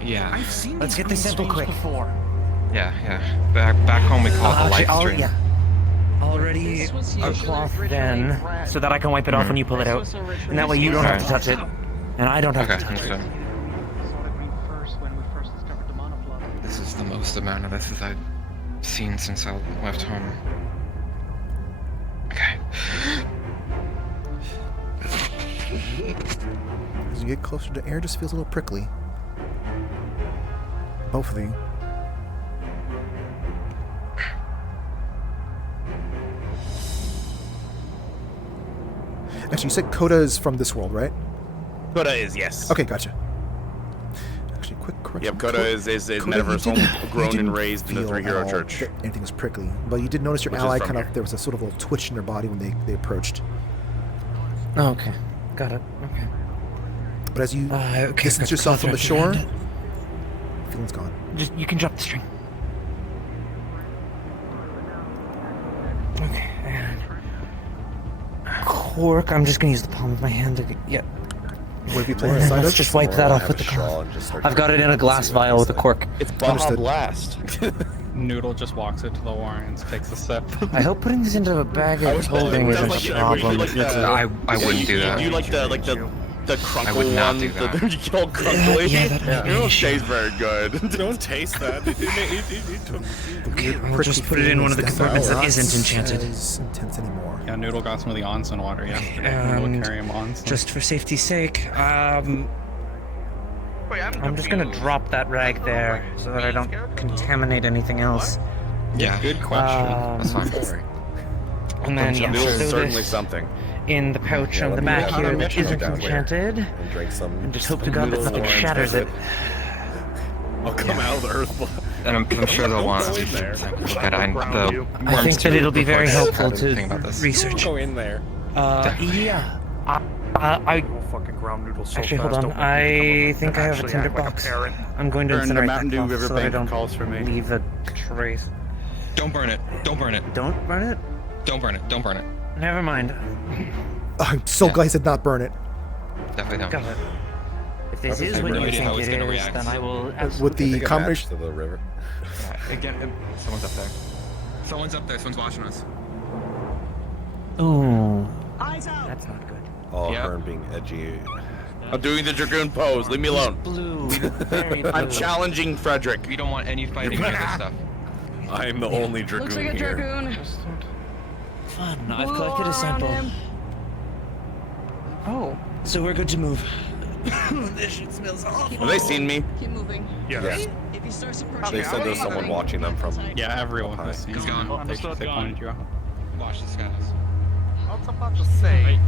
Yeah. I've seen Let's these get the sample green quick. streams before. Yeah. Back home we call it the life stream. Yeah. Already a cloth then, so that I can wipe it off when you pull it out, and that way you don't have to touch it, and I don't have to touch it. This is the most amount of this as I've seen since I left home. Okay. As you get closer to air, just feels a little prickly. both of you. Actually, you said Coda is from this world, right? Coda is, yes. Okay, gotcha. Actually, quick correction. Yep, Coda is Metaverse home, grown and raised in the Three Hero Church. Anything was prickly, but you did notice your ally kind of, there was a sort of little twitch in their body when they approached. Oh, okay. Got it. Okay. But as you distance yourself from the shore, feeling's gone. Just, you can drop the string. Okay, and... Cork, I'm just gonna use the palm of my hand to... Yep. What have you played inside of? Let's just wipe that off with the cork. I've got it in a glass vial with a cork. It's Baja Blast. Noodle just walks it to the warrants, takes a sip. I hope putting this into a bag of holding isn't a problem. I wouldn't do that. You like the crunkle I would not one? do that. You call crunkly? Yeah, that It don't taste very good. Don't taste that. I'll just put it in one of the compartments that isn't enchanted. Intense anymore. Yeah, Noodle got some of the onsen water yesterday. And we'll carry him on. Just for safety's sake, I'm just gonna drop that rag there so that I don't contaminate anything else. Yeah, good question. That's fine. And then yeah, Noodle's throw certainly this something. in the pouch on the back here that isn't enchanted, and just hope to God that nothing shatters it. I'll come out of the earth. And I'm sure they'll want to look at I think that it'll be very helpful to research. Go in there. Yeah. I fucking ground noodles so actually fast. hold on. I think I have a tinder box. I'm going to incinerate Mountain Dew that so that I don't calls for me. leave a trace. Don't burn it. Don't burn it. Don't burn it? Don't burn it. Don't burn it. Never mind. I'm so glad he said not burn it. Definitely don't. Got it. If this is what you think it is, then I will With the combination to the river. Again, someone's up there. Someone's up there. Someone's watching us. Ooh. Eyes out. That's not good. Oh, Yep. Hearn being edgy. I'm doing the Dragoon pose. Leave me alone. Blue. Very blue. I'm challenging Frederick. We don't want any fighting near this stuff. I am the only Dragoon Looks like a here. dragoon. Fun. I've collected a sample. Oh. So we're good to move. This shit smells awful. Have they seen me? Keep moving. Yes. If he starts approaching, They said there's someone watching them from. Yeah, everyone has seen He's him. gone. They pointed you out. Watch the skies. I was about to say,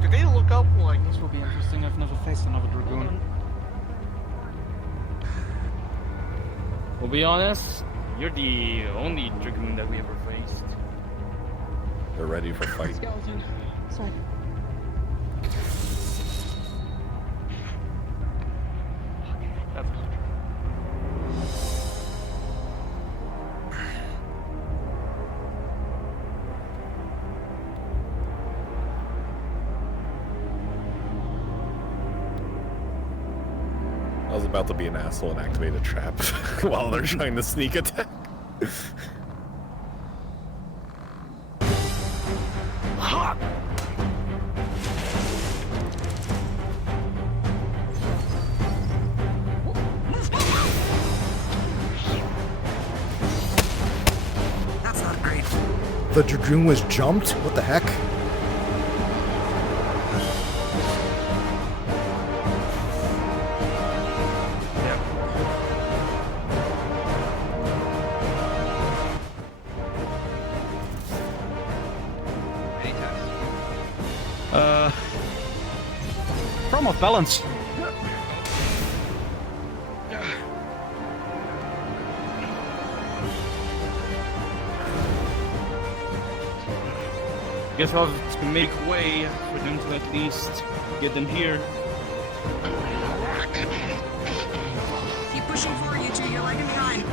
do they look up like... This will be interesting. I've never faced another Dragoon. We'll be honest, you're the only Dragoon that we ever faced. They're ready for fight. skeleton. Sorry. That's not true. I was about to be an asshole and activate a trap while they're trying to sneak attack. That's not great. The Dragoon was jumped? What the heck? Problem with balance. Guess I'll have to make way for them to at least get them here. Keep pushing forward, you two. You're lagging behind.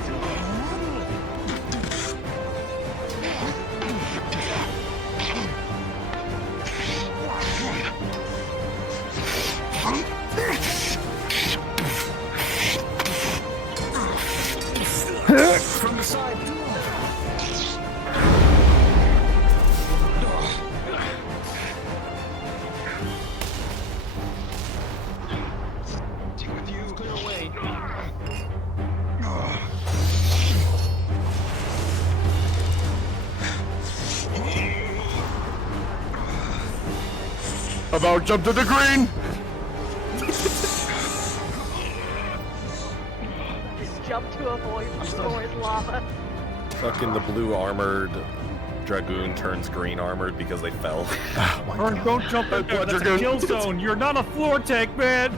From the side. About jump to the green. to avoid the stored lava. Fucking the blue armored Dragoon turns green armored because they fell. Or don't jump in there, that's a kill zone. You're not a floor tank, man.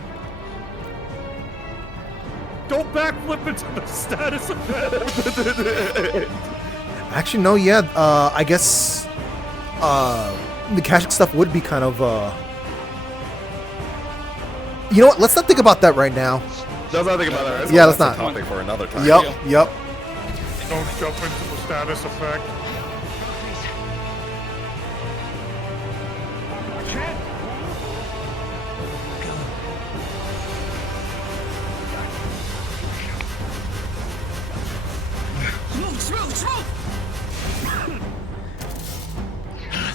Don't backflip into the status event. Actually, no, yeah. I guess the caching stuff would be kind of. You know what? Let's not think about that right now. Let's not think about that. Right? Yeah, let's That's not. a topic for another time. Yep. Yep. Don't jump into the status effect.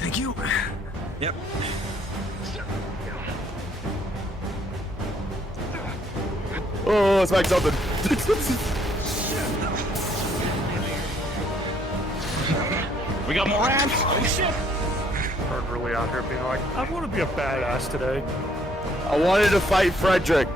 Thank you. Yep. Oh, it's like something. We got more ramps. Oh shit. Bird really out here being like, I want to be a badass today. I wanted to fight Frederick.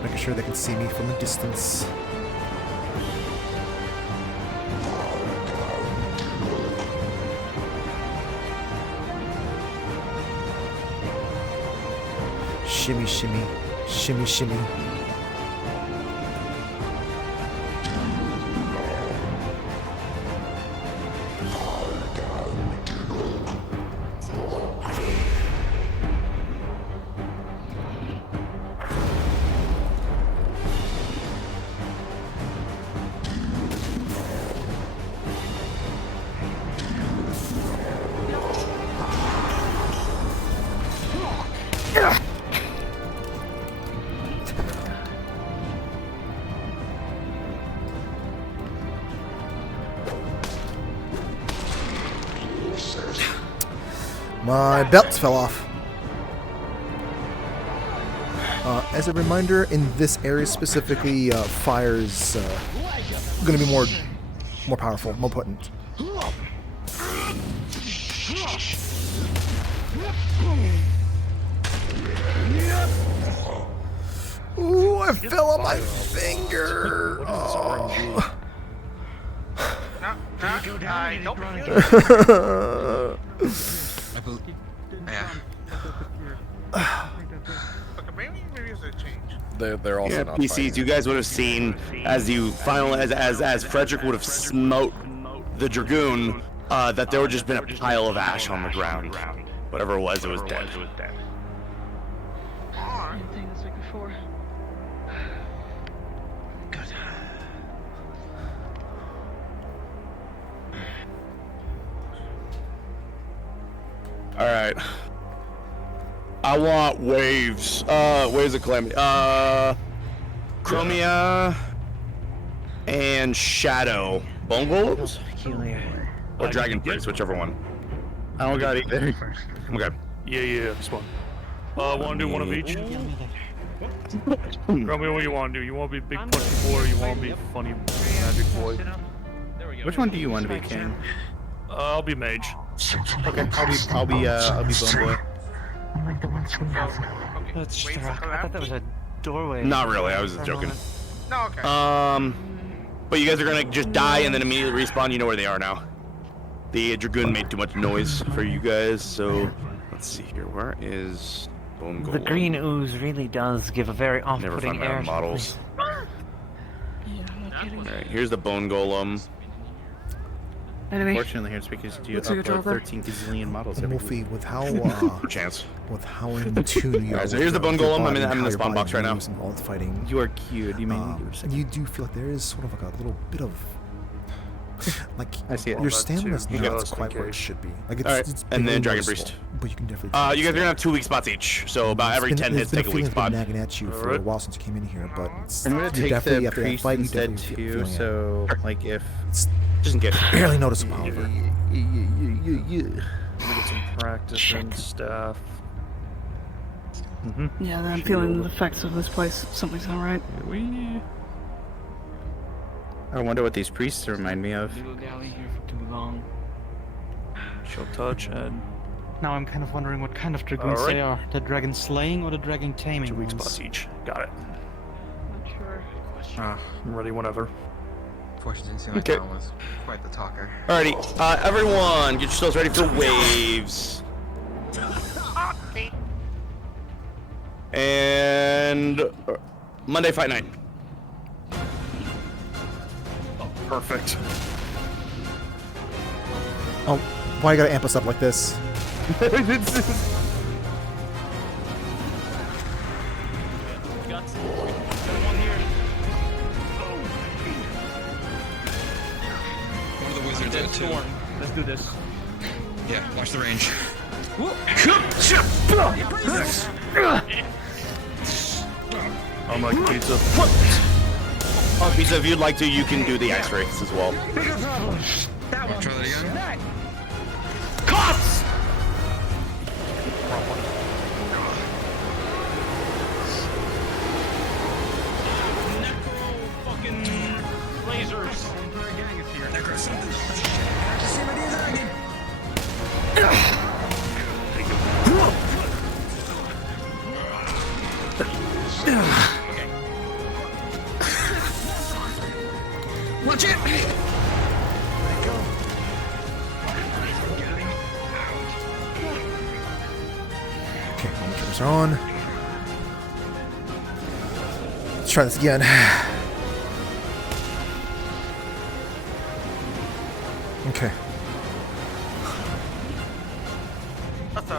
Making sure they can see me from a distance. Shimmy, shimmy, shimmy, shimmy. My belt fell off. As a reminder, in this area specifically, fire's going to be more powerful, more potent. Ooh, I fell on my finger. Oh. They're also not PCs. fighting. You guys would have seen as you as Frederick would have smote the Dragoon that there would just been a pile of ash on the ground. Whatever it was dead. Same thing as like before. All right. I want waves. Waves of calamity. Chromia and Shadow. Bone Golems? Or Dragon Priest, whichever one. I don't got either. Okay. Yeah, this one. Want to do one of each? Tell me what you want to do. You want to be big punchy boy, or you want to be funny magic boy? Which one do you want to be, King? I'll be mage. Okay, I'll be Bone Boy. That's just I thought that was a doorway. Not really, I was just joking. No, okay. But you guys are gonna just die and then immediately respawn. You know where they are now. The Dragoon made too much noise for you guys, so let's see here. Where is Bone Golem? The green ooze really does give a very off-putting air. Models. Alright, here's the Bone Golem. Anyway, fortunately, here because you upload 13 gazillion models every Wolfie, week. with how chance. With how in tune you are. Alright, so here's the Bone Golem. I'm in the spawn box right now. Fighting. You are cute. You mean you do feel like there is sort of like a little bit of Like, I see it. your stamina's You not get quite where it should be. Like, it's, All right, it's and then barely Dragon noticeable, Priest. But you can definitely. You guys are gonna have 2 weak spots each, so about every 10 hits, take a weak spot. It's been nagging at you for a while since you came in here, but I'm gonna you take definitely the after that priest fight, you instead definitely too. feeling it. So, like, if It's just in case, barely noticeable, however. Let me get some practice and stuff. Yeah, I'm feeling the effects of this place. Something's not right. I wonder what these priests remind me of. Dilly-dally here for too long. She'll touch and Now I'm kind of wondering what kind of dragoons they are. The dragon slaying or the dragon taming 2 weak ones? spots each. Got it. Not sure. I'm ready whenever. Fortunately, didn't seem like Alan was quite the talker. Alrighty, everyone, get yourselves ready for waves. And Monday Fight Night. Oh, perfect. Oh, why you gotta amp us up like this? One of the wizards at 2. Let's do this. Yeah, watch the range. I'm like pizza. Oh, Pizza, if you'd like to, you can do the ice race as well. Try that again. Cops! Fucking lasers. Watch it! Okay, cameras are on. Let's try this again. Okay. So,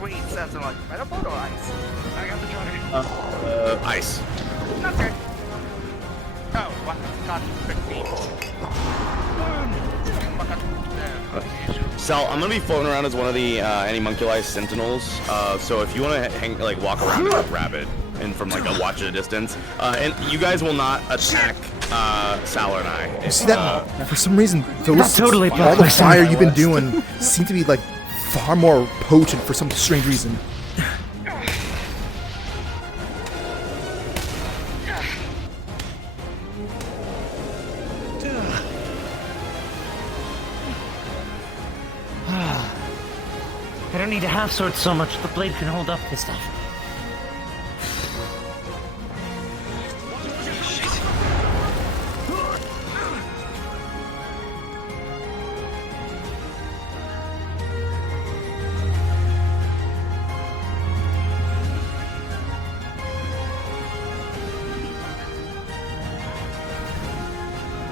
wait, that's like metal boat or ice? I got the dragon. Ice. Okay. Oh, what? Got 15. Sal, I'm gonna be floating around as one of the Animunculi Sentinels. So if you want to walk around and grab it, and from like a watch at a distance, and you guys will not attack Sal and I. You see that? For some reason, those totally all the fire you've been doing seem to be like far more potent for some strange reason. I don't need a half sword so much. The blade can hold up this stuff.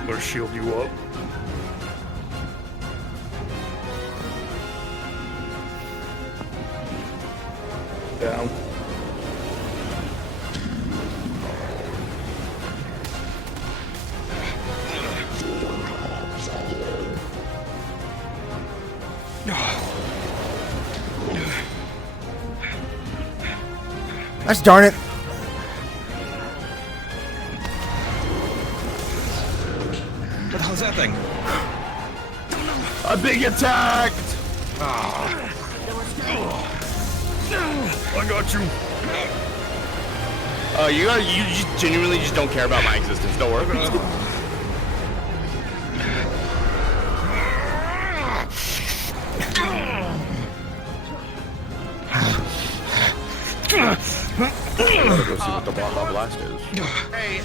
I'm gonna shield you up. Down. Gosh darn it! What the hell's that thing? I'm being attacked! I got you. You just genuinely just don't care about my existence. Don't worry. Gotta go see what the Blah Blast is. Hey,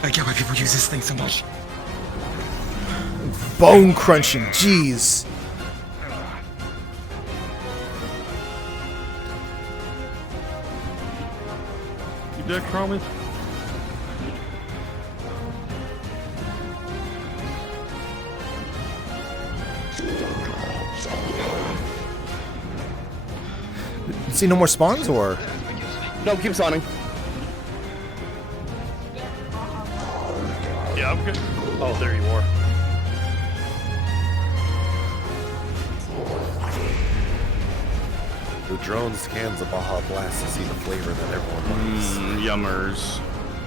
I get why people use this thing so much. bone crunching. Jeez. You dead, Cromie? See no more spawns, or? No, keep spawning. Yeah, I'm good. Oh, there you are. The drone scans the Baja Blast to see the flavor that everyone loves. Yummers.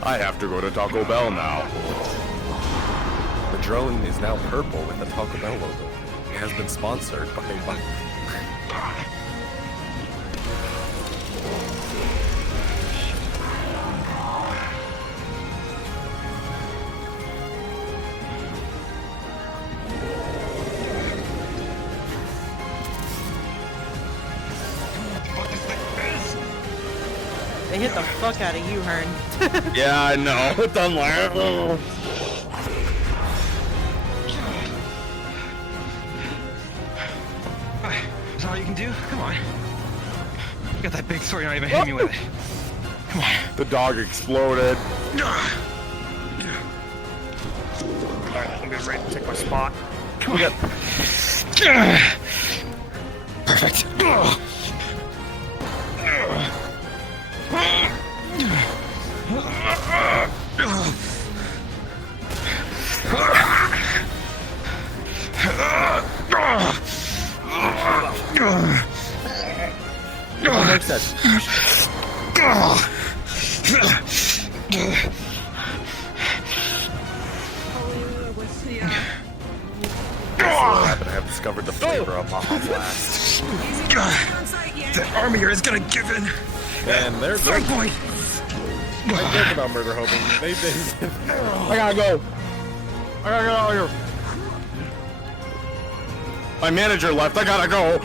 I have to go to Taco Bell now. The drone is now purple with the Taco Bell logo. It has been sponsored by They hit the fuck out of you, Hearn. Yeah, I know. It's unlike. Is that all you can do? Come on. You got that big sword, you're not even hitting me with it. Come on. The dog exploded. Alright, I'm getting ready to take my spot. Come on. Perfect. Makes sense. I have discovered the flavor of Baja Blast. The army here is gonna give in. And they're Fight, boy. I'm joking about murder hoping. I gotta go. I gotta get out of here. My manager left. I gotta go.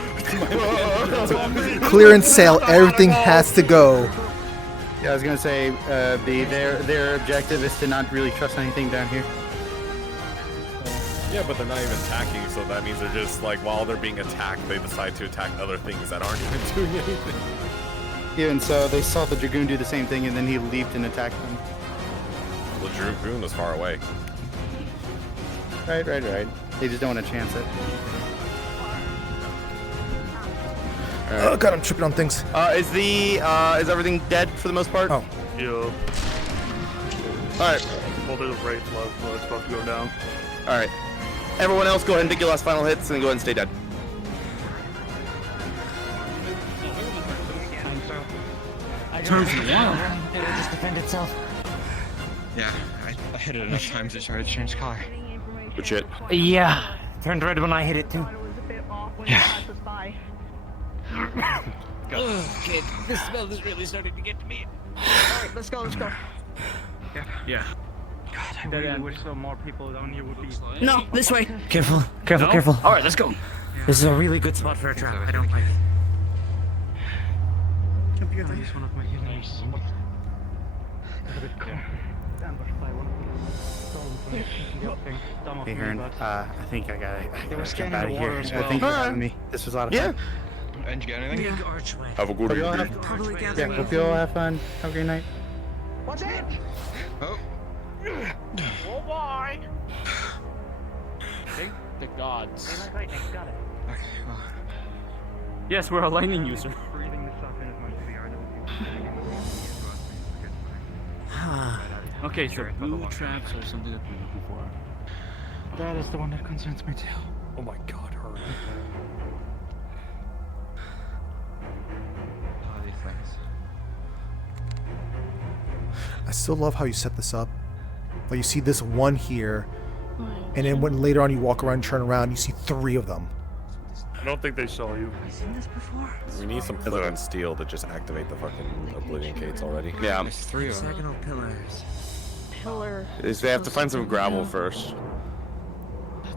Clearance sale. Everything has to go. Yeah, I was gonna say their objective is to not really trust anything down here. Yeah, but they're not even attacking, so that means they're just like, while they're being attacked, they decide to attack other things that aren't even doing anything. Yeah, and so they saw the Dragoon do the same thing, and then he leaped and attacked them. The Dragoon is far away. Right. They just don't want to chance it. Oh god, I'm tripping on things. Is everything dead for the most part? Oh. Yeah. Alright. Well, there's a raid left, but it's about to go down. Alright. Everyone else, go ahead and take your last final hits and go ahead and stay dead. Turns you on. It'll just defend itself. Yeah, I hit it enough times it started to change color. Good shit. Yeah, turned red when I hit it too. Yeah. Okay, this smell is really starting to get to me. Alright, let's go. Yeah. God, I really wish some more people down here would be. No, this way. Careful. Alright, let's go. This is a really good spot for a trap. I don't like it. He's one of my healers. Hey, Hearn, I think I gotta were get scanning out the of here. water as I well. think you're me. This was a lot of fun. And you got anything? Yeah. Archway. Have a good Hope you all evening. have, Probably yeah, gathering. hope you all have fun. Have a great night. What's it? Oh. Oh boy. Thank the gods. Okay, well. Yes, we're aligning you, sir. Okay, so blue traps are something that we're looking for. That is the one that concerns me too. Oh my god, her. Oh, these things. I still love how you set this up. Like you see this one here, and then when later on you walk around and turn around, you see 3 of them. I don't think they saw you. I've seen this before. We need some flint and steel to just activate the fucking Oblivion Gates already. Yeah. There's 3 of them. Hexagonal pillars. Pillar. They have to find some gravel first.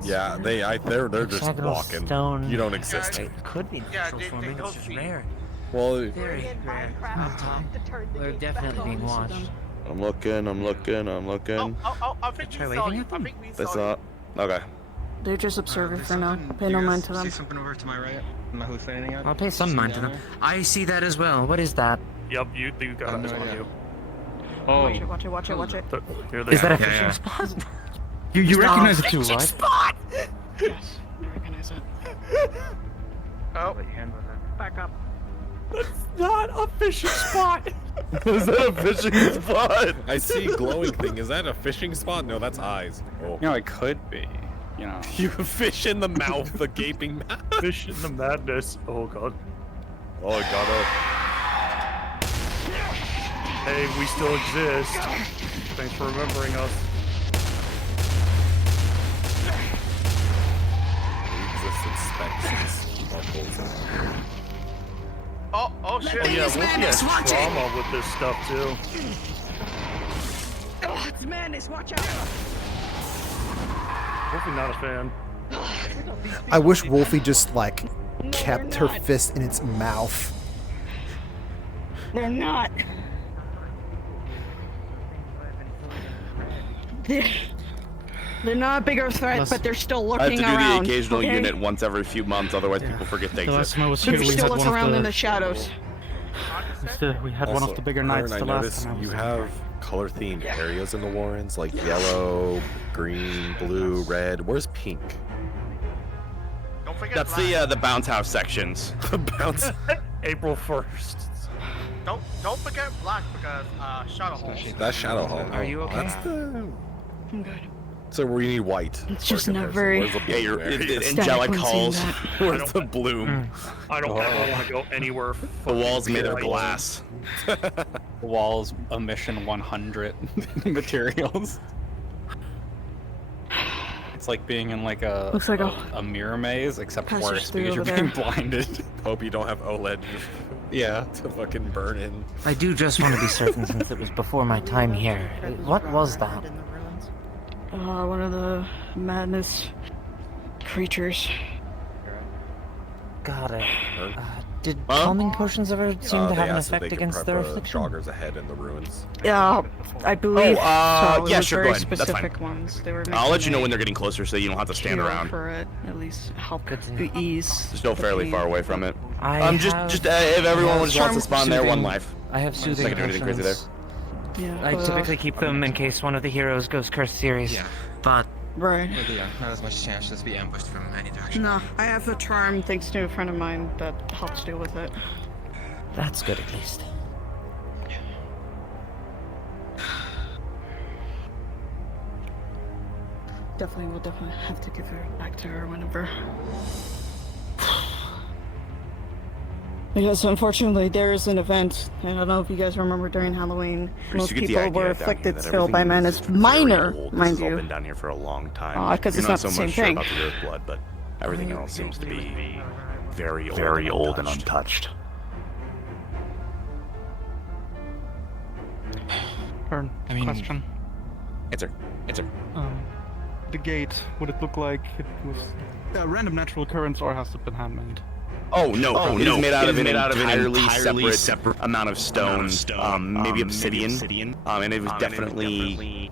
Yeah, they're just Hexagonal walking. stone. You don't exist. It could be natural forming. It's just rare. Well, Very rare. On top. We're definitely being watched. I'm looking. Oh, I think Try we saw waving you. at them? I think we saw That's you. not. Okay. They're just observing for now. Pay no mind to them. See something over to my right? Am I hallucinating it? I'll pay some mind to them. I see that as well. What is that? Yep, you got it on you. Oh. Watch it, watch it, watch it, watch it. Here they Is that a are. fishing spot? You recognize it too, Fishing right? spot! Yes, I recognize it. Oh. Back up. That's not a fishing spot. Is that a fishing spot? I see a glowing thing. Is that a fishing spot? No, that's eyes. Oh. You know, it could be. You know. You fish in the mouth, the gaping mouth. Fish in the madness. Oh god. Oh, it got up. Hey, we still exist. Thanks for remembering us. Existence specs sparkles. Oh shit. Oh yeah, Wolfie has trauma with this stuff too. Oh, it's madness. Watch out. Wolfie not a fan. I wish Wolfie just like kept her fist in its mouth. They're not. They're not a bigger threat, but they're still I have to lurking do around. the occasional okay? unit once every few months, otherwise people forget they The last exist. time I was But here, they we still had look one around of in the... the shadows. We had a bigger knights Aaron, the I last noticed time I was you here. have color-themed areas in the Warrens, like yellow, green, blue, red. Where's pink? Don't forget That's black. the bounce house sections. The bounce. April 1st. Don't forget black because shadow hole. That's shadow hall. Are you okay? That's the. I'm good. So we need white. It's for just not comparison. very- Where's the blue Yeah, you're areas? angelic Static halls. when Where's the bloom? I don't ever want to go anywhere. The walls made of glass. The walls emission 100 materials. It's like being in like a Looks like a mirror maze, except passage worse through because you're over being there. blinded. Hope you don't have OLED. Yeah. To fucking burn in. I do just want to be certain since it was before my time here. What was that? One of the madness creatures. Got it. Did calming potions ever seem to They have an asked if effect they could against prep, their affliction? joggers ahead in the ruins. Yeah, I believe. so. It yeah, was sure, very go ahead. That's fine. specific ones. They were I'll let you know making when they're getting closer so you don't have to stand cure around. for it, at least help Good to the ease. They're still the fairly pain. far away from it. Just if everyone just wants to spawn there, one soothing- life. I have soothing Not gonna do anything crazy there. potions. Yeah, I typically keep them in case one of the heroes goes cursed series. Yeah. But right. Yeah, not as much chance to be ambushed from any direction. No, I have the charm thanks to a friend of mine that helps deal with it. that's good at least. We'll definitely have to give her back to her whenever. Because unfortunately there is an event, and I don't know if you guys remember during Halloween, most You get the people idea were down afflicted here that still by everything madness. is very Minor, old. mind This has all you. been down here for a long time. Because You're it's not not so the same much sure thing. about the Earthblood, but everything else seems to be very old and untouched. Turn. Question. Answer. The gate, would it look like it was a random natural occurrence or has it been handmade? Oh no! It is made out of an entirely separate amount of stone, maybe obsidian, and it was definitely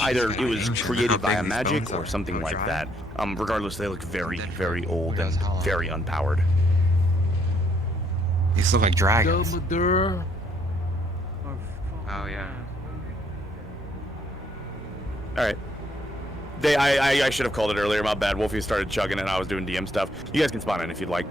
either it was created via magic or something like that. Regardless, they look very old and very unpowered. These look like dragons. Oh yeah. All right. I should have called it earlier. My bad. Wolfie started chugging and I was doing DM stuff. You guys can spawn in if you'd like.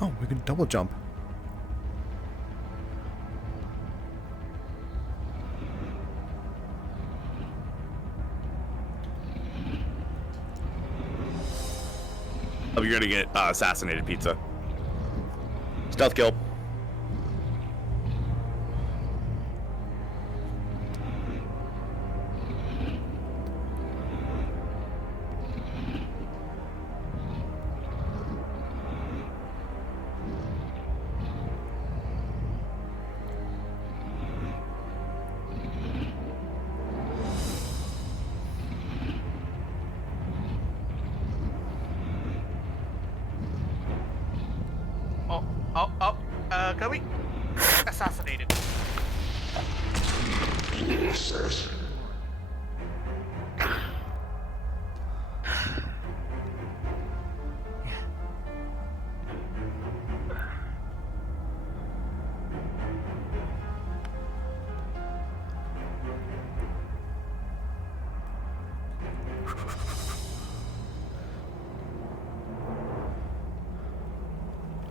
Oh, we can double jump. Oh, you're gonna get assassinated pizza. Stealth kill. assassinated.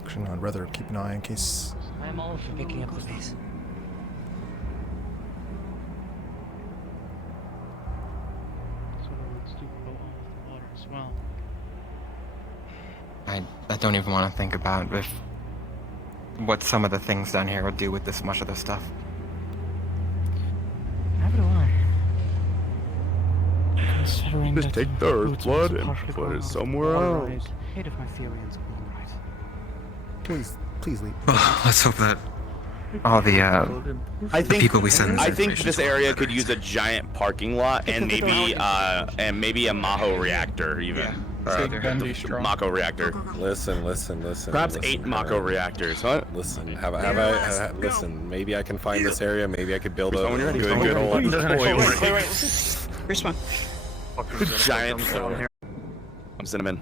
Actually, no, I'd rather keep an eye in case. I'm all for picking up the pace. Well. I don't even want to think about what some of the things down here would do with this much of the stuff. Neither do I. Considering Just take the Earth blood and put it somewhere else. Hate if my theory ends up being right. Please leave. Let's hope that all the I think people we send. I think this area could use a giant parking lot and maybe a Maho reactor even. Mako reactor. Listen. Perhaps 8 Mako reactors, huh? Listen, listen. Maybe I can find this area. Maybe I could build a good old. Respawn. Giant. I'm cinnamon.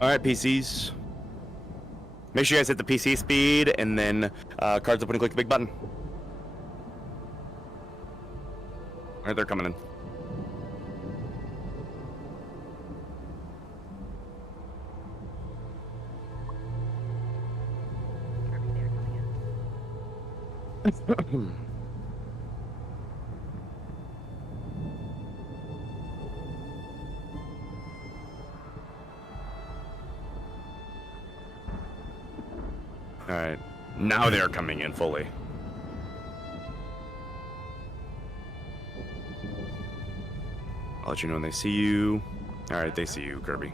All right, PCs. Make sure you guys hit the PC speed, and then cards open and click the big button. All right, they're coming in. All right, now they're coming in fully. I'll let you know when they see you. All right, they see you, Kirby.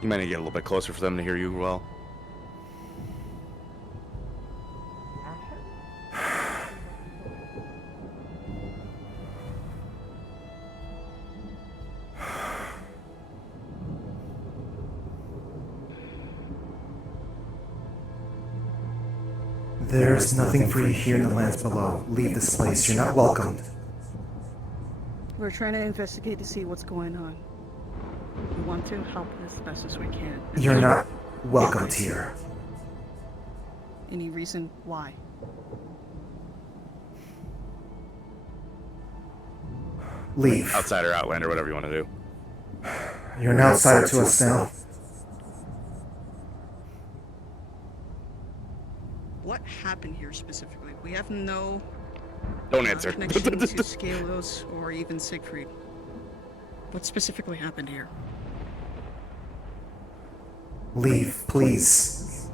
You might need to get a little bit closer for them to hear you well. There's nothing for you here in the lands below. Leave this place. You're not welcomed. We're trying to investigate to see what's going on. We want to help as best as we can. You're not welcomed here. Any reason why? Leave. Outsider, Outlander, whatever you want to do. You're an outsider to us now. What happened here specifically? We have no Don't answer. connection to Scalos or even Siegfried. What specifically happened here? Leave, please.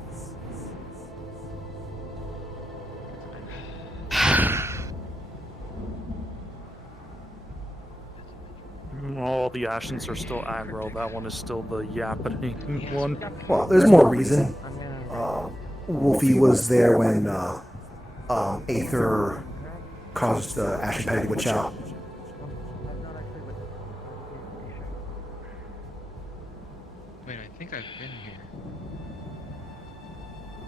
All the Ashens are still aggro. That one is still the yapping one. Well, there's more reason. Wolfie was there when Aether caused the Ashen Patty to witch out. Wait, I think I've been here.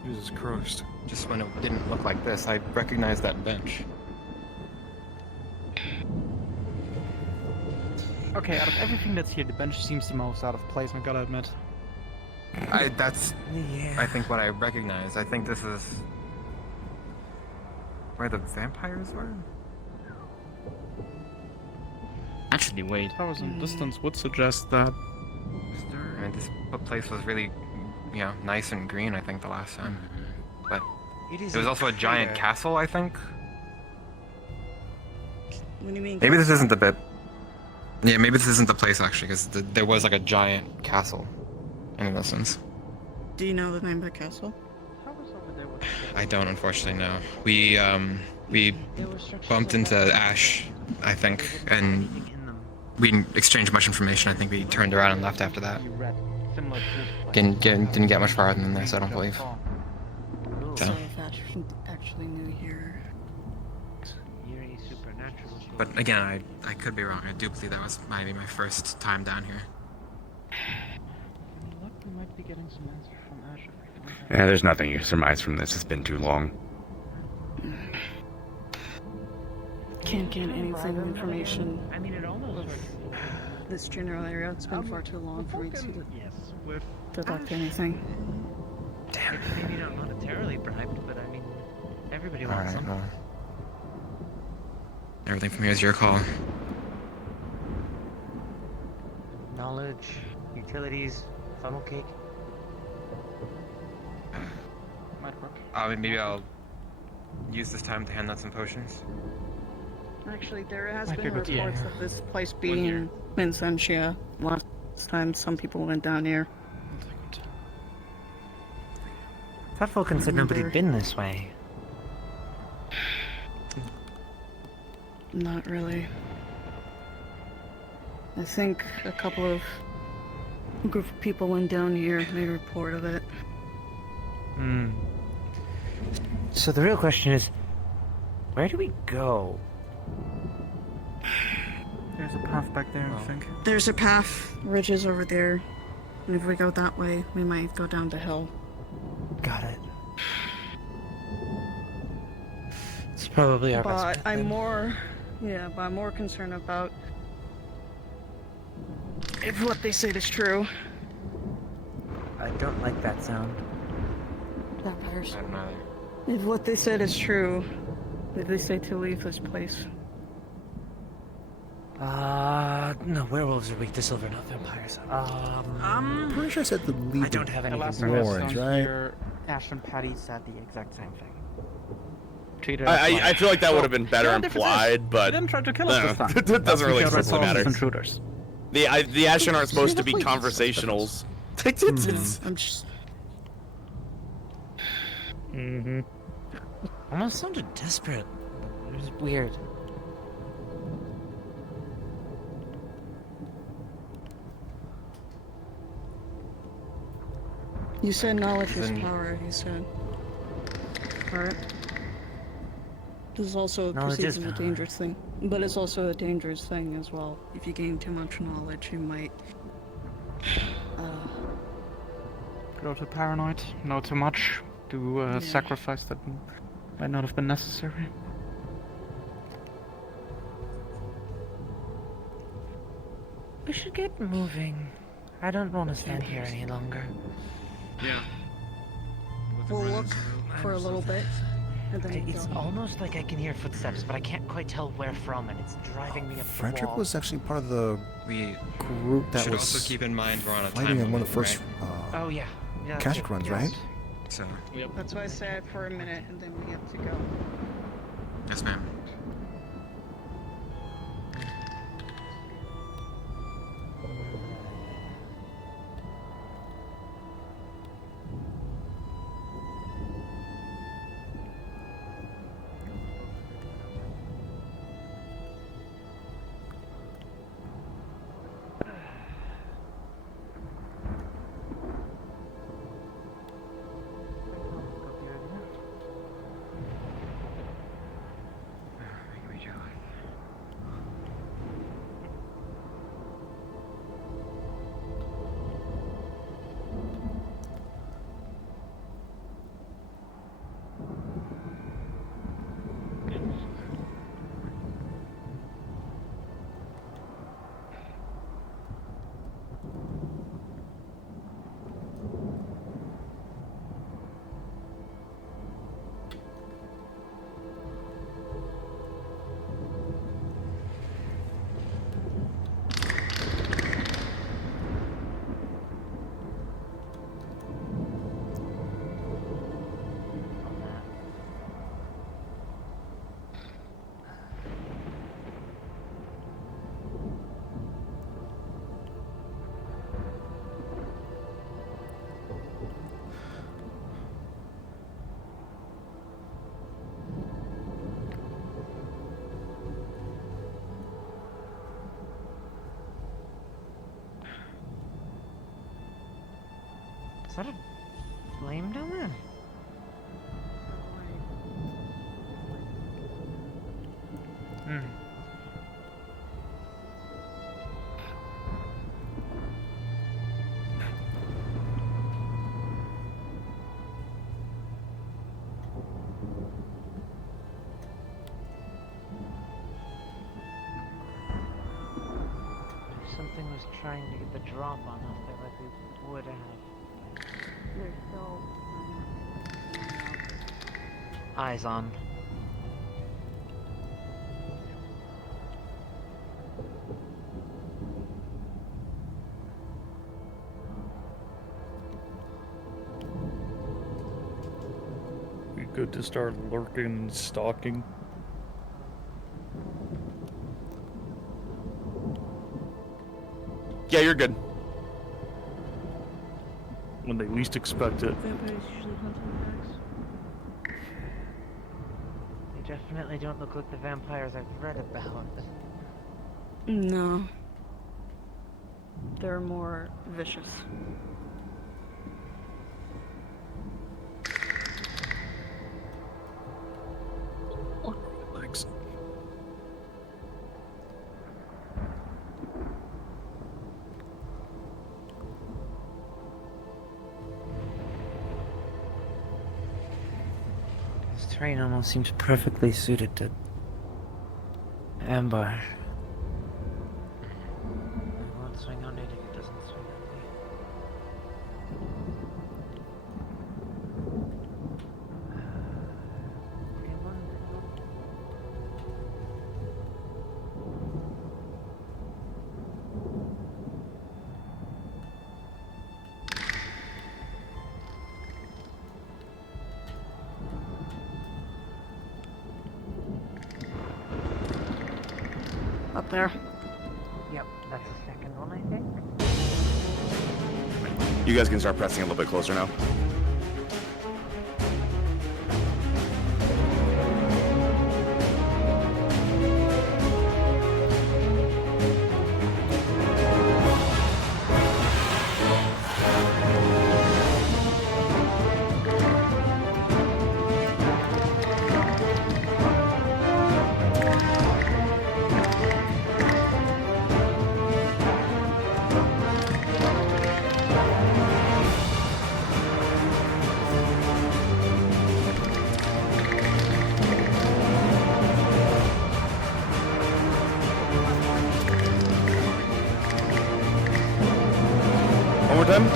Jesus Christ. Just when it didn't look like this, I recognized that bench. Okay, out of everything that's here, the bench seems the most out of place, I gotta admit. That's, I think, what I recognize. I think this is where the vampires were? Actually, wait. Towers in distance would suggest that. I mean, this place was really, nice and green, I think, the last time. But it was also a giant castle, I think. What do you mean? Maybe this isn't the bit. Yeah, maybe this isn't the place, actually, because there was, like, a giant castle. In essence. Do you know the name of the castle? I don't, unfortunately, no. We bumped into Ash, I think, and we exchanged much information. I think we turned around and left after that. Didn't get much farther than this, I don't believe. So. So if actually new here. But again, I could be wrong. I do believe that was maybe my first time down here. Yeah, there's nothing you can surmise from this. It's been too long. Can't get anything information. I mean, it almost this general area. It's been far too long for me to deduct anything. Damn. Maybe not monetarily bribed, but I mean, everybody wants something. Well, everything from here is your call. Knowledge, utilities, funnel cake. Maybe I'll use this time to hand out some potions. Actually, there has Might been be a good reports idea. of this place being in Sentia. Last time some people went down here. Thought Vulcan said nobody'd been this way. Not really. I think a couple of group of people went down here, made a report of it. Hmm. So the real question is, where do we go? There's a path back there, I think. There's a path, ridges over there, and if we go that way, we might go down the hill. Got it. It's probably our best But bet I'm then. more concerned about if what they said is true. I don't like that sound. Vampires. I don't know. If what they said is true, did they say to leave this place? No, werewolves are weak to silver, not vampires. Pretty sure I said to leave I don't have the anything warrens, right? Ash and Patty said the exact same thing. Treated I feel like that would have been better implied, but they didn't try to kill us this time. it doesn't really Because explicitly we're matter. intruders. The Ashen aren't supposed to be conversationals. I'm just. Mm-hmm. Almost sounded desperate. It was weird. You said knowledge is Then- power, you said. Alright. This is also Knowledge perceived is as a power. dangerous thing. But it's also a dangerous thing as well. If you gain too much knowledge, you might... Grow too paranoid, know too much, do a sacrifice that might not have been necessary. We should get moving. I don't want to stand here any longer. Yeah. We'll look for a little bit, and then It's go. almost like I can hear footsteps, but I can't quite tell where from, and it's driving me up the Frederick wall. was actually part of the We group that should was also keep in mind we're on a fighting time in one of limit, the first right? Oh, yeah. Cash runs, right? So, That's why I said for a minute, and then we have to go. yes, ma'am. that a flame down there? Hmm. If something was trying to get the drop on us, they likely would have. There's still. Eyes on. Be good to start lurking and stalking. Yeah, you're good. When they least expect it. Vampires usually hunt in packs. They definitely don't look like the vampires I've read about. No. They're more vicious. Legs. This terrain almost seems perfectly suited to ambush. I won't swing on it if it doesn't swing on me. Up there. Yep, that's the second one, I think. You guys can start pressing a little bit closer now. One more time.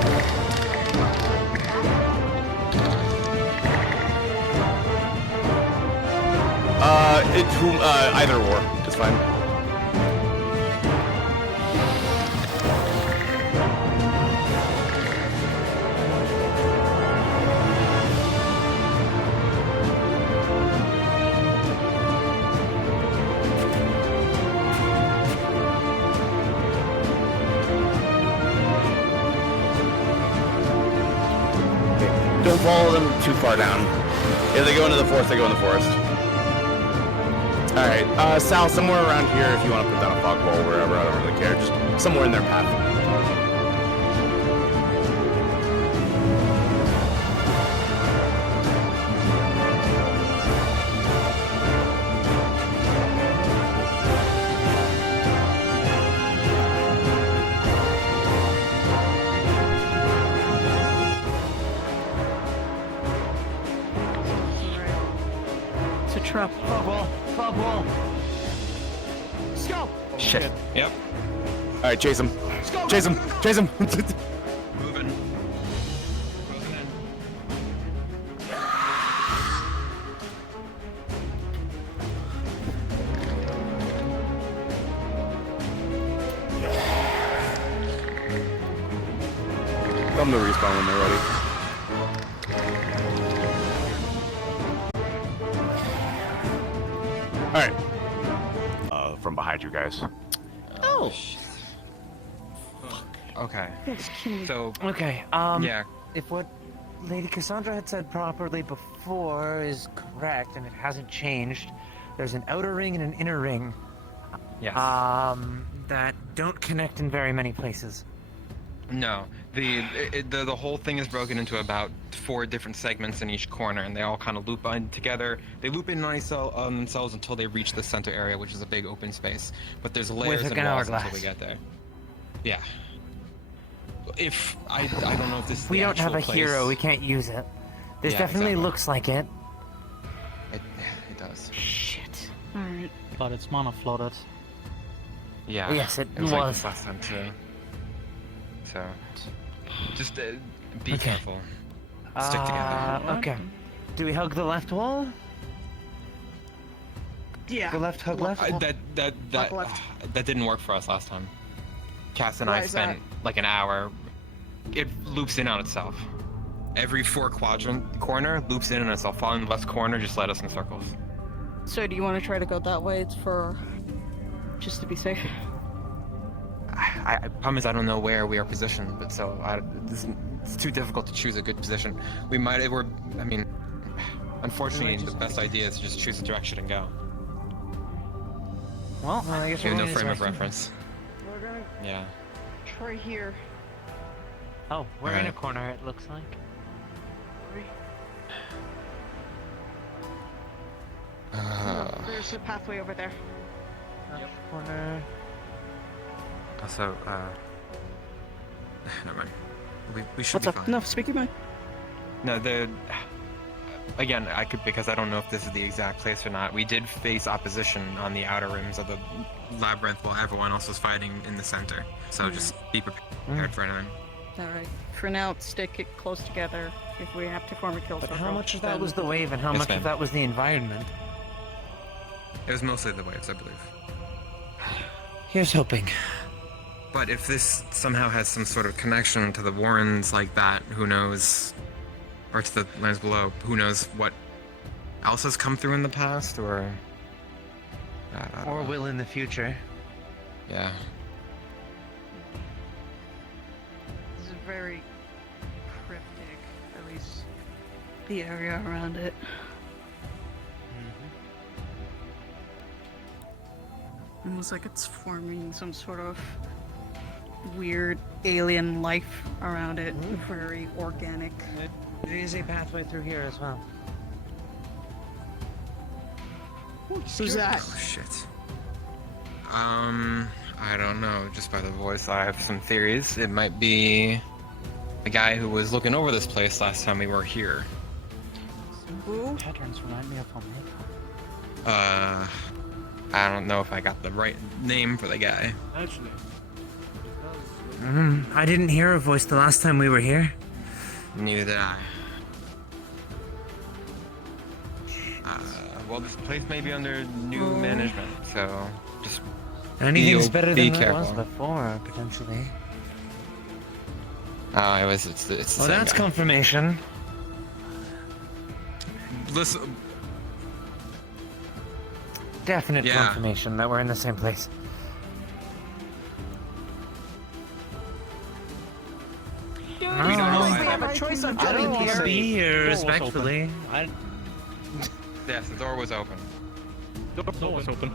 Either or is fine. Don't follow them too far down. If they go into the forest, they go in the forest. Alright, Sal, somewhere around here if you want to put down a fog wall or wherever, I don't really care. Just somewhere in their path. It's a trap. Fog wall! Fog wall! Let's go! Shit. Yep. Alright, chase him. Chase him! Chase him! Moving. Tell them to respawn when they're ready. Alright. From behind you guys. Oh. Okay. So. Okay, Yeah. if what Lady Cassandra had said properly before is correct, and it hasn't changed, there's an outer ring and an inner ring. Yes. That don't connect in very many places. No, the whole thing is broken into about 4 different segments in each corner, and they all kind of loop in together. They loop in on themselves until they reach the center area, which is a big open space. But there's layers and walls until we get there. Yeah. If I don't know if this is We the don't have a actual hero. We place. can't use it. This Yeah, definitely exactly. looks like it. It does. Shit. Alright. But it's mana flooded. Yeah. Yes, it was. Like was. this last time too. So, just be Okay. careful. Stick together. Okay. Do we hug the left wall? Yeah. The left hug left? That didn't work for us last time. Cass and Why I is spent like an hour. It loops in on itself. Every 4 quadrant corner loops in on itself. Following the left corner just led us in circles. So do you want to try to go that way? It's for just to be safe. I promise I don't know where we are positioned, but so it's too difficult to choose a good position. I mean, unfortunately, the best idea is to just choose a direction and go. Well, I guess We have we're no going frame this of way. reference. We're gonna Yeah. try here. Oh, we're in a Alright. corner, it looks like. There's a pathway over there. Corner. Also, never mind. We should What's be up? fine. No, speak your mind. No, again, I could, because I don't know if this is the exact place or not. We did face opposition on the outer rims of the labyrinth while everyone else was fighting in the center. So just be prepared for anything. Alright. For now, stick it close together. If we have to form a kill But circle. how much of that then- was the wave and how Yes, much ma'am. of that was the environment? It was mostly the waves, I believe. Here's hoping. But if this somehow has some sort of connection to the Warrens like that, who knows? Or to the lands below, who knows what else has come through in the past, or... I don't Or know. will in the future. Yeah. This is very cryptic, at least the area around it. Almost like it's forming some sort of weird alien life around it. Very organic. There is a pathway through here as well. Who's that? Oh, shit. I don't know. Just by the voice, I have some theories. It might be the guy who was looking over this place last time we were here. Who? Patterns remind me of Omega. I don't know if I got the right name for the guy. Actually. I didn't hear a voice the last time we were here. Neither did I. Well, this place may be under new management, so just Anything's better be than it was careful. before, potentially. It's the Well, same that's guy. confirmation. Listen, Definite Yeah. confirmation that we're in the same place. Dude, We don't know. we have a choice of I don't coming want to here. be here, Door was respectfully. yes, the door was open. Door was open.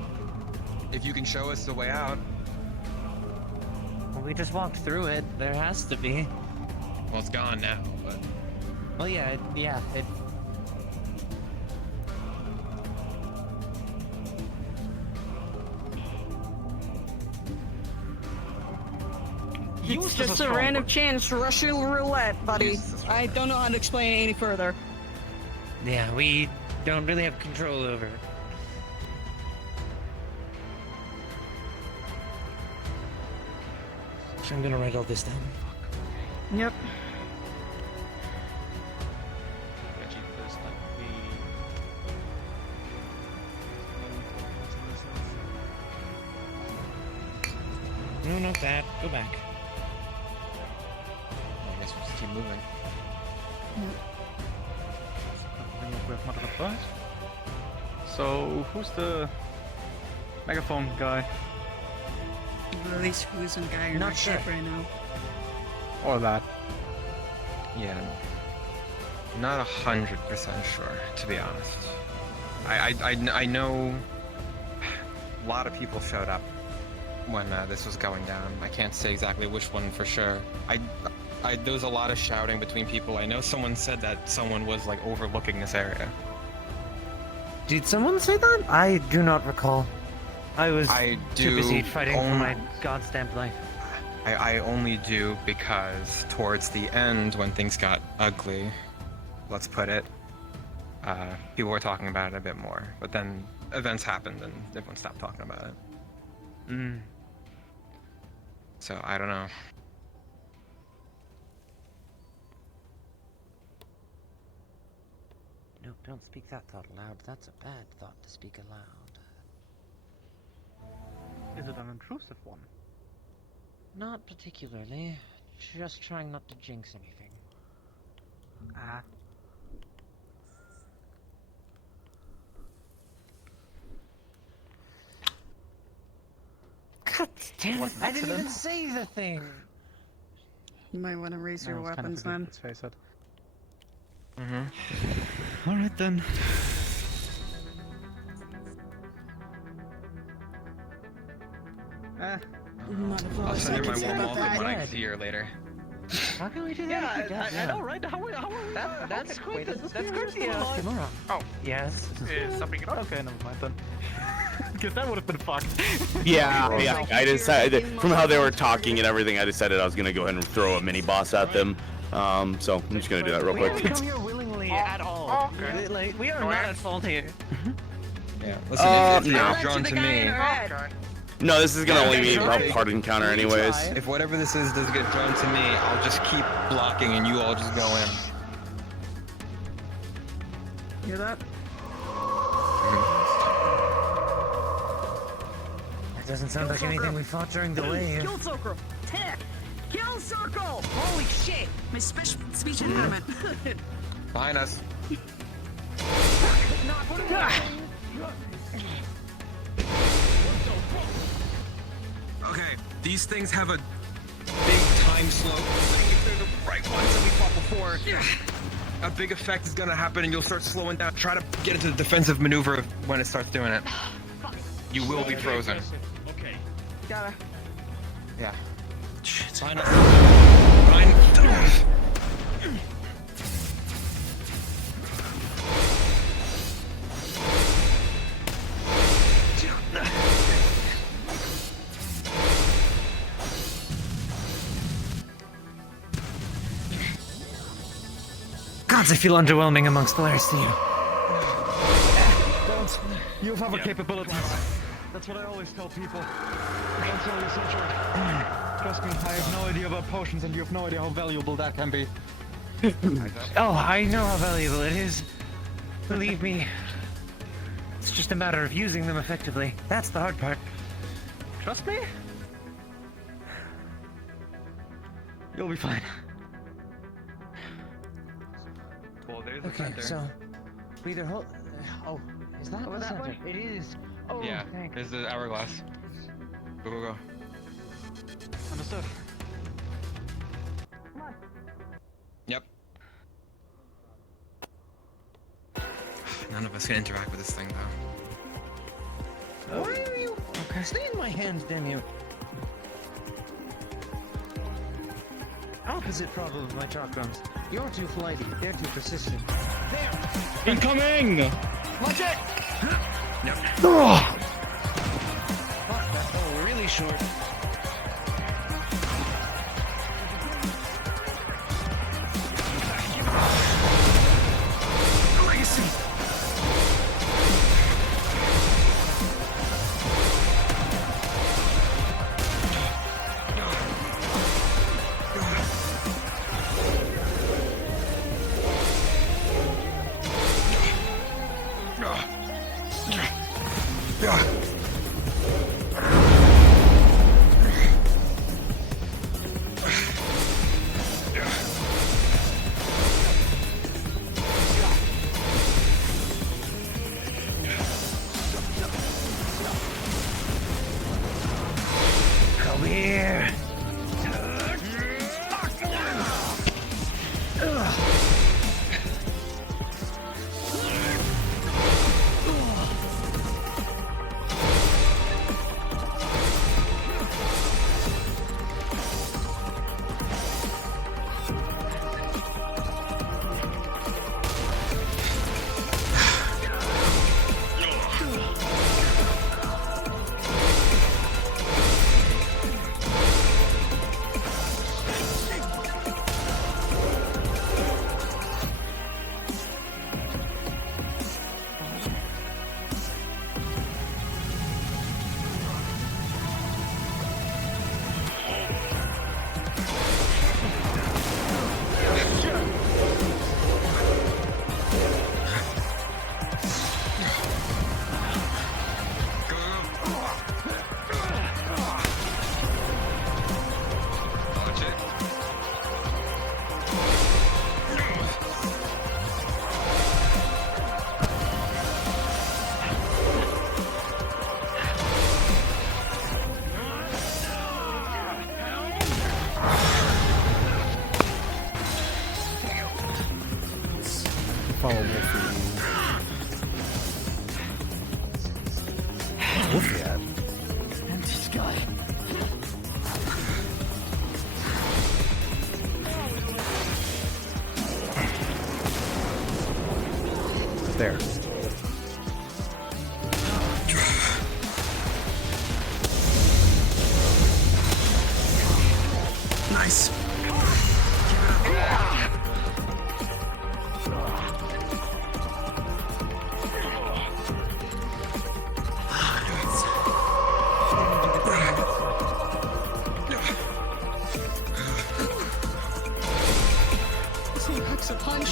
If you can show us the way out, Well, we just walked through it. There has to be. well, it's gone now, but... Well, yeah, it. It's just a random chance Russian roulette, buddy. I don't know how to explain it any further. Yeah, we don't really have control over it. So I'm gonna write all this down. Yep. No, not that. Go back. I guess we'll just keep moving. So, who's the megaphone guy? At least who's in guy in Not our ship sure. right now. Or that? Yeah. Not 100% sure, to be honest. I know a lot of people showed up when this was going down. I can't say exactly which one for sure. There was a lot of shouting between people. I know someone said that someone was like overlooking this area. Did someone say that? I do not recall. I was too busy do fighting for my goddamn life. I only do because towards the end, when things got ugly, let's put it, people were talking about it a bit more. But then events happened and everyone stopped talking about it. So I don't know. No, don't speak that thought aloud. That's a bad thought to speak aloud. Is it an intrusive one? Not particularly. Just trying not to jinx anything. Ah. God damn it! I didn't even say the thing! You might want to raise your weapons then. Let's face it. Alright then. I'll send her my warm welcome when I see her later. How can we do that? Yeah, I know, right? How That's great. That's courteous. Tomorrow. Oh, Yes. something it up. Okay, never mind then. Because that would have been fucked. Yeah. I decided from how they were talking and everything, I decided I was gonna go ahead and throw a mini boss at them. So I'm just gonna do that real We quick. didn't come here willingly at all. Okay. Like, we are not at fault here. Yeah. Listen, if no. you're drawn to me. No, this is gonna only be a hard encounter anyways. If whatever this is does get drawn to me, I'll just keep blocking and you all just go in. Hear that? That doesn't sound like anything we fought during the wave. Kill circle! Tech! Kill circle! Holy shit! My speech impediment. Behind us. Okay, these things have a big time slope. If they're the right ones that we fought before, a big effect is gonna happen and you'll start slowing down. Try to get into the defensive maneuver when it starts doing it. You will be frozen. Okay. Gotta. Yeah. Behind us. Behind. Gods, I feel underwhelming amongst the Lairs team. Don't. You have other capabilities. That's what I always tell people. Don't sell researcher. Trust me, I have no idea about potions and you have no idea how valuable that can be. Oh, I know how valuable it is. Believe me. It's just a matter of using them effectively. That's the hard part. Trust me? You'll be fine. Well, there's a Okay, center. so we either hold. Oh, is that Over the that center? way? It is. Oh, Yeah, thanks. there's the hourglass. Go, go, go. Understood. Yep. None of us can interact with this thing, though. Why are you? Okay. Stay in my hands, damn you. Opposite problem of my chakrams. You're too flighty, they're too persistent. There! Incoming! Watch it! No. Fuck, that fell really short. Legacy! Come here. Follow Wolfie. Wolfie at? Empty sky. There. Nice. That's a punch.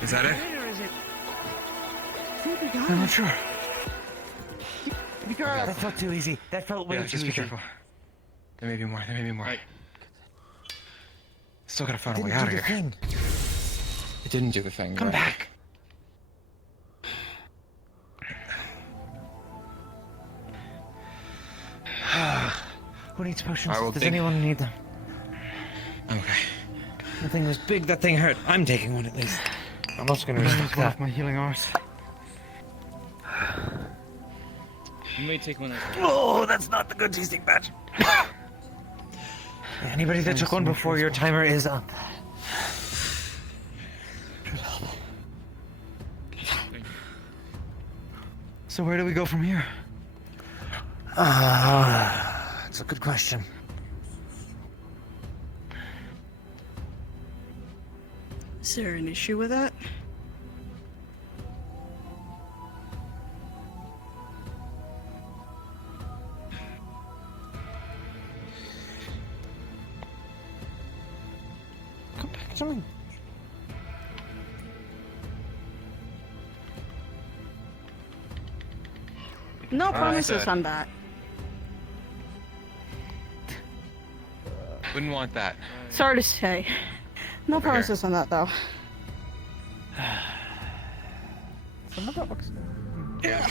Is that it? I'm not sure. Be careful. That felt too easy. That felt way Yeah, too just easy. be careful. There may be more. There may be more. Still gotta find a way Didn't out do of the here. thing. It didn't do the thing. Come right? back. Who needs potions? I will Does think- anyone need them? Okay. The thing was big. That thing hurt. I'm taking one at least. I'm also gonna restock that. My healing arts. You may take one as Oh, that's not the good tasting batch. Anybody that took one before your timer is up. So where do we go from here? That's a good question. Is there an issue with that? Come back to me. No I promises said- on that. Wouldn't want that. Sorry to say. No Over here. promises on that, though. Some of that looks. Yeah.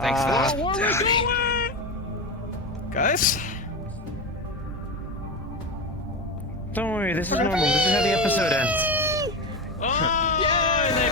Thanks for that. Where are we going? Guys? Don't worry, this is normal. This is how the episode ends. Oh, yeah, they